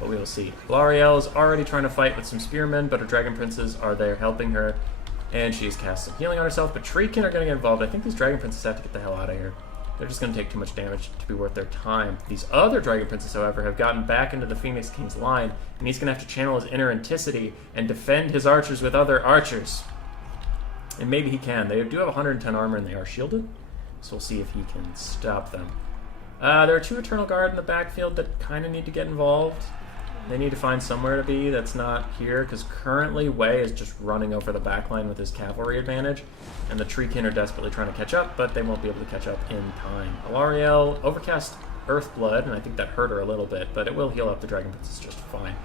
But we will see. L'Ariel is already trying to fight with some Spearmen, but her Dragon Princes are there helping her. And she's cast some healing on herself, but Treekin are going to get involved. I think these Dragon Princes have to get the hell out of here. They're just going to take too much damage to be worth their time. These other Dragon Princes, however, have gotten back into the Phoenix King's line, and he's going to have to channel his inner Anticity and defend his archers with other archers. And maybe he can. They do have 110 armor, and they are shielded, so we'll see if he can stop them. There are 2 Eternal Guard in the backfield that kind of need to get involved. They need to find somewhere to be that's not here, because currently Wei is just running over the backline with his cavalry advantage, and the Treekin are desperately trying to catch up, but they won't be able to catch up in time. L'Ariel overcast Earthblood, and I think that hurt her a little bit, but it will heal up the Dragon Princess just fine.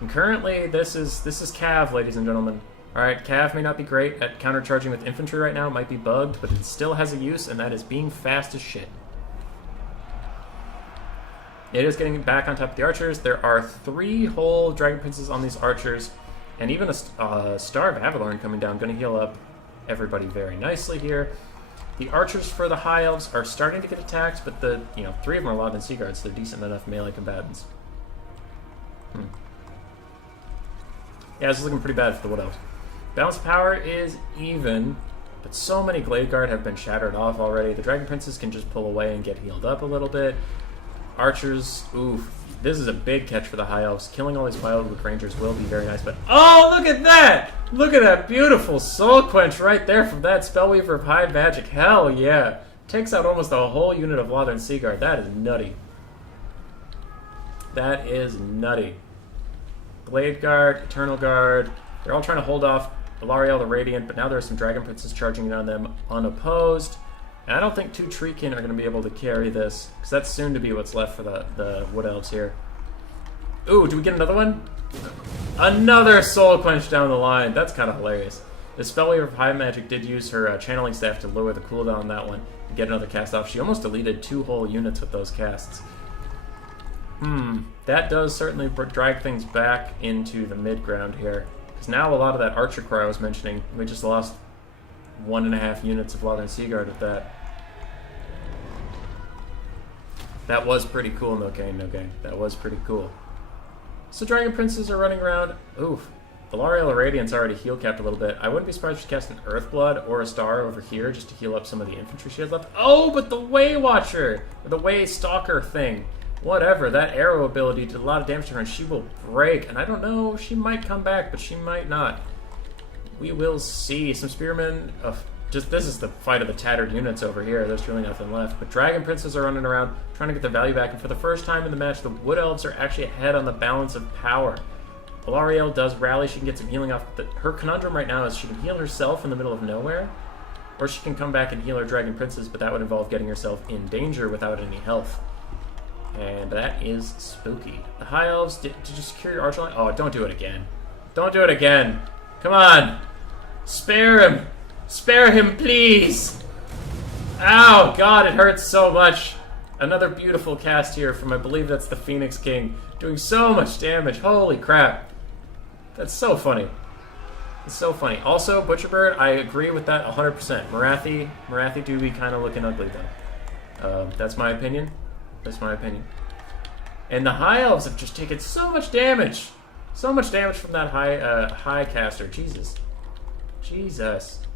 And currently, this is Cav, ladies and gentlemen. Alright, Cav may not be great at countercharging with infantry right now, it might be bugged, but it still has a use, and that is being fast as shit. It is getting back on top of the archers. There are 3 whole Dragon Princes on these archers, and even a Star of Avalorn coming down, going to heal up everybody very nicely here. The archers for the High Elves are starting to get attacked, but the 3 of them are Lothan Seaguards, so they're decent enough melee combatants. Yeah, this is looking pretty bad for the Wood Elves. Balance of power is even, but so many Glade Guard have been shattered off already. The Dragon Princes can just pull away and get healed up a little bit. Archers, oof. This is a big catch for the High Elves. Killing all these Wildwood Rangers will be very nice, but oh, look at that! Look at that beautiful Soul Quench right there from that Spellweaver of High Magic. Hell yeah. Takes out almost a whole unit of Lothan Seaguard. That is nutty. That is nutty. Blade Guard, Eternal Guard. They're all trying to hold off Alarielle the Radiant, but now there are some Dragon Princes charging in on them unopposed. And I don't think 2 Treekin are going to be able to carry this, because that's soon to be what's left for the Wood Elves here. Ooh, do we get another one? Another Soul Quench down the line. That's kind of hilarious. The Spellweaver of High Magic did use her Channeling Staff to lower the cooldown on that one and get another cast off. She almost deleted 2 whole units with those casts. That does certainly drag things back into the mid-ground here. Because now a lot of that Archer Cry I was mentioning, we just lost 1.5 units of Lothern Seaguard with that. That was pretty cool, no gain. That was pretty cool. So Dragon Princes are running around. Oof. Alarielle Radiant's already heal capped a little bit. I wouldn't be surprised if she cast an Earthblood or a Star over here just to heal up some of the infantry she has left. Oh, but the Way Watcher! Or the Way Stalker thing. Whatever, that arrow ability did a lot of damage to her and she will break. And I don't know, she might come back, but she might not. We will see. Some Spearmen. This is the fight of the tattered units over here. There's really nothing left. But Dragon Princes are running around trying to get their value back. And for the first time in the match, the Wood Elves are actually ahead on the balance of power. Alarielle does rally. She can get some healing off. Her conundrum right now is she can heal herself in the middle of nowhere, or she can come back and heal her Dragon Princes, but that would involve getting herself in danger without any health. And that is spooky. The High Elves, did you secure your Archer line? Oh, don't do it again. Don't do it again. Come on. Spare him. Spare him, please! Ow, God, it hurts so much. Another beautiful cast here from, I believe that's the Phoenix King, doing so much damage. Holy crap. That's so funny. It's so funny. Also, Butcherbird, I agree with that 100%. Marathi do be kind of looking ugly, though. That's my opinion. That's my opinion. And the High Elves have just taken so much damage. So much damage from that high caster. Jesus.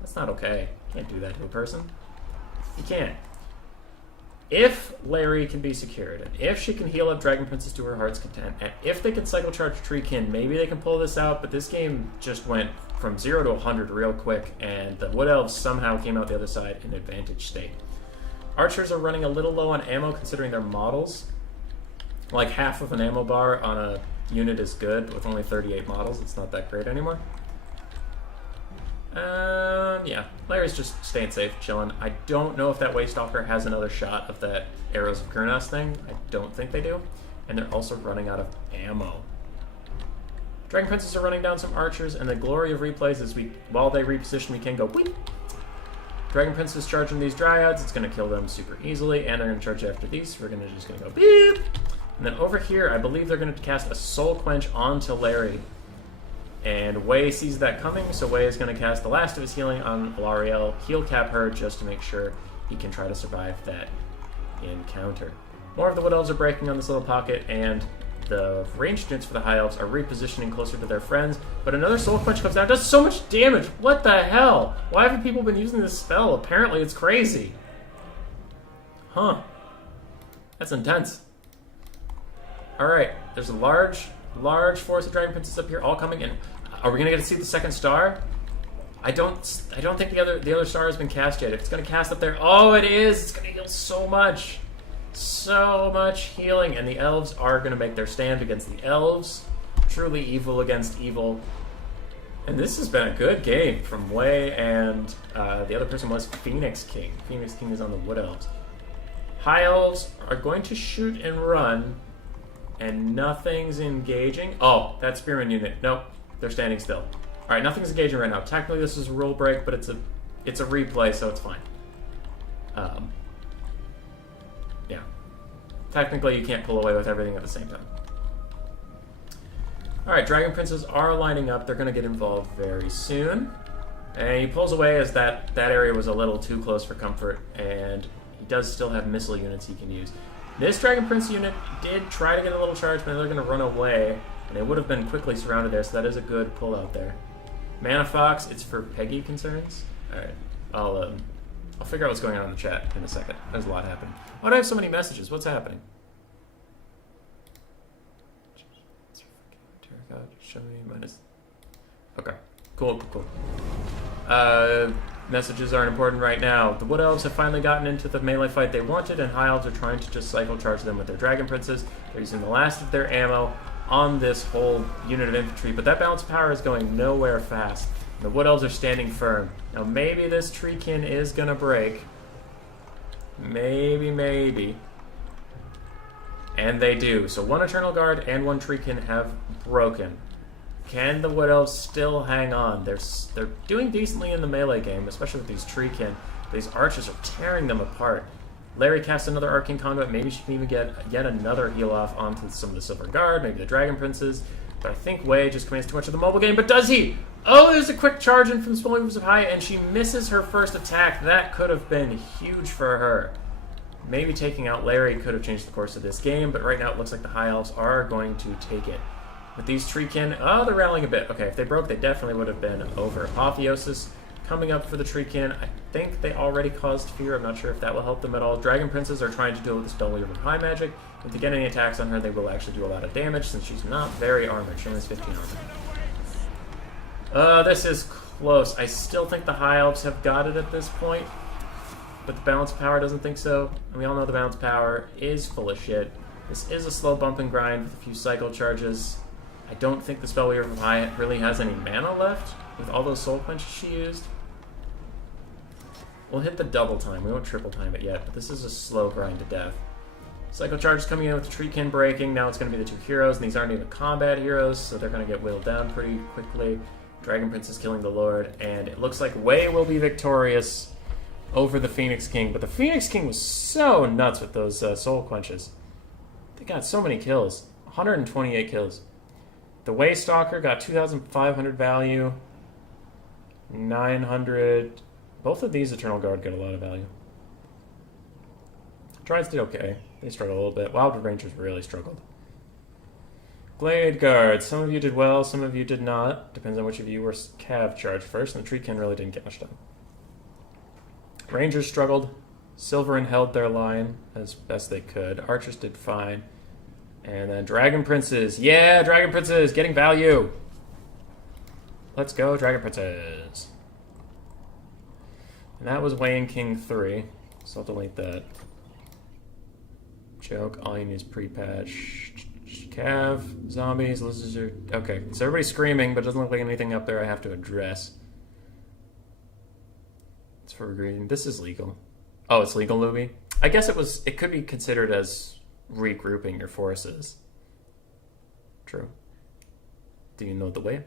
That's not okay. You can't do that to a person. You can't. If Larry can be secured, and if she can heal up Dragon Princess to her heart's content, and if they can cycle charge Treekin, maybe they can pull this out, but this game just went from 0 to 100 real quick, and the Wood Elves somehow came out the other side in advantage state. Archers are running a little low on ammo considering their models. Like half of an ammo bar on a unit is good, but with only 38 models, it's not that great anymore. Yeah, Larry's just staying safe, chilling. I don't know if that Waystalker has another shot of that Arrows of Kurnos thing. I don't think they do. And they're also running out of ammo. Dragon Princes are running down some archers, and the glory of replays is while they reposition, we can go whip. Dragon Princes charging these Dryads, it's going to kill them super easily, and they're going to charge after these, so we're just going to go beep. And then over here, I believe they're going to cast a Soul Quench onto Larry. And Way sees that coming, so Way is going to cast the last of his healing on Alarielle, heal cap her just to make sure he can try to survive that encounter. More of the Wood Elves are breaking on this little pocket, and the ranged units for the High Elves are repositioning closer to their friends, but another Soul Quench comes down, does so much damage! What the hell? Why haven't people been using this spell? Apparently it's crazy. Huh. That's intense. Alright, there's a large force of Dragon Princes up here, all coming in. Are we gonna get to see the second star? I don't think the other star has been cast yet. If it's gonna cast up there, oh, it is. It's gonna heal so much healing, and the elves are gonna make their stand against the elves. Truly evil against evil, and this has been a good game from Way, and the other person was Phoenix King. Phoenix King is on the Wood Elves. High Elves are going to shoot and run. And nothing's engaging. Oh, that Spearman unit. Nope, they're standing still. All right, nothing's engaging right now. Technically, this is a rule break, but it's a replay, so it's fine. Yeah. Technically, you can't pull away with everything at the same time. All right, Dragon Princes are lining up. They're going to get involved very soon. And he pulls away as that area was a little too close for comfort, and he does still have missile units he can use. This Dragon Prince unit did try to get a little charge, but they're going to run away, and they would have been quickly surrounded there, so that is a good pull out there. Mana Fox, it's for Peggy concerns. Alright, I'll figure out what's going on in the chat in a second. There's a lot happening. Why do I have so many messages? What's happening? Show me minus... Okay, cool. Messages aren't important right now. The Wood Elves have finally gotten into the melee fight they wanted, and High Elves are trying to just cycle charge them with their Dragon Princes. They're using the last of their ammo on this whole unit of infantry, but that balance of power is going nowhere fast. The Wood Elves are standing firm. Now maybe this Treekin is going to break. Maybe. And they do. So one Eternal Guard and one Treekin have broken. Can the Wood Elves still hang on? They're doing decently in the melee game, especially with these Treekin. These archers are tearing them apart. Larry casts another Arcane Conduit. Maybe she can even get yet another heal off onto some of the Silver Guard, maybe the Dragon Princes. But I think Wei just commands too much of the mobile game. But does he? Oh, there's a quick charge in from Spelling Moves of High, and she misses her first attack. That could have been huge for her. Maybe taking out Larry could have changed the course of this game, but right now it looks like the High Elves are going to take it. With these Treekin, they're rallying a bit. Okay, if they broke, they definitely would have been over. Apotheosis coming up for the Treekin. I think they already caused fear. I'm not sure if that will help them at all. Dragon Princes are trying to deal with the Spellweaver of High Magic. If they get any attacks on her, they will actually do a lot of damage since she's not very armored. She only has 15 armor. This is close. I still think the High Elves have got it at this point, but the balance power doesn't think so. And we all know the balance power is full of shit. This is a slow bump and grind with a few cycle charges. I don't think the Spellweaver of High really has any mana left with all those soul quenches she used. We'll hit the double time. We won't triple time it yet, but this is a slow grind to death. Cycle charge is coming in with the Treekin breaking. Now it's going to be the two heroes, and these aren't even combat heroes, so they're going to get whittled down pretty quickly. Dragon Prince is killing the Lord, and it looks like Wei will be victorious over the Phoenix King. But the Phoenix King was so nuts with those soul quenches. They got so many kills. 128 kills. The Wei Stalker got 2,500 value. 900. Both of these Eternal Guard get a lot of value. Trides did okay. They struggled a little bit. Wild Rangers really struggled. Glade Guards. Some of you did well, some of you did not. Depends on which of you were Cav charged first, and the Treekin really didn't get much done. Rangers struggled. Silverin held their line as best they could. Archers did fine. And then Dragon Princes. Yeah, Dragon Princes getting value. Let's go, Dragon Princes. And that was Wei and King 3. So I'll delete that. Joke, all you need is pre-patch. Cav, zombies, lizards are... Okay, so everybody's screaming, but it doesn't look like anything up there I have to address. It's for green. This is legal. Oh, it's legal, Luby? I guess it could be considered as regrouping your forces. True. Do you know the way?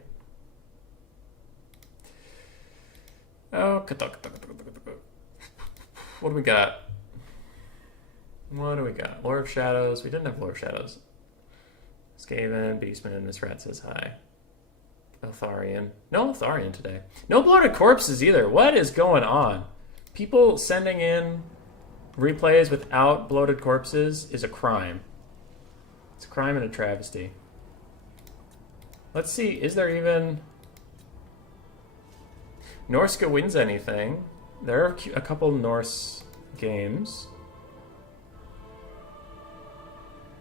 Oh, what do we got? What do we got? Lord of Shadows. We didn't have Lord of Shadows. Skaven, Beastman, Miss Rat says hi. Lotharian. No Lotharian today. No Bloated Corpses either. What is going on? People sending in replays without Bloated Corpses is a crime. It's a crime and a travesty. Let's see, is there even... Norska wins anything. There are a couple Norse games.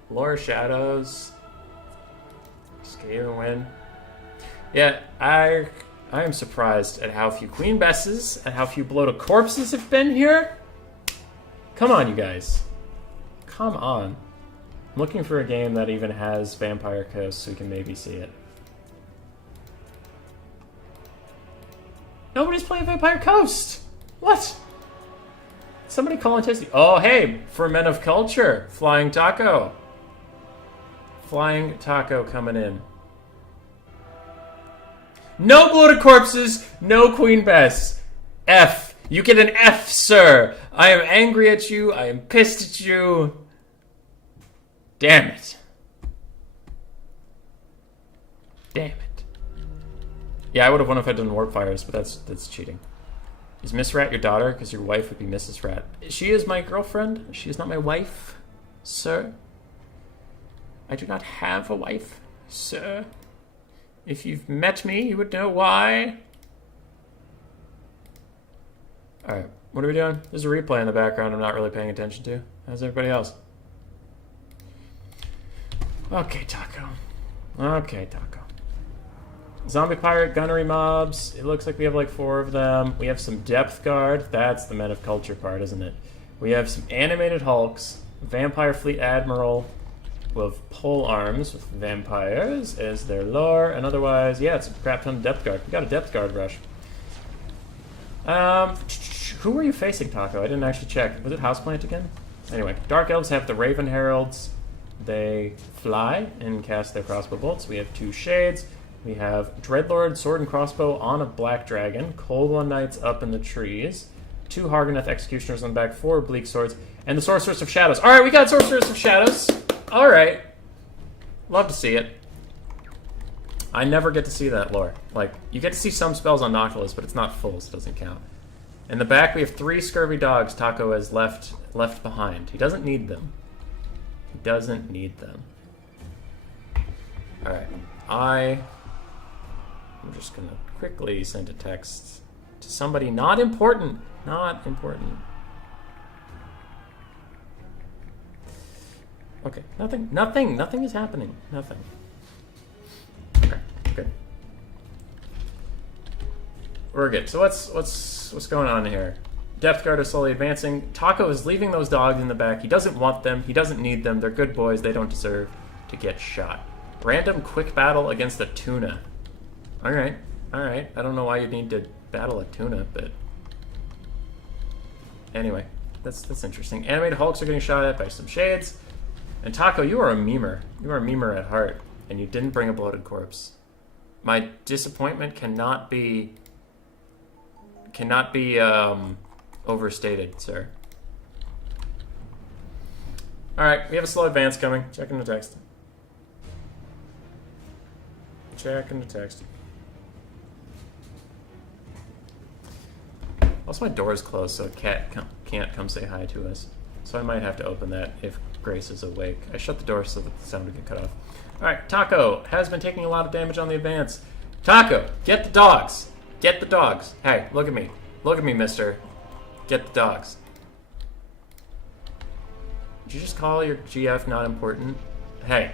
Lore of Shadows. Skaven win. Yeah, I am surprised at how few Queen Besses and how few Bloated Corpses have been here. Come on, you guys. Come on. I'm looking for a game that even has Vampire Coast so we can maybe see it. Nobody's playing Vampire Coast! What? Somebody call and test. Oh, hey! For Men of Culture! Flying Taco! Flying Taco coming in. No Bloated Corpses! No Queen Bess! F! You get an F, sir! I am angry at you. I am pissed at you. Damn it. Damn it. Yeah, I would have won if I'd done Warp Fires, but that's cheating. Is Miss Rat your daughter? Because your wife would be Mrs. Rat. She is my girlfriend. She is not my wife, sir. I do not have a wife, sir. If you've met me, you would know why. Alright, what are we doing? There's a replay in the background I'm not really paying attention to. How's everybody else? Okay, Taco. Okay, Taco. Zombie pirate gunnery mobs. It looks like we have like 4 of them. We have some depth guard. That's the men of culture part, isn't it? We have some animated hulks, vampire fleet admiral with pole arms with vampires as their lore, and otherwise, yeah, it's a crap ton of depth guard. We got a depth guard rush. Who were you facing, Taco? I didn't actually check. Was it Houseplant again? Anyway, Dark Elves have the Raven Heralds. They fly and cast their crossbow bolts. We have 2 Shades. We have Dreadlord, Sword and Crossbow on a Black Dragon. Cold One Knights up in the trees. 2 Hargoneth Executioners on the back, 4 Bleak Swords. And the Sorceress of Shadows. Alright, we got Sorceress of Shadows. Alright. Love to see it. I never get to see that lore. Like, you get to see some spells on Noctilus, but it's not full, so it doesn't count. In the back, we have 3 Scurvy Dogs Taco has left behind. He doesn't need them. He doesn't need them. Alright. I'm just going to quickly send a text to somebody not important. Not important. Okay. Nothing is happening. Nothing. Okay, good. We're good. So what's going on here? Depth Guard is slowly advancing. Taco is leaving those dogs in the back. He doesn't want them. He doesn't need them. They're good boys. They don't deserve to get shot. Random quick battle against a tuna. Alright. Alright. I don't know why you need to battle a tuna, but... Anyway, that's interesting. Animated Hulks are getting shot at by some Shades. And Taco, you are a memer. You are a memer at heart. And you didn't bring a bloated corpse. My disappointment cannot be overstated, sir. Alright, we have a slow advance coming. Checking the text. Checking the text. Also, my door is closed, so a cat can't come say hi to us. So I might have to open that if Grace is awake. I shut the door so that the sound would get cut off. Alright, Taco has been taking a lot of damage on the advance. Taco, get the dogs! Get the dogs! Hey, look at me. Look at me, mister. Get the dogs. Did you just call your GF not important? Hey,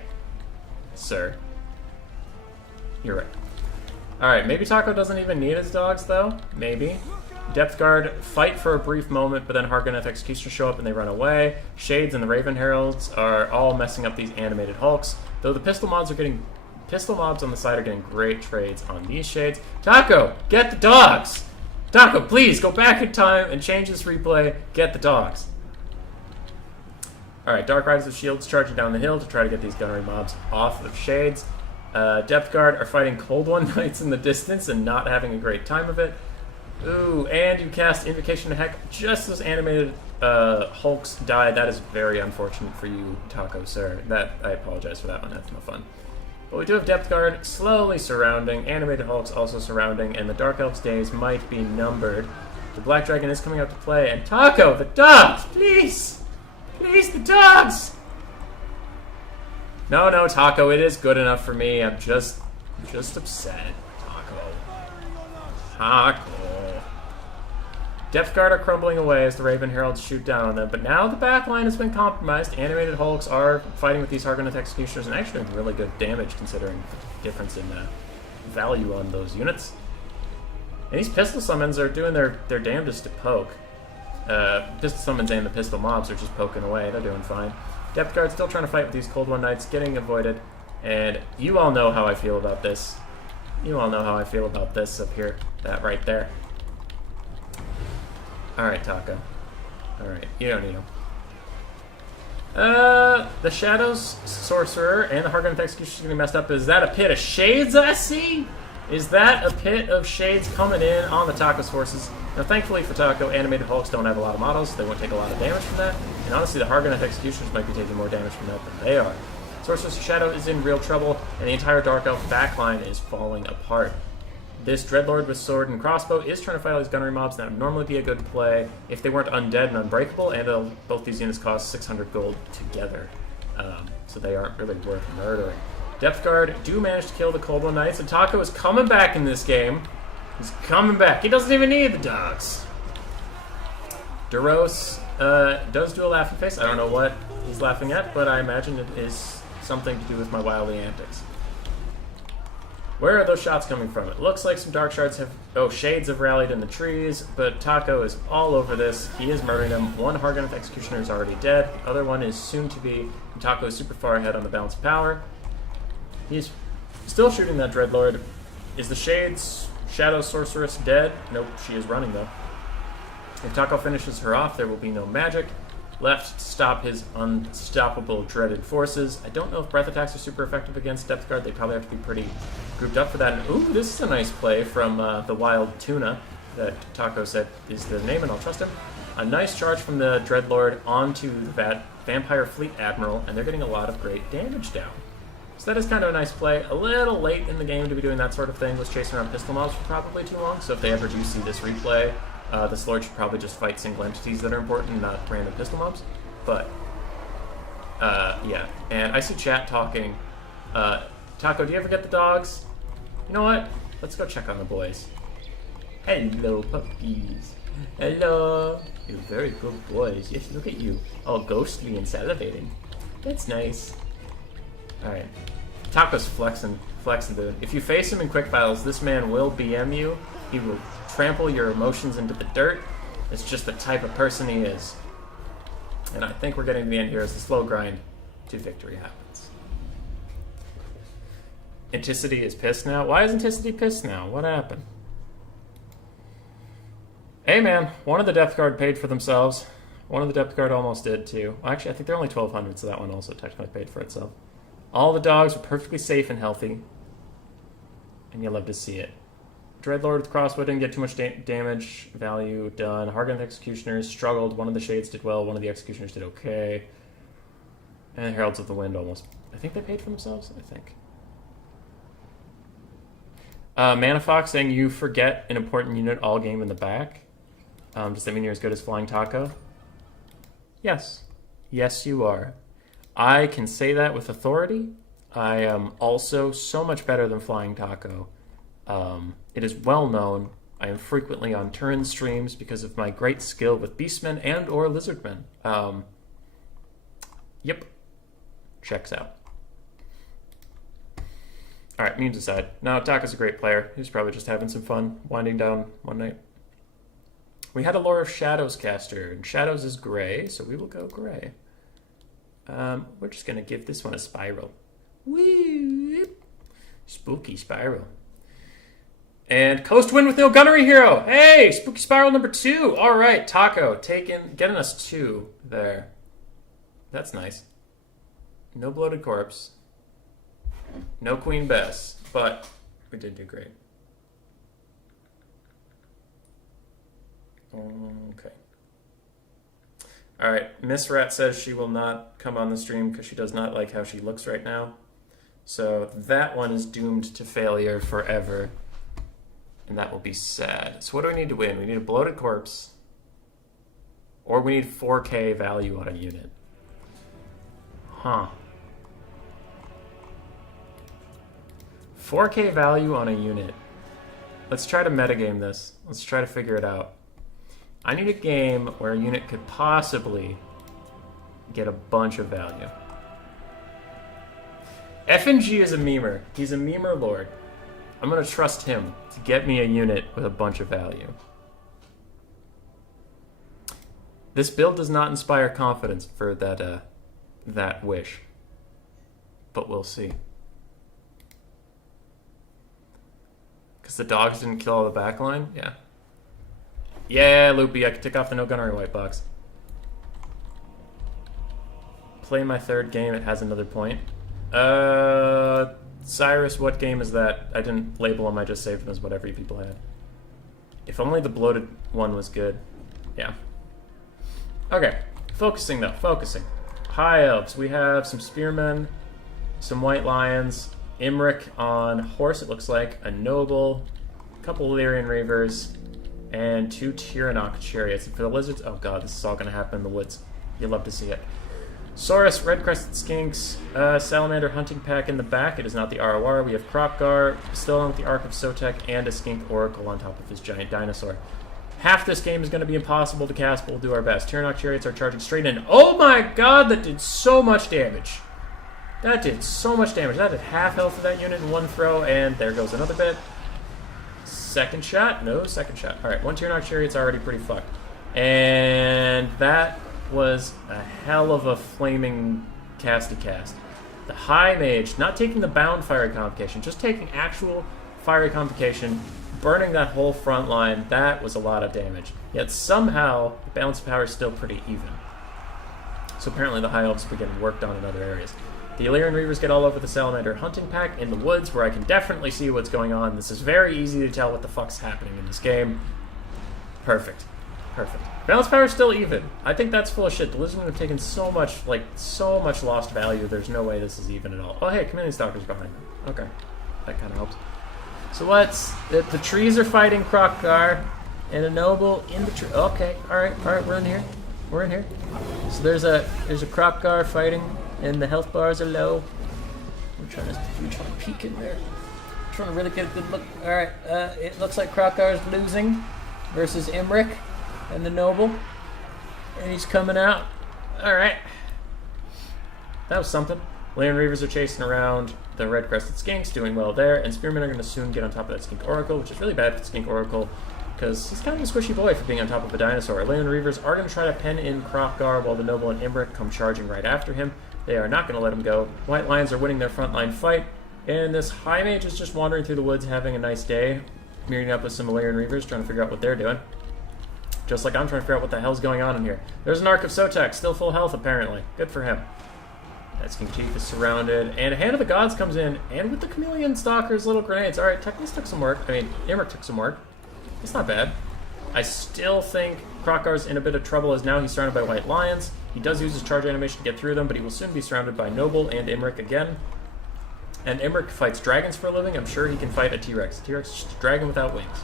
sir. You're right. Alright, maybe Taco doesn't even need his dogs, though. Maybe. Depth Guard fight for a brief moment, but then Hargoneth Executioners show up and they run away. Shades and the Raven Heralds are all messing up these animated hulks. Though the pistol mobs on the side are getting great trades on these Shades. Taco, get the dogs! Taco, please go back in time and change this replay. Get the dogs. Alright, Dark Riders of Shields charging down the hill to try to get these gunnery mobs off of Shades. Depth Guard are fighting Cold One Knights in the distance and not having a great time of it. Ooh, and you cast Invocation of Heck just as animated hulks die. That is very unfortunate for you, Taco, sir. I apologize for that one. That's no fun. But we do have Depth Guard slowly surrounding, animated hulks also surrounding, and the Dark Elf's days might be numbered. The Black Dragon is coming out to play, and Taco, the dogs, please! Please, the dogs! No, Taco, it is good enough for me. I'm just upset. Taco. Depth Guard are crumbling away as the Raven Heralds shoot down on them, but now the backline has been compromised. Animated hulks are fighting with these Hargoneth Executioners and actually doing really good damage considering the difference in value on those units. And these pistol summons are doing their damnedest to poke. Pistol summons and the pistol mobs are just poking away. They're doing fine. Depth Guard still trying to fight with these Cold One Knights, getting avoided. And you all know how I feel about this. You all know how I feel about this up here. That right there. Alright, Taco. Alright, you don't need him. The Shadows Sorcerer and the Hargoneth Executioner are getting messed up. Is that a pit of Shades I see? Is that a pit of Shades coming in on the Taco's forces? Now, thankfully for Taco, animated hulks don't have a lot of models, so they won't take a lot of damage from that. And honestly, the Hargoneth Executioners might be taking more damage from that than they are. Sorceress Shadow is in real trouble, and the entire Dark Elf backline is falling apart. This Dreadlord with Sword and Crossbow is trying to fight all these gunnery mobs, and that would normally be a good play if they weren't undead and unbreakable, and both these units cost 600 gold together. So they aren't really worth murdering. Depth Guard do manage to kill the Cold One Knights, and Taco is coming back in this game. He's coming back. He doesn't even need the dogs. Duros does do a laughing face. I don't know what he's laughing at, but I imagine it is something to do with my wily antics. Where are those shots coming from? It looks like some dark shards have... Oh, shades have rallied in the trees, but Taco is all over this. He is murdering them. One Hargoneth Executioner is already dead. The other one is soon to be. And Taco is super far ahead on the balance of power. He's still shooting that Dreadlord. Is the Shades Shadow Sorceress dead? Nope, she is running though. If Taco finishes her off, there will be no magic left to stop his unstoppable dreaded forces. I don't know if breath attacks are super effective against Depth Guard. They probably have to be pretty grouped up for that. And, ooh, this is a nice play from the Wild Tuna that Taco said is the name, and I'll trust him. A nice charge from the Dreadlord onto the Vampire Fleet Admiral, and they're getting a lot of great damage down. So that is kind of a nice play. A little late in the game to be doing that sort of thing. Was chasing around pistol mobs for probably too long, so if they ever do see this replay, this Lord should probably just fight single entities that are important, not random pistol mobs. But, yeah. And I see chat talking. Taco, do you ever get the dogs? You know what? Let's go check on the boys. Hello, puppies. Hello. You're very good boys. Yes, look at you. All ghostly and salivating. That's nice. Alright. Taco's flexing, dude. If you face him in quick battles, this man will BM you. He will trample your emotions into the dirt. It's just the type of person he is. And I think we're getting to the end here as the slow grind to victory happens. Anticity is pissed now? Why is Anticity pissed now? What happened? Hey man, one of the Depth Guard paid for themselves. One of the Depth Guard almost did too. Well, actually, I think they're only 1,200, so that one also technically paid for itself. All the dogs were perfectly safe and healthy. And you love to see it. Dreadlord with Crossbow didn't get too much damage. Value done. Hargoneth Executioners struggled. One of the Shades did well. One of the Executioners did okay. And Heralds of the Wind almost... I think they paid for themselves? I think. Manafox saying you forget an important unit all game in the back. Does that mean you're as good as Flying Taco? Yes. Yes, you are. I can say that with authority. I am also so much better than Flying Taco. It is well known. I am frequently on turn streams because of my great skill with Beastmen and or Lizardmen. Yep. Checks out. Alright, memes aside. No, Taco's a great player. He's probably just having some fun winding down one night. We had a Lore of Shadows caster, and Shadows is gray, so we will go gray. We're just going to give this one a spiral. Woo! Spooky spiral. And Coast Wind with no gunnery hero. Hey, spooky spiral number 2. All right, Taco getting us 2 there. That's nice. No bloated corpse. No Queen Bess, but we did do great. Okay. All right, Miss Rat says she will not come on the stream because she does not like how she looks right now. So that one is doomed to failure forever. And that will be sad. So what do we need to win? We need a bloated corpse. Or we need 4K value on a unit. Huh. 4K value on a unit. Let's try to metagame this. Let's try to figure it out. I need a game where a unit could possibly get a bunch of value. FNG is a memer. He's a memer lord. I'm going to trust him to get me a unit with a bunch of value. This build does not inspire confidence for that wish. But we'll see. Because the dogs didn't kill all the backline? Yeah. Yeah, Loopy, I can tick off the no gunnery white box. Play my third game, it has another point. Cyrus, what game is that? I didn't label them, I just saved them as whatever you people had. If only the bloated one was good. Yeah. Okay, focusing though, focusing. High elves, we have some spearmen, some white lions, Imric on horse, it looks like, a noble, a couple Illyrian reavers, and 2 Tyrannok chariots. And for the lizards, oh god, this is all going to happen in the woods. You'll love to see it. Saurus, red-crested skinks, salamander hunting pack in the back. It is not the ROR. We have Kropgar, still on with the Ark of Sotek, and a skink oracle on top of his giant dinosaur. Half this game is going to be impossible to cast, but we'll do our best. Tyrannok chariots are charging straight in. Oh my god, that did so much damage. That did so much damage. That did half health of that unit in one throw, and there goes another bit. Second shot? No second shot. Alright, one Tyrannok Chariot's already pretty fucked. And that was a hell of a flaming casty cast. The High Mage, not taking the bound fiery convocation, just taking actual fiery convocation, burning that whole front line, that was a lot of damage. Yet somehow, the balance of power is still pretty even. So apparently the High Elves are getting worked on in other areas. The Illyrian Reavers get all over the Salamander hunting pack in the woods, where I can definitely see what's going on. This is very easy to tell what the fuck's happening in this game. Perfect. Perfect. Balance power is still even. I think that's full of shit. The Lizardmen have taken so much lost value, there's no way this is even at all. Oh hey, Chameleon Stalker's behind me. Okay. That kind of helps. So what's... The trees are fighting Krokgar, and a noble in the tree... Okay, alright, we're in here. We're in here. So there's a Krokgar fighting, and the health bars are low. I'm trying to peek in there. I'm trying to really get a good look. Alright, it looks like Krokgar is losing versus Imric and the noble. And he's coming out. Alright. That was something. Land Reavers are chasing around the red-crested skinks, doing well there, and Spearmen are going to soon get on top of that skink oracle, which is really bad for the skink oracle, because he's kind of a squishy boy for being on top of a dinosaur. Land Reavers are going to try to pen in Krokgar while the noble and Imric come charging right after him. They are not going to let him go. White Lions are winning their frontline fight, and this High Mage is just wandering through the woods having a nice day, meeting up with some Illyrian Reavers, trying to figure out what they're doing. Just like I'm trying to figure out what the hell's going on in here. There's an Ark of Sotek, still full health apparently. Good for him. That Skink Chief is surrounded, and a Hand of the Gods comes in, and with the Chameleon Stalker's little grenades. Alright, Technics took some work. I mean, Imric took some work. It's not bad. I still think Krokgar's in a bit of trouble as now he's surrounded by White Lions. He does use his charge animation to get through them, but he will soon be surrounded by Noble and Imric again. And Imric fights dragons for a living. I'm sure he can fight a T-Rex. T-Rex is just a dragon without wings.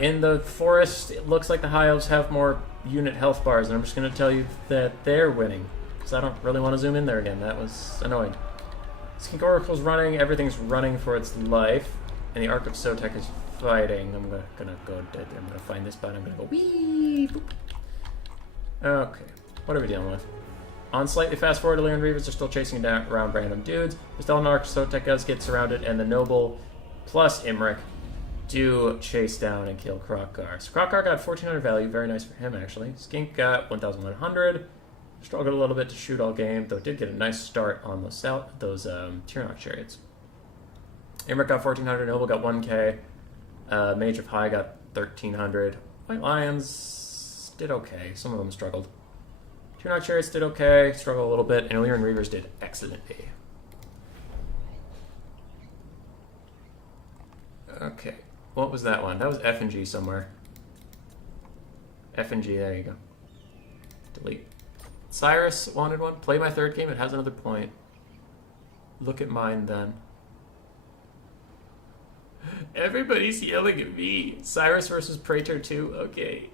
In the forest, it looks like the High Elves have more unit health bars, and I'm just going to tell you that they're winning. Because I don't really want to zoom in there again. That was annoying. Skink Oracle's running. Everything's running for its life. And the Ark of Sotek is fighting. I'm gonna go dead there. I'm gonna find this button. I'm gonna go wee boop. Okay. What are we dealing with? On slightly fast forward, Illyrian Reavers are still chasing down around random dudes. The Stellan Ark of Sotek does get surrounded, and the Noble plus Imric do chase down and kill Krokgar. So Krokgar got 1,400 value. Very nice for him, actually. Skink got 1,100. Struggled a little bit to shoot all game, though did get a nice start on those Tyrannok Chariots. Imric got 1,400, Noble got 1k, Mage of High got 1,300. White Lions did okay, some of them struggled. Tyrannok Chariots did okay, struggled a little bit, and Illyrian Reavers did excellently. Okay, what was that one? That was F and G somewhere. F and G, there you go. Delete. Cyrus wanted one. Play my third game, it has another point. Look at mine then. Everybody's yelling at me. Cyrus versus Praetor 2. Okay.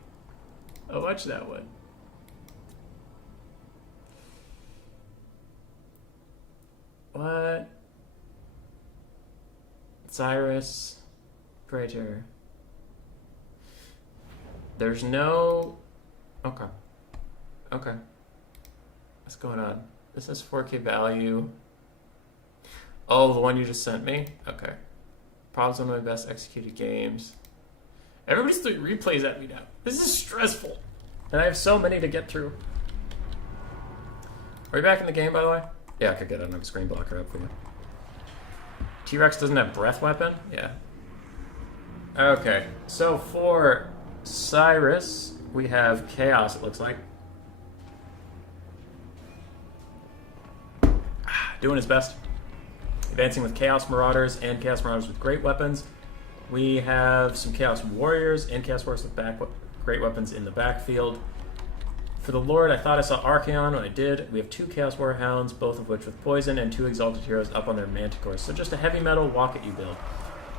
I'll watch that one. What? Cyrus. Praetor. There's no... Okay. Okay. What's going on? This has 4K value. Oh, the one you just sent me? Okay. Probably one of my best executed games. Everybody's throwing replays at me now. This is stressful. And I have so many to get through. Are we back in the game, by the way? Yeah, I could get another screen blocker up for you. T-Rex doesn't have breath weapon? Yeah. Okay, so for Cyrus, we have Chaos, it looks like. Doing his best. Advancing with Chaos Marauders and Chaos Marauders with great weapons. We have some Chaos Warriors and Chaos Warriors with great weapons in the backfield. For the Lord, I thought I saw Archaon, and I did. We have 2 Chaos Warhounds, both of which with poison, and 2 Exalted Heroes up on their Manticores. So just a heavy metal walk-at-you build.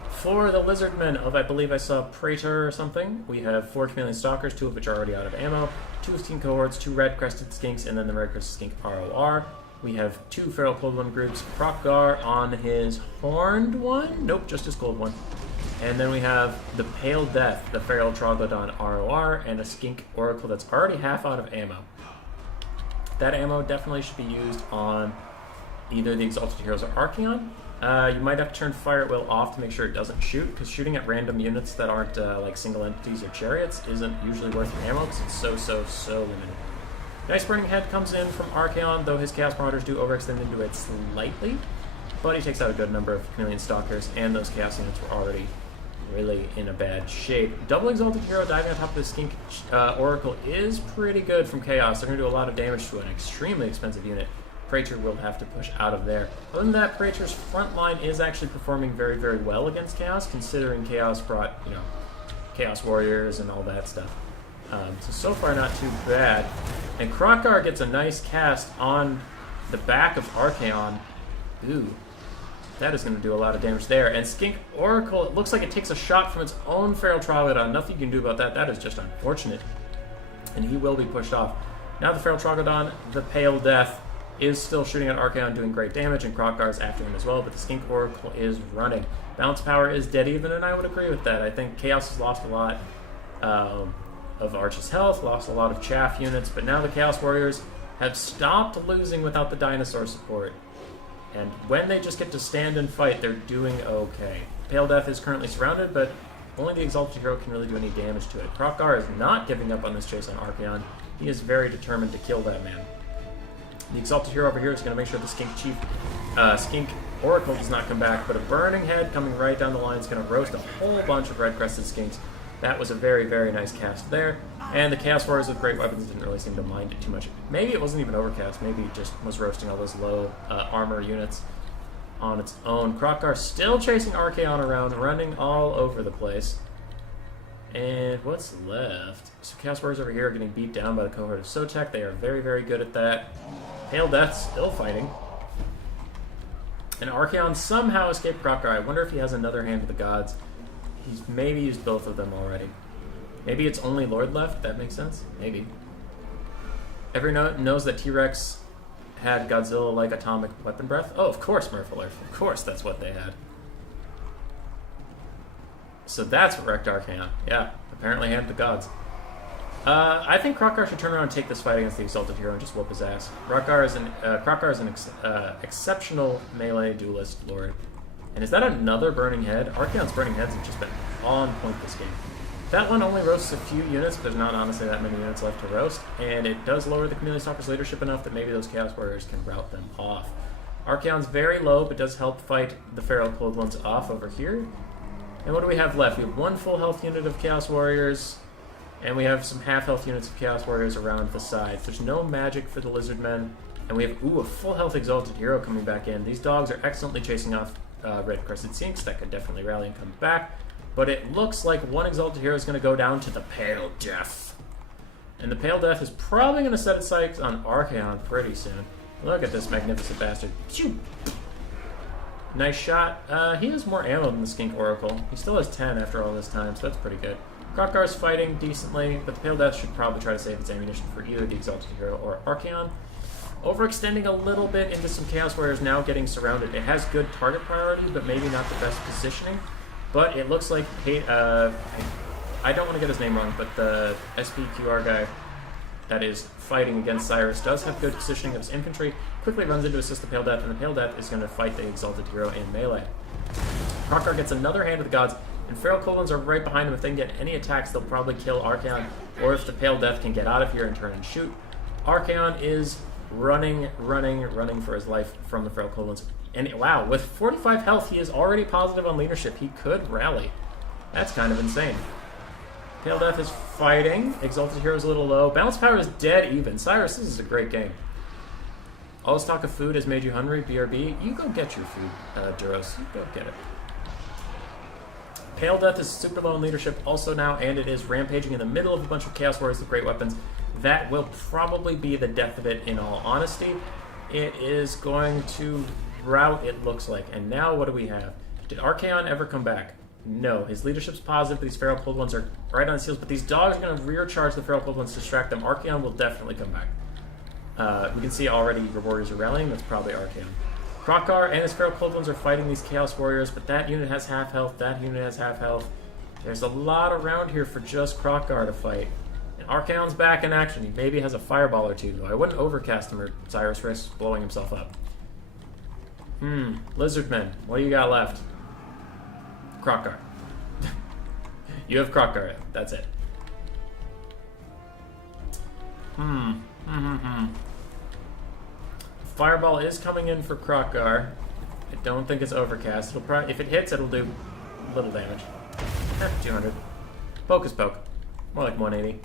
For the Lizardmen of, I believe I saw Praetor or something, we have 4 Chameleon Stalkers, 2 of which are already out of ammo, 2 Esteemed Cohorts, 2 Red-Crested Skinks, and then the Red-Crested Skink ROR. We have 2 Feral Cold One groups, Krokgar on his Horned one? Nope, just his Cold One. And then we have the Pale Death, the Feral Troglodyte ROR, and a Skink Oracle that's already half out of ammo. That ammo definitely should be used on either the Exalted Heroes or Archaon. You might have to turn Fire at Will off to make sure it doesn't shoot, because shooting at random units that aren't like single entities or chariots isn't usually worth your ammo, because it's so limited. Nice Burning Head comes in from Archaon, though his Chaos Marauders do overextend into it slightly, but he takes out a good number of Chameleon Stalkers, and those Chaos units were already really in a bad shape. Double Exalted Hero diving on top of the Skink Oracle is pretty good from Chaos. They're going to do a lot of damage to an extremely expensive unit. Praetor will have to push out of there. Other than that, Praetor's front line is actually performing very, very well against Chaos, considering Chaos brought, you know, Chaos Warriors and all that stuff. So far not too bad. And Krokgar gets a nice cast on the back of Archaon. Ooh, that is going to do a lot of damage there. And Skink Oracle, it looks like it takes a shot from its own Feral Troglodon. Nothing you can do about that. That is just unfortunate. And he will be pushed off. Now the Feral Troglodon, the Pale Death, is still shooting at Archaon, doing great damage, and Krokgar's after him as well, but the Skink Oracle is running. Balance Power is dead even, and I would agree with that. I think Chaos has lost a lot of Arch's health, lost a lot of Chaff units, but now the Chaos Warriors have stopped losing without the Dinosaur support. And when they just get to stand and fight, they're doing okay. Pale Death is currently surrounded, but only the Exalted Hero can really do any damage to it. Krokgar is not giving up on this chase on Archaon. He is very determined to kill that man. The Exalted Hero over here is going to make sure the Skink Oracle does not come back, but a Burning Head coming right down the line is going to roast a whole bunch of red-crested skinks. That was a very, very nice cast there. And the Chaos Warriors with great weapons didn't really seem to mind it too much. Maybe it wasn't even overcast. Maybe it just was roasting all those low armor units on its own. Krokgar still chasing Archaon around, running all over the place. And what's left? So Chaos Warriors over here are getting beat down by the cohort of Sotek. They are very, very good at that. Pale Death still fighting. And Archaon somehow escaped Krokgar. I wonder if he has another Hand of the Gods. He's maybe used both of them already. Maybe it's only Lord left? That makes sense? Maybe. Everyone knows that T-Rex had Godzilla-like atomic weapon breath. Oh, of course, Merfolk. Of course that's what they had. So that's what wrecked Archaon. Yeah, apparently Hand of the Gods. I think Krokgar should turn around and take this fight against the Exalted Hero and just whoop his ass. Krokgar is an exceptional melee duelist lord. And is that another Burning Head? Archaon's Burning Heads have just been on point this game. That one only roasts a few units, but there's not honestly that many units left to roast, and it does lower the Chameleon Stalker's leadership enough that maybe those Chaos Warriors can rout them off. Archaon's very low, but does help fight the Feral Cold Ones off over here. And what do we have left? We have one full health unit of Chaos Warriors, and we have some half-health units of Chaos Warriors around the sides. There's no magic for the Lizard Men, and we have, a full health Exalted Hero coming back in. These dogs are excellently chasing off red-crested Sinks. That could definitely rally and come back. But it looks like one Exalted Hero is going to go down to the Pale Death. And the Pale Death is probably going to set its sights on Archaon pretty soon. Look at this magnificent bastard. Phew! Nice shot. He has more ammo than the Skink Oracle. He still has 10 after all this time, so that's pretty good. Krokgar's fighting decently, but the Pale Death should probably try to save its ammunition for either the Exalted Hero or Archaon. Overextending a little bit into some Chaos Warriors, now getting surrounded. It has good target priority, but maybe not the best positioning. But it looks like, I don't want to get his name wrong, but the SPQR guy that is fighting against Cyrus does have good positioning of his infantry, quickly runs in to assist the Pale Death, and the Pale Death is going to fight the Exalted Hero in melee. Krokgar gets another Hand of the Gods, and Feral Cold Ones are right behind him. If they can get any attacks, they'll probably kill Archaon, or if the Pale Death can get out of here and turn and shoot. Archaon is running for his life from the Feral Cold Ones. And wow, with 45 health, he is already positive on leadership. He could rally. That's kind of insane. Pale Death is fighting. Exalted Hero is a little low. Balance Power is dead even. Cyrus, this is a great game. All this talk of food has made you hungry, BRB. You go get your food, Duros. You go get it. Pale Death is super low in leadership also now, and it is rampaging in the middle of a bunch of Chaos Warriors with great weapons. That will probably be the death of it in all honesty. It is going to rout, it looks like. And now what do we have? Did Archaon ever come back? No. His leadership's positive. These Feral Cold Ones are right on his heels, but these dogs are going to rear charge the Feral Cold Ones to distract them. Archaon will definitely come back. We can see already your warriors are rallying. That's probably Archaon. Krokgar and his Feral Cold Ones are fighting these Chaos Warriors, but that unit has half health. That unit has half health. There's a lot around here for just Krokgar to fight. And Archaon's back in action. He maybe has a fireball or two, though. I wouldn't overcast him or Cyrus risks blowing himself up. Lizardmen, what do you got left? Crockguard. You have Crockguard. That's it. Fireball is coming in for Crockguard. I don't think it's overcast. It'll probably, if it hits, it'll do little damage. 200. Poke is poke. More like 180.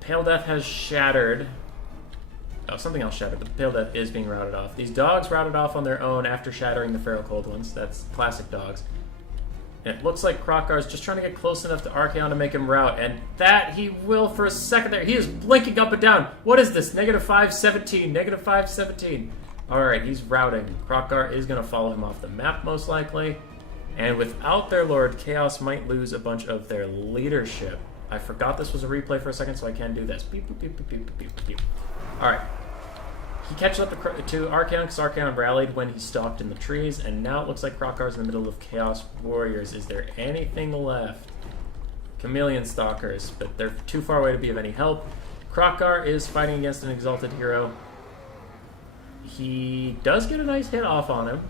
Pale Death has shattered. Oh, something else shattered, but the Pale Death is being routed off. These dogs routed off on their own after shattering the Feral Cold ones. That's classic dogs. And it looks like Crockguard's just trying to get close enough to Archaon to make him rout, and that he will for a second there. He is blinking up and down. What is this? -517. -517. Alright, he's routing. Crockguard is going to follow him off the map, most likely. And without their Lord, Chaos might lose a bunch of their leadership. I forgot this was a replay for a second, so I can do this. Beep, beep, beep, beep, beep, beep, beep. Alright. He catches up to Archaon because Archaon rallied when he stopped in the trees, and now it looks like Crockguard's in the middle of Chaos Warriors. Is there anything left? Chameleon Stalkers, but they're too far away to be of any help. Crockguard is fighting against an Exalted Hero. He does get a nice hit off on him.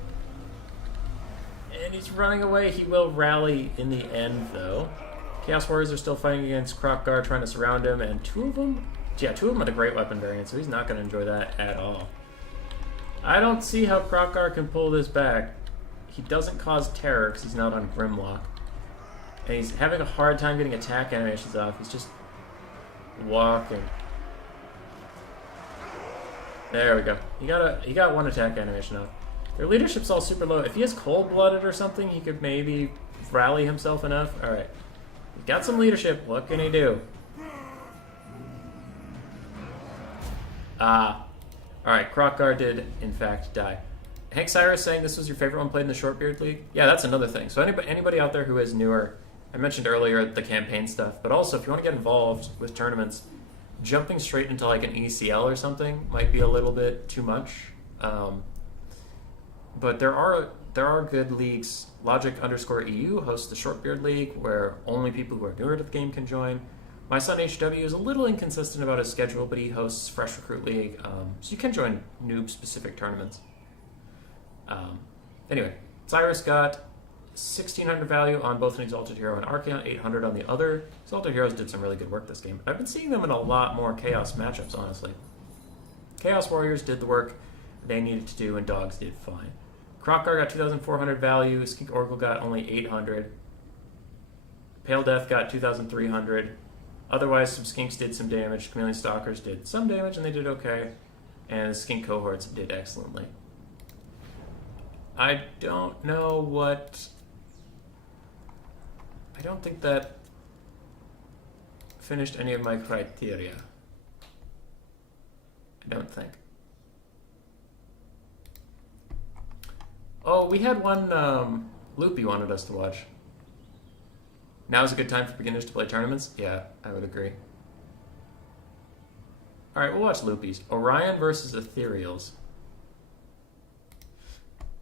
And he's running away. He will rally in the end, though. Chaos Warriors are still fighting against Crockguard, trying to surround him, and two of them are the Great Weapon variant, so he's not going to enjoy that at all. I don't see how Crockguard can pull this back. He doesn't cause terror because he's not on Grimlock. And he's having a hard time getting attack animations off. He's just walking. There we go. He got one attack animation off. Their leadership's all super low. If he is cold-blooded or something, he could maybe rally himself enough. Alright. He's got some leadership. What can he do? Alright, Crockguard did, in fact, die. Hank Cyrus saying this was your favorite one played in the Shortbeard League? Yeah, that's another thing. So anybody out there who is newer, I mentioned earlier the campaign stuff, but also if you want to get involved with tournaments, jumping straight into like an ECL or something might be a little bit too much. But there are good leagues. Logic_EU hosts the Shortbeard League, where only people who are newer to the game can join. My son HW is a little inconsistent about his schedule, but he hosts Fresh Recruit League, so you can join noob-specific tournaments. Anyway, Cyrus got 1,600 value on both an Exalted Hero and Archaon, 800 on the other. Exalted Heroes did some really good work this game. I've been seeing them in a lot more Chaos matchups, honestly. Chaos Warriors did the work they needed to do, and Dogs did fine. Crockguard got 2,400 value, Skink Oracle got only 800. Pale Death got 2,300. Otherwise, some Skinks did some damage, Chameleon Stalkers did some damage, and they did okay. And the Skink Cohorts did excellently. I don't know what... I don't think that finished any of my criteria. I don't think. Oh, we had one Loopy wanted us to watch. Now's a good time for beginners to play tournaments? Yeah, I would agree. Alright, we'll watch Loopies. Orion versus Ethereals.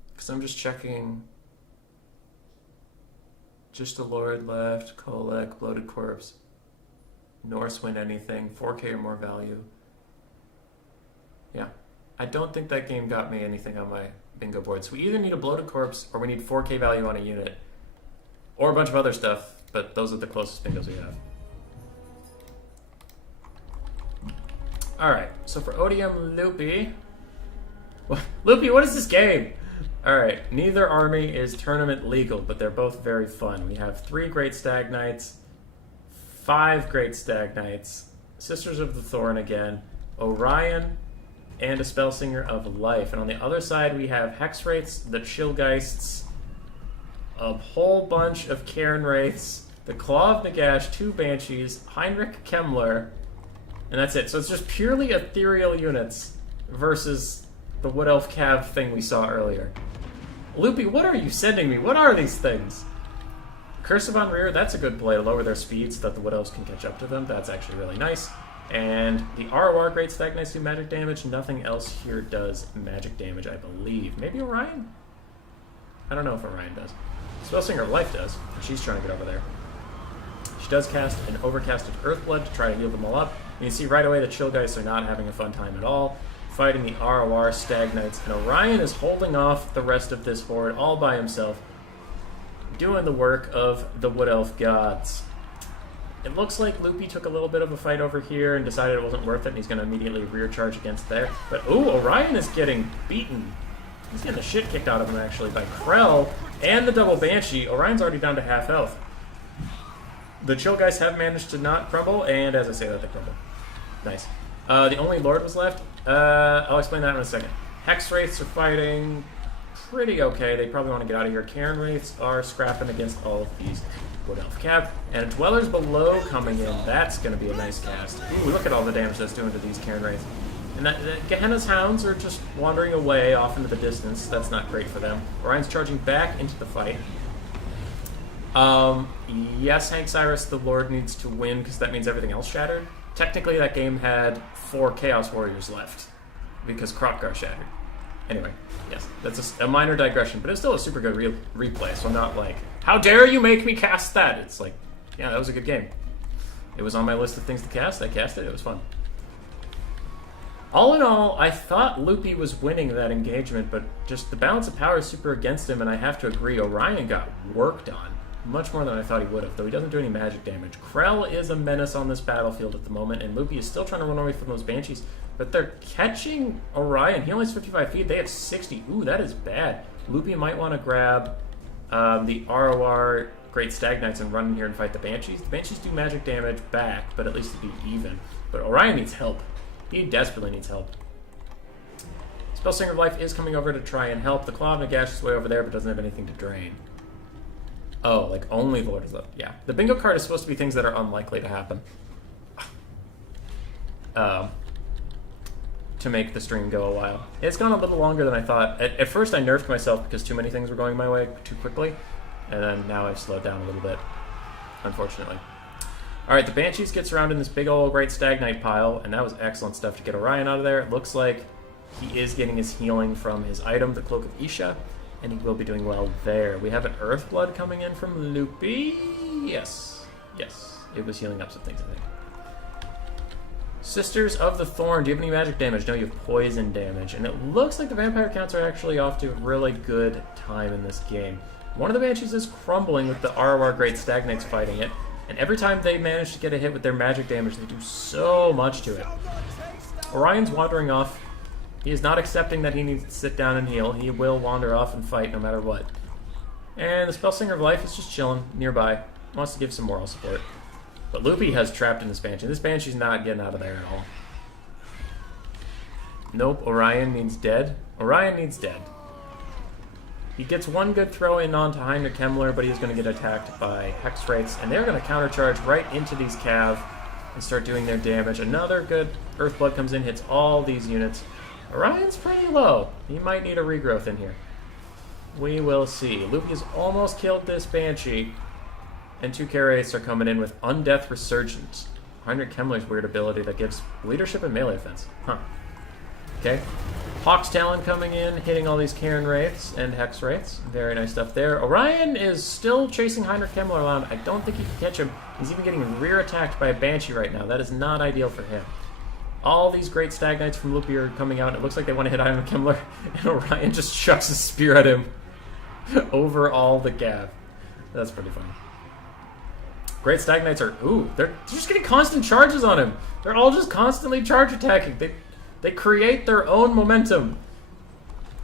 Because I'm just checking. Just a Lord left, Kolek, Bloated Corpse. Norse win anything, 4K or more value. Yeah. I don't think that game got me anything on my bingo board. So we either need a Bloated Corpse or we need 4K value on a unit. Or a bunch of other stuff, but those are the closest bingos we have. Alright, so for Odium Loopy... Loopy, what is this game? Alright, neither army is tournament legal, but they're both very fun. We have 3 Great Stag Knights, 5 Great Stag Knights, Sisters of the Thorn again, Orion, and a Spellsinger of Life. And on the other side we have Hex Wraiths, the Chillgeists, a whole bunch of Cairn Wraiths, the Claw of Nagash, 2 Banshees, Heinrich Kemmler, and that's it. So it's just purely ethereal units versus the Wood Elf Cav thing we saw earlier. Loopy, what are you sending me? What are these things? Curse of On Rear, that's a good play to lower their speed so that the Wood Elves can catch up to them. That's actually really nice. And the ROR Great Stag Knights do magic damage. Nothing else here does magic damage, I believe. Maybe Orion? I don't know if Orion does. Spellsinger of Life does. She's trying to get over there. She does cast an overcasted Earthblood to try to heal them all up. And you see right away the Chill Guys are not having a fun time at all, fighting the ROR Stag Knights, and Orion is holding off the rest of this horde all by himself, doing the work of the Wood Elf gods. It looks like Loopy took a little bit of a fight over here and decided it wasn't worth it, and he's going to immediately rear charge against there. But, ooh, Orion is getting beaten. He's getting the shit kicked out of him, actually, by Krell and the double Banshee. Orion's already down to half health. The Chill Guys have managed to not crumble, and as I say that, they crumble. Nice. The only Lord was left. I'll explain that in a second. Hex Wraiths are fighting pretty okay. They probably want to get out of here. Cairn Wraiths are scrapping against all of these Wood Elf Cap. And Dwellers Below coming in. That's going to be a nice cast. Ooh, look at all the damage that's doing to these Cairn Wraiths. And Gehenna's Hounds are just wandering away off into the distance. That's not great for them. Orion's charging back into the fight. Yes, Hank Cyrus, the Lord, needs to win because that means everything else shattered. Technically, that game had 4 Chaos Warriors left because Krotkar shattered. Anyway, yes, that's a minor digression, but it's still a super good replay, so I'm not like, how dare you make me cast that? It's like, yeah, that was a good game. It was on my list of things to cast. I cast it. It was fun. All in all, I thought Loopy was winning that engagement, but just the balance of power is super against him, and I have to agree, Orion got worked on. Much more than I thought he would have, though he doesn't do any magic damage. Krell is a menace on this battlefield at the moment, and Loopy is still trying to run away from those Banshees, but they're catching Orion. He only has 55 feet. They have 60. Ooh, that is bad. Loopy might want to grab the ROR Great Stag Knights and run in here and fight the Banshees. The Banshees do magic damage back, but at least it'd be even. But Orion needs help. He desperately needs help. Spellsinger of Life is coming over to try and help. The Claw of Nagash is way over there, but doesn't have anything to drain. Oh, like only the Lord is left. Yeah. The bingo card is supposed to be things that are unlikely to happen. To make the stream go a while. It's gone a little longer than I thought. At first I nerfed myself because too many things were going my way too quickly. And then now I've slowed down a little bit, unfortunately. Alright, the Banshees gets around in this big old Great Stag Knight pile, and that was excellent stuff to get Orion out of there. It looks like he is getting his healing from his item, the Cloak of Isha, and he will be doing well there. We have an Earthblood coming in from Loopy. Yes. Yes. It was healing up some things, I think. Sisters of the Thorn, do you have any magic damage? No, you have poison damage. And it looks like the vampire counts are actually off to a really good time in this game. One of the Banshees is crumbling with the ROR Great Stag Knights fighting it. And every time they manage to get a hit with their magic damage, they do so much to it. Orion's wandering off. He is not accepting that he needs to sit down and heal. He will wander off and fight no matter what. And the Spellsinger of Life is just chilling nearby. Wants to give some moral support. But Loopy has trapped in this Banshee. This Banshee's not getting out of there at all. Nope, Orion needs dead. Orion needs dead. He gets one good throw in onto Heinrich Himmler, but he's going to get attacked by Hex Wraiths, and they're going to countercharge right into these Cav and start doing their damage. Another good Earthblood comes in, hits all these units. Orion's pretty low. He might need a regrowth in here. We will see. Loopy has almost killed this Banshee, and 2 K-Wraiths are coming in with Undeath Resurgence. Heinrich Himmler's weird ability that gives leadership and melee offense. Huh. Okay. Hawk's Talon coming in, hitting all these Cairn Wraiths and Hex Wraiths. Very nice stuff there. Orion is still chasing Heinrich Himmler around. I don't think he can catch him. He's even getting rear attacked by a Banshee right now. That is not ideal for him. All these Great Stag Knights from Loopy are coming out. It looks like they want to hit Heinrich Himmler, and Orion just chucks a spear at him over all the Gav. That's pretty funny. Great Stag Knights are... Ooh, they're just getting constant charges on him. They're all just constantly charge attacking. They create their own momentum.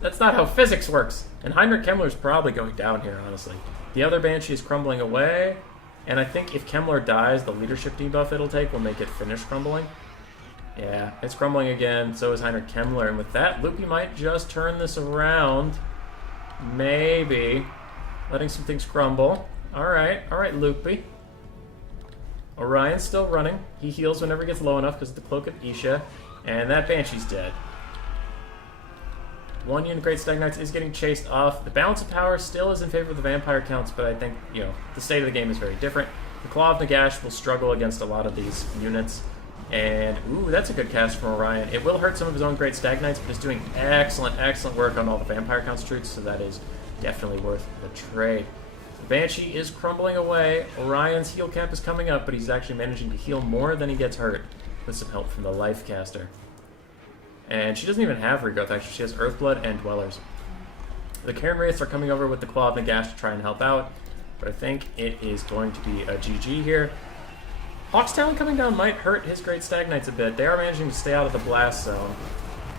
That's not how physics works. And Heinrich Himmler's probably going down here, honestly. The other Banshee is crumbling away. And I think if Himmler dies, the leadership debuff it'll take will make it finish crumbling. Yeah, it's crumbling again. So is Heinrich Himmler. And with that, Loopy might just turn this around. Maybe. Letting some things crumble. Alright, Loopy. Orion's still running. He heals whenever he gets low enough because of the Cloak of Isha. And that Banshee's dead. One unit Great Stag Knights is getting chased off. The balance of power still is in favor of the vampire counts, but I think, the state of the game is very different. The Claw of Nagash will struggle against a lot of these units. And, ooh, that's a good cast from Orion. It will hurt some of his own Great Stag Knights, but it's doing excellent, excellent work on all the vampire counts troops, so that is definitely worth the trade. The Banshee is crumbling away. Orion's heal cap is coming up, but he's actually managing to heal more than he gets hurt with some help from the Life Caster. And she doesn't even have Regrowth, actually. She has Earthblood and Dwellers. The Cairn Wraiths are coming over with the Claw of Nagash to try and help out, but I think it is going to be a GG here. Hawk's Talon coming down might hurt his Great Stagnites a bit. They are managing to stay out of the Blast Zone.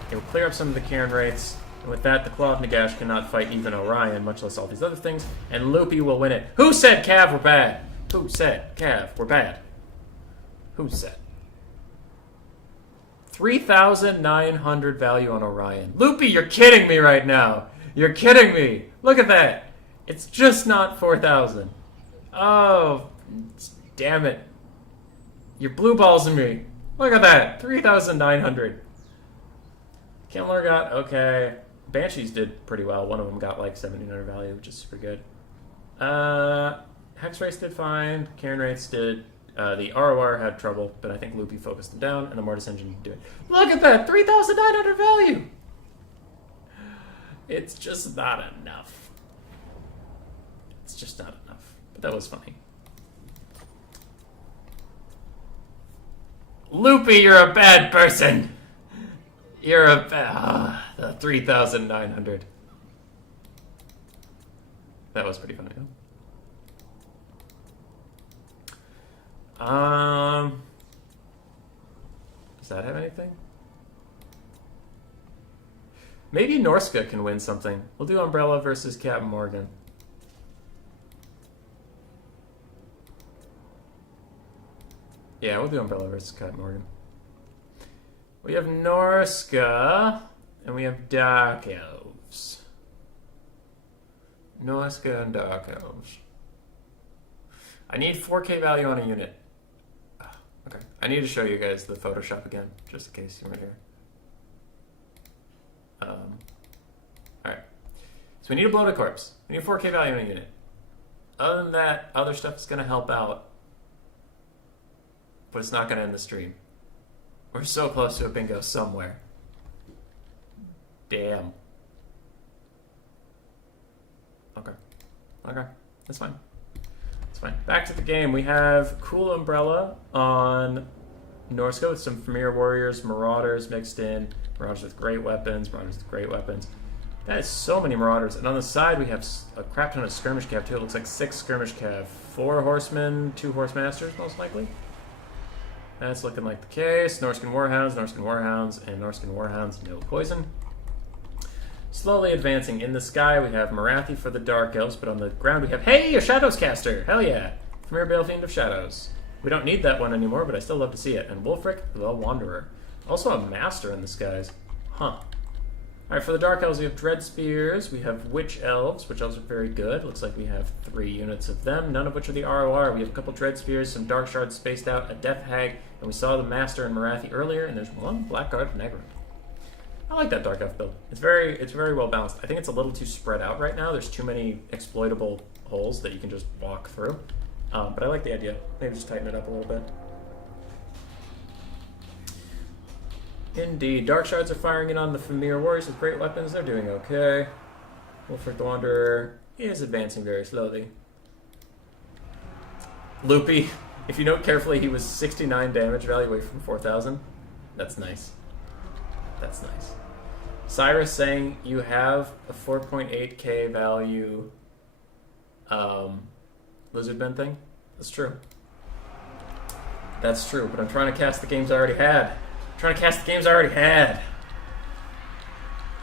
It will clear up some of the Cairn Wraiths, and with that, the Claw of Nagash cannot fight even Orion, much less all these other things, and Loopy will win it. Who said Cav were bad? Who said Cav were bad? Who said? 3,900 value on Orion. Loopy, you're kidding me right now. You're kidding me. Look at that. It's just not 4,000. Oh, damn it. You're blue ballsing me. Look at that. 3,900. Kindler got, okay. Banshees did pretty well. One of them got like 1,700 value, which is super good. Hex Race did fine. Cairn Wraiths did. The ROR had trouble, but I think Loopy focused them down, and the Mortis Engine can do it. Look at that! 3,900 value! It's just not enough. It's just not enough. But that was funny. Loopy, you're a bad person! You're a bad... the 3,900. That was pretty funny, though. Does that have anything? Maybe Norska can win something. We'll do Umbrella versus Captain Morgan. Yeah, we'll do Umbrella versus Captain Morgan. We have Norska, and we have Dark Elves. Norska and Dark Elves. I need 4K value on a unit. Okay, I need to show you guys the Photoshop again, just in case you weren't here. Alright. So we need a bloated corpse. We need 4K value on a unit. Other than that, other stuff is going to help out. But it's not going to end the stream. We're so close to a bingo somewhere. Damn. Okay. Okay. That's fine. That's fine. Back to the game. We have Cool Umbrella on Norska with some Premier Warriors, Marauders mixed in. Marauders with great weapons. Marauders with great weapons. That is so many Marauders. And on the side, we have a crap ton of Skirmish Cav, too. It looks like 6 Skirmish Cav. 4 Horsemen, 2 Horsemasters, most likely. That's looking like the case. Norscan Warhounds, and Norscan Warhounds, no poison. Slowly advancing in the sky, we have Marathi for the Dark Elves, but on the ground we have, hey, a Shadows Caster! Hell yeah! Premier Balefiend of Shadows. We don't need that one anymore, but I still love to see it. And Wulfric, the Wanderer. Also a Master in the skies. Huh. Alright, for the Dark Elves, we have Dread Spears, we have Witch Elves, which elves are very good. Looks like we have 3 units of them, none of which are the ROR. We have a couple Dread Spears, some Dark Shards spaced out, a Death Hag, and we saw the Master in Marathi earlier, and there's 1 Blackguard Negrand. I like that Dark Elf build. It's very well balanced. I think it's a little too spread out right now. There's too many exploitable holes that you can just walk through. But I like the idea. Maybe just tighten it up a little bit. Indeed. Dark Shards are firing in on the Familiar Warriors with great weapons. They're doing okay. Wulfric the Wanderer is advancing very slowly. Loopy, if you note carefully, he was 69 damage value away from 4,000. That's nice. That's nice. Cyrus saying you have a 4.8k value Lizardmen thing. That's true. That's true, but I'm trying to cast the games I already had.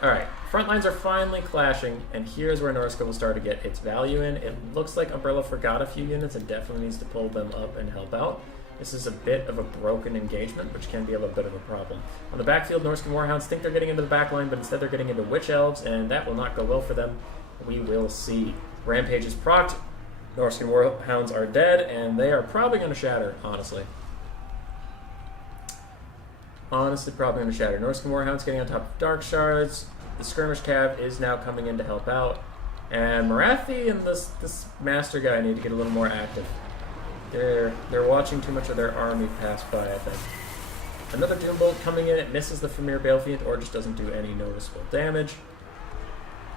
Alright, front lines are finally clashing, and here's where Norska will start to get its value in. It looks like Umbrella forgot a few units and definitely needs to pull them up and help out. This is a bit of a broken engagement, which can be a little bit of a problem. On the backfield, Norscan Warhounds think they're getting into the back line, but instead they're getting into Witch Elves, and that will not go well for them. We will see. Rampage is procced. Norscan Warhounds are dead, and they are probably going to shatter, honestly. Honestly, probably going to shatter. Norscan Warhounds getting on top of Dark Shards. The Skirmish Cav is now coming in to help out. And Marathi and this Master guy need to get a little more active. They're watching too much of their army pass by, I think. Another Doom Bolt coming in. It misses the Familiar Balefiend or just doesn't do any noticeable damage.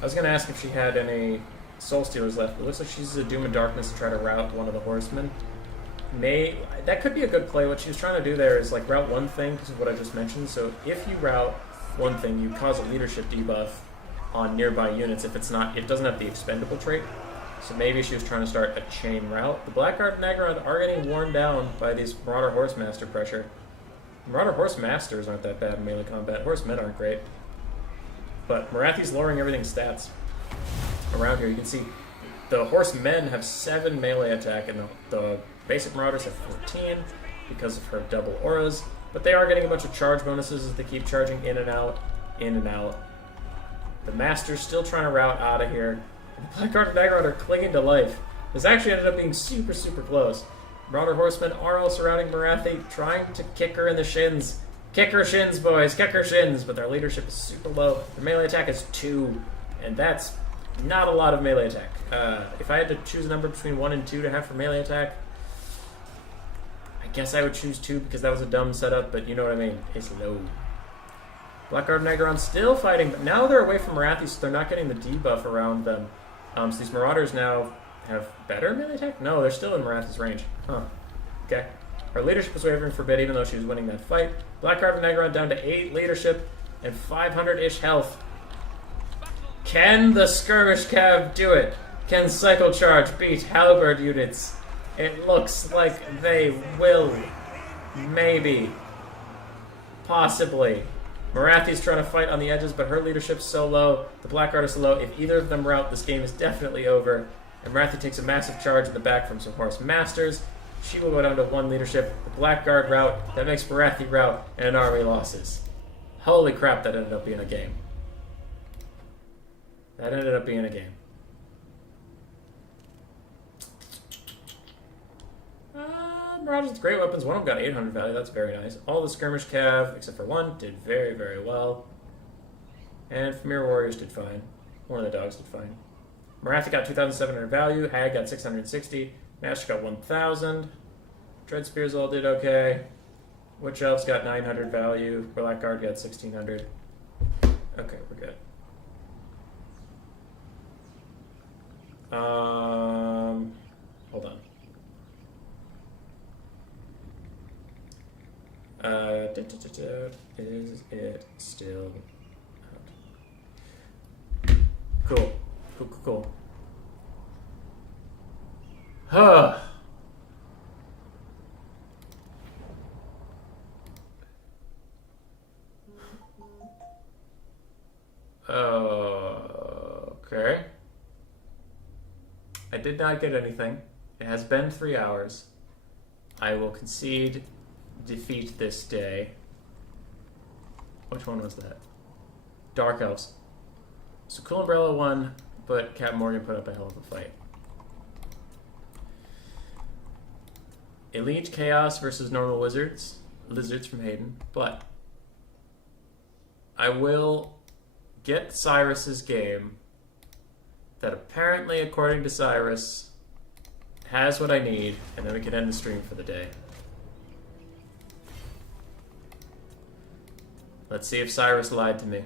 I was going to ask if she had any Soul Stealers left, but it looks like she uses a Doom and Darkness to try to route one of the Horsemen. That could be a good play. What she was trying to do there is like route one thing, because of what I just mentioned. So if you route one thing, you cause a leadership debuff on nearby units if it doesn't have the expendable trait. So maybe she was trying to start a chain route. The Blackguard and Agarond are getting worn down by these Marauder Horsemaster pressure. Marauder Horsemasters aren't that bad in melee combat. Horsemen aren't great. But Marathi's lowering everything's stats around here. You can see the Horsemen have 7 melee attack, and the basic Marauders have 14 because of her double auras. But they are getting a bunch of charge bonuses as they keep charging in and out, in and out. The Master's still trying to route out of here. The Blackguard and Agarond are clinging to life. This actually ended up being super, super close. Marauder Horsemen are all surrounding Marathi, trying to kick her in the shins. Kick her shins, boys, kick her shins! But their leadership is super low. Their melee attack is 2, and that's not a lot of melee attack. If I had to choose a number between 1 and 2 to have for melee attack, I guess I would choose 2 because that was a dumb setup, but you know what I mean. It's low. Blackguard and Agarond still fighting, but now they're away from Marathi, so they're not getting the debuff around them. So these Marauders now have better melee attack? No, they're still in Marathi's range. Huh. Okay. Her leadership was wavering for a bit, even though she was winning that fight. Blackguard and Agarond down to 8 leadership and 500-ish health. Can the Skirmish Cav do it? Can Cycle Charge beat Halberd units? It looks like they will. Maybe. Possibly. Marathi's trying to fight on the edges, but her leadership's so low. The Blackguard is so low. If either of them rout, this game is definitely over. And Marathi takes a massive charge in the back from some Horse Masters. She will go down to 1 leadership. The Blackguard rout, that makes Marathi rout, and an army losses. Holy crap, that ended up being a game. That ended up being a game. Marauders with great weapons. One of them got 800 value. That's very nice. All the Skirmish Cav, except for one, did very, very well. And Familiar Warriors did fine. One of the dogs did fine. Marathi got 2,700 value. Hag got 660. Master got 1,000. Dread Spears all did okay. Witch Elves got 900 value. Blackguard got 1,600. Okay, we're good. Hold on. Is it still out? Cool. Cool. Huh. Okay. I did not get anything. It has been 3 hours. I will concede defeat this day. Which one was that? Dark Elves. So Cool Umbrella won, but Captain Morgan put up a hell of a fight. Elite Chaos versus normal Wizards. Lizards from Hayden. But I will get Cyrus's game that apparently, according to Cyrus, has what I need, and then we can end the stream for the day. Let's see if Cyrus lied to me.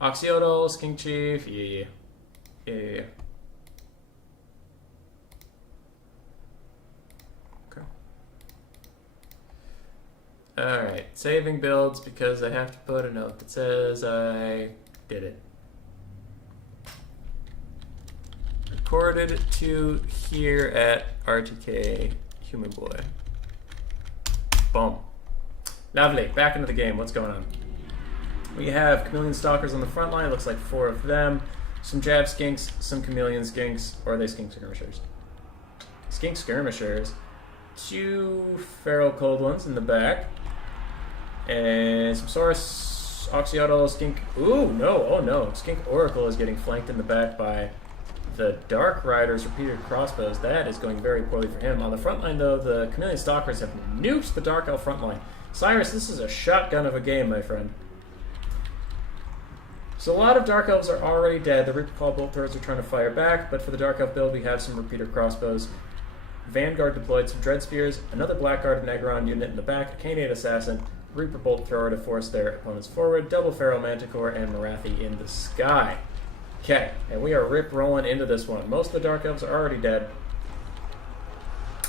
Oxyodals, King Chief, yeah. Okay. Alright, saving builds because I have to put a note that says I did it. Recorded to here at RTK Human Boy. Boom. Lovely. Back into the game. What's going on? We have Chameleon Stalkers on the front line. Looks like 4 of them. Some Jab Skinks, some Chameleon Skinks, or are they Skink Skirmishers? Skink Skirmishers. 2 Feral Cold Ones in the back. And some Saurus, Oxyodal, Skink. Ooh, no. Oh, no. Skink Oracle is getting flanked in the back by the Dark Riders repeated crossbows. That is going very poorly for him. On the front line, though, the Chameleon Stalkers have nuked the Dark Elf front line. Cyrus, this is a shotgun of a game, my friend. So a lot of Dark Elves are already dead. The Reaper Call Bolt Turrets are trying to fire back, but for the Dark Elf build, we have some repeater crossbows. Vanguard deployed some Dread Spears, another Blackguard Negron unit in the back, a Canine Assassin, Reaper Bolt Thrower to force their opponents forward, double Feral Manticore, and Marathi in the sky. Okay, and we are rip-rolling into this one. Most of the Dark Elves are already dead.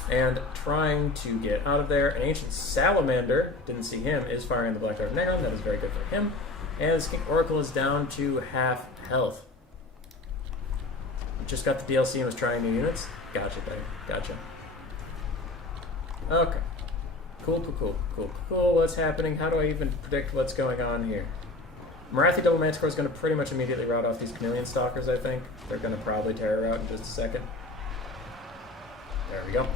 And trying to get out of there. An Ancient Salamander, didn't see him, is firing the Blackguard Negron. That is very good for him. And the Skink Oracle is down to half health. Just got the DLC and was trying new units. Gotcha, buddy. Gotcha. Okay. Cool. What's happening? How do I even predict what's going on here? Marathi Double Manticore is going to pretty much immediately rout off these Chameleon Stalkers, I think. They're going to probably tear her out in just a second. There we go.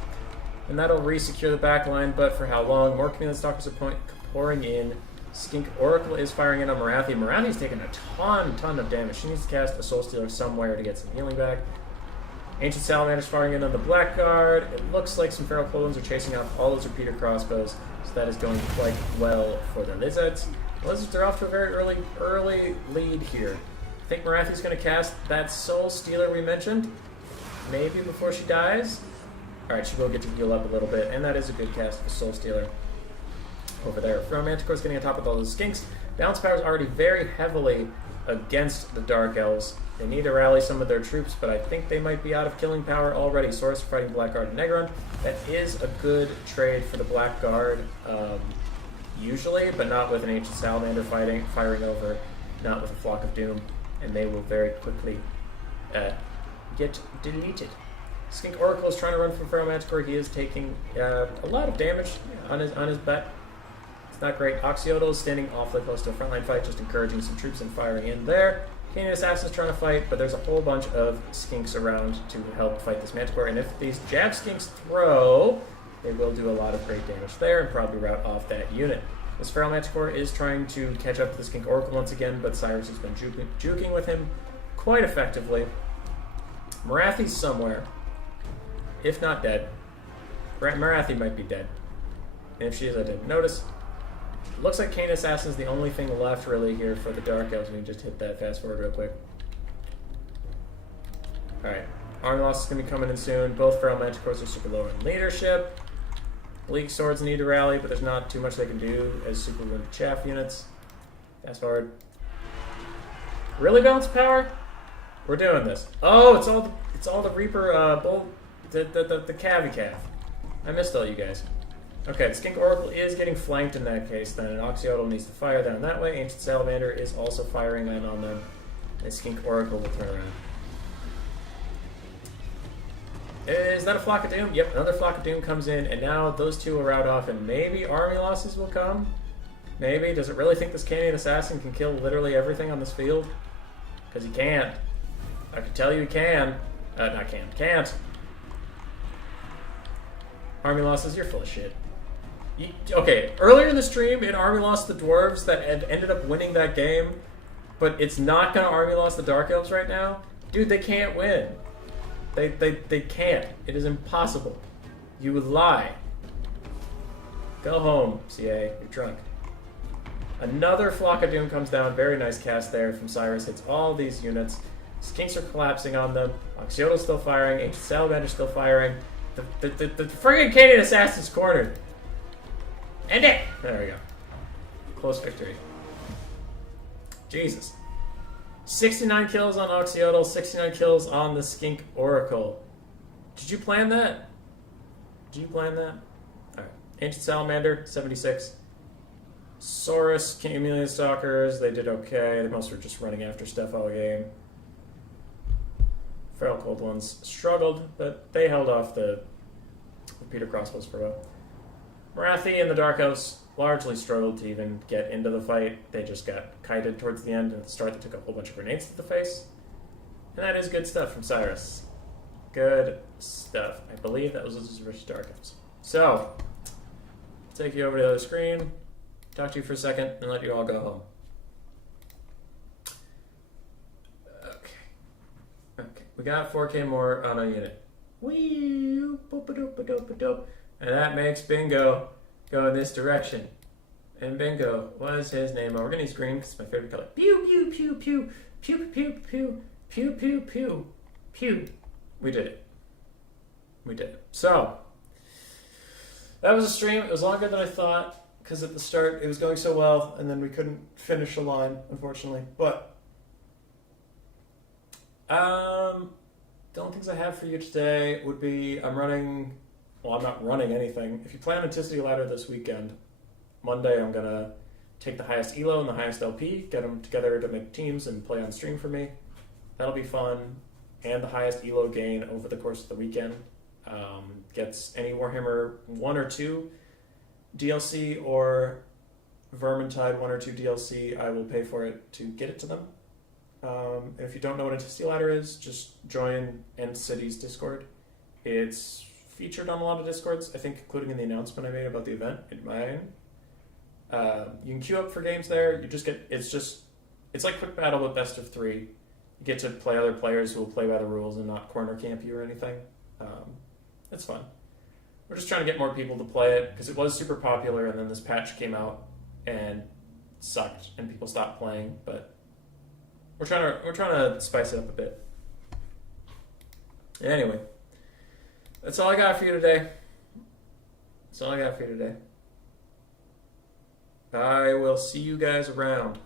And that'll re-secure the back line, but for how long? More Chameleon Stalkers are pouring in. Skink Oracle is firing in on Marathi. Marathi's taking a ton of damage. She needs to cast a Soul Stealer somewhere to get some healing back. Ancient Salamander's firing in on the Blackguard. It looks like some Feral Colons are chasing off all those repeater crossbows, so that is going quite well for the Lizards. The Lizards are off to a very early lead here. I think Marathi's going to cast that Soul Stealer we mentioned, maybe before she dies. Alright, she will get to heal up a little bit, and that is a good cast for Soul Stealer over there. Feral Manticore's getting on top of all those Skinks. Balance Power is already very heavily against the Dark Elves. They need to rally some of their troops, but I think they might be out of killing power already. Saurus fighting Blackguard and Negron. That is a good trade for the Blackguard, usually, but not with an Ancient Salamander firing over, not with a Flock of Doom, and they will very quickly get deleted. Skink Oracle is trying to run from Feral Manticore. He is taking a lot of damage on his butt. It's not great. Oxyotl is standing awfully close to a frontline fight, just encouraging some troops and firing in there. Canine Assassin is trying to fight, but there's a whole bunch of Skinks around to help fight this Manticore, and if these Jab Skinks throw, they will do a lot of great damage there and probably rout off that unit. This Feral Manticore is trying to catch up to the Skink Oracle once again, but Cyrus has been juking with him quite effectively. Marathi's somewhere, if not dead. Marathi might be dead, and if she is, I didn't notice. Looks like Canine Assassin is the only thing left really here for the Dark Elves. We can just hit that fast forward real quick. Alright, Army Loss is going to be coming in soon. Both Feral Manticores are super low in leadership. Bleak Swords need to rally, but there's not too much they can do as super wounded chaff units. Fast forward. Really, Balance Power? We're doing this. Oh, it's all the Reaper Bolt, the Cavi Calf. I missed all you guys. Okay, the Skink Oracle is getting flanked in that case then, and Oxyotl needs to fire down that way. Ancient Salamander is also firing in on them. And Skink Oracle will turn around. Is that a Flock of Doom? Yep, another Flock of Doom comes in, and now those two will rout off, and maybe Army Losses will come? Maybe? Does it really think this Canine Assassin can kill literally everything on this field? Because he can't. I can tell you he can. Can't. Army Losses, you're full of shit. Okay, earlier in the stream, it Army Lost the Dwarves that ended up winning that game, but it's not going to Army Lost the Dark Elves right now. Dude, they can't win. They can't. It is impossible. You would lie. Go home, CA. You're drunk. Another Flock of Doom comes down. Very nice cast there from Cyrus. Hits all these units. Skinks are collapsing on them. Oxyotl's still firing. Ancient Salamander's still firing. The friggin' Canine Assassin's cornered. End it! There we go. Close victory. Jesus. 69 kills on Oxyotl, 69 kills on the Skink Oracle. Did you plan that? Alright. Ancient Salamander, 76. Saurus, Chameleon Stalkers, they did okay. They most were just running after stuff all game. Feral Cold Ones struggled, but they held off the repeater crossbows for a while. Marathi and the Dark Elves largely struggled to even get into the fight. They just got kited towards the end, and at the start they took a whole bunch of grenades to the face. And that is good stuff from Cyrus. Good stuff. I believe that was Lizards versus Dark Elves. So, I'll take you over to the other screen, talk to you for a second, and let you all go home. Okay. We got 4K more on a unit. Wee, boop-a-doop-a-doop-a-doop. And that makes Bingo go in this direction. And Bingo was his name. Oh, we're gonna use green because it's my favorite color. Pew, pew, pew, pew, pew, pew, pew, pew, pew, pew, pew. We did it. We did. So, that was a stream. It was longer than I thought, because at the start it was going so well, and then we couldn't finish a line, unfortunately. But, the only things I have for you today would be I'm not running anything. If you play on Anticity Ladder this weekend, Monday I'm going to take the highest ELO and the highest LP, get them together to make teams and play on stream for me. That'll be fun. And the highest ELO gain over the course of the weekend. Gets any Warhammer 1 or 2 DLC or Vermintide 1 or 2 DLC, I will pay for it to get it to them. If you don't know what Anticity Ladder is, just join End City's Discord. It's featured on a lot of Discords, I think including in the announcement I made about the event in mine. You can queue up for games there. It's like Quick Battle but best of 3. You get to play other players who will play by the rules and not corner camp you or anything. It's fun. We're just trying to get more people to play it because it was super popular, and then this patch came out and sucked, and people stopped playing. But we're trying to spice it up a bit. Anyway, that's all I got for you today. I will see you guys around.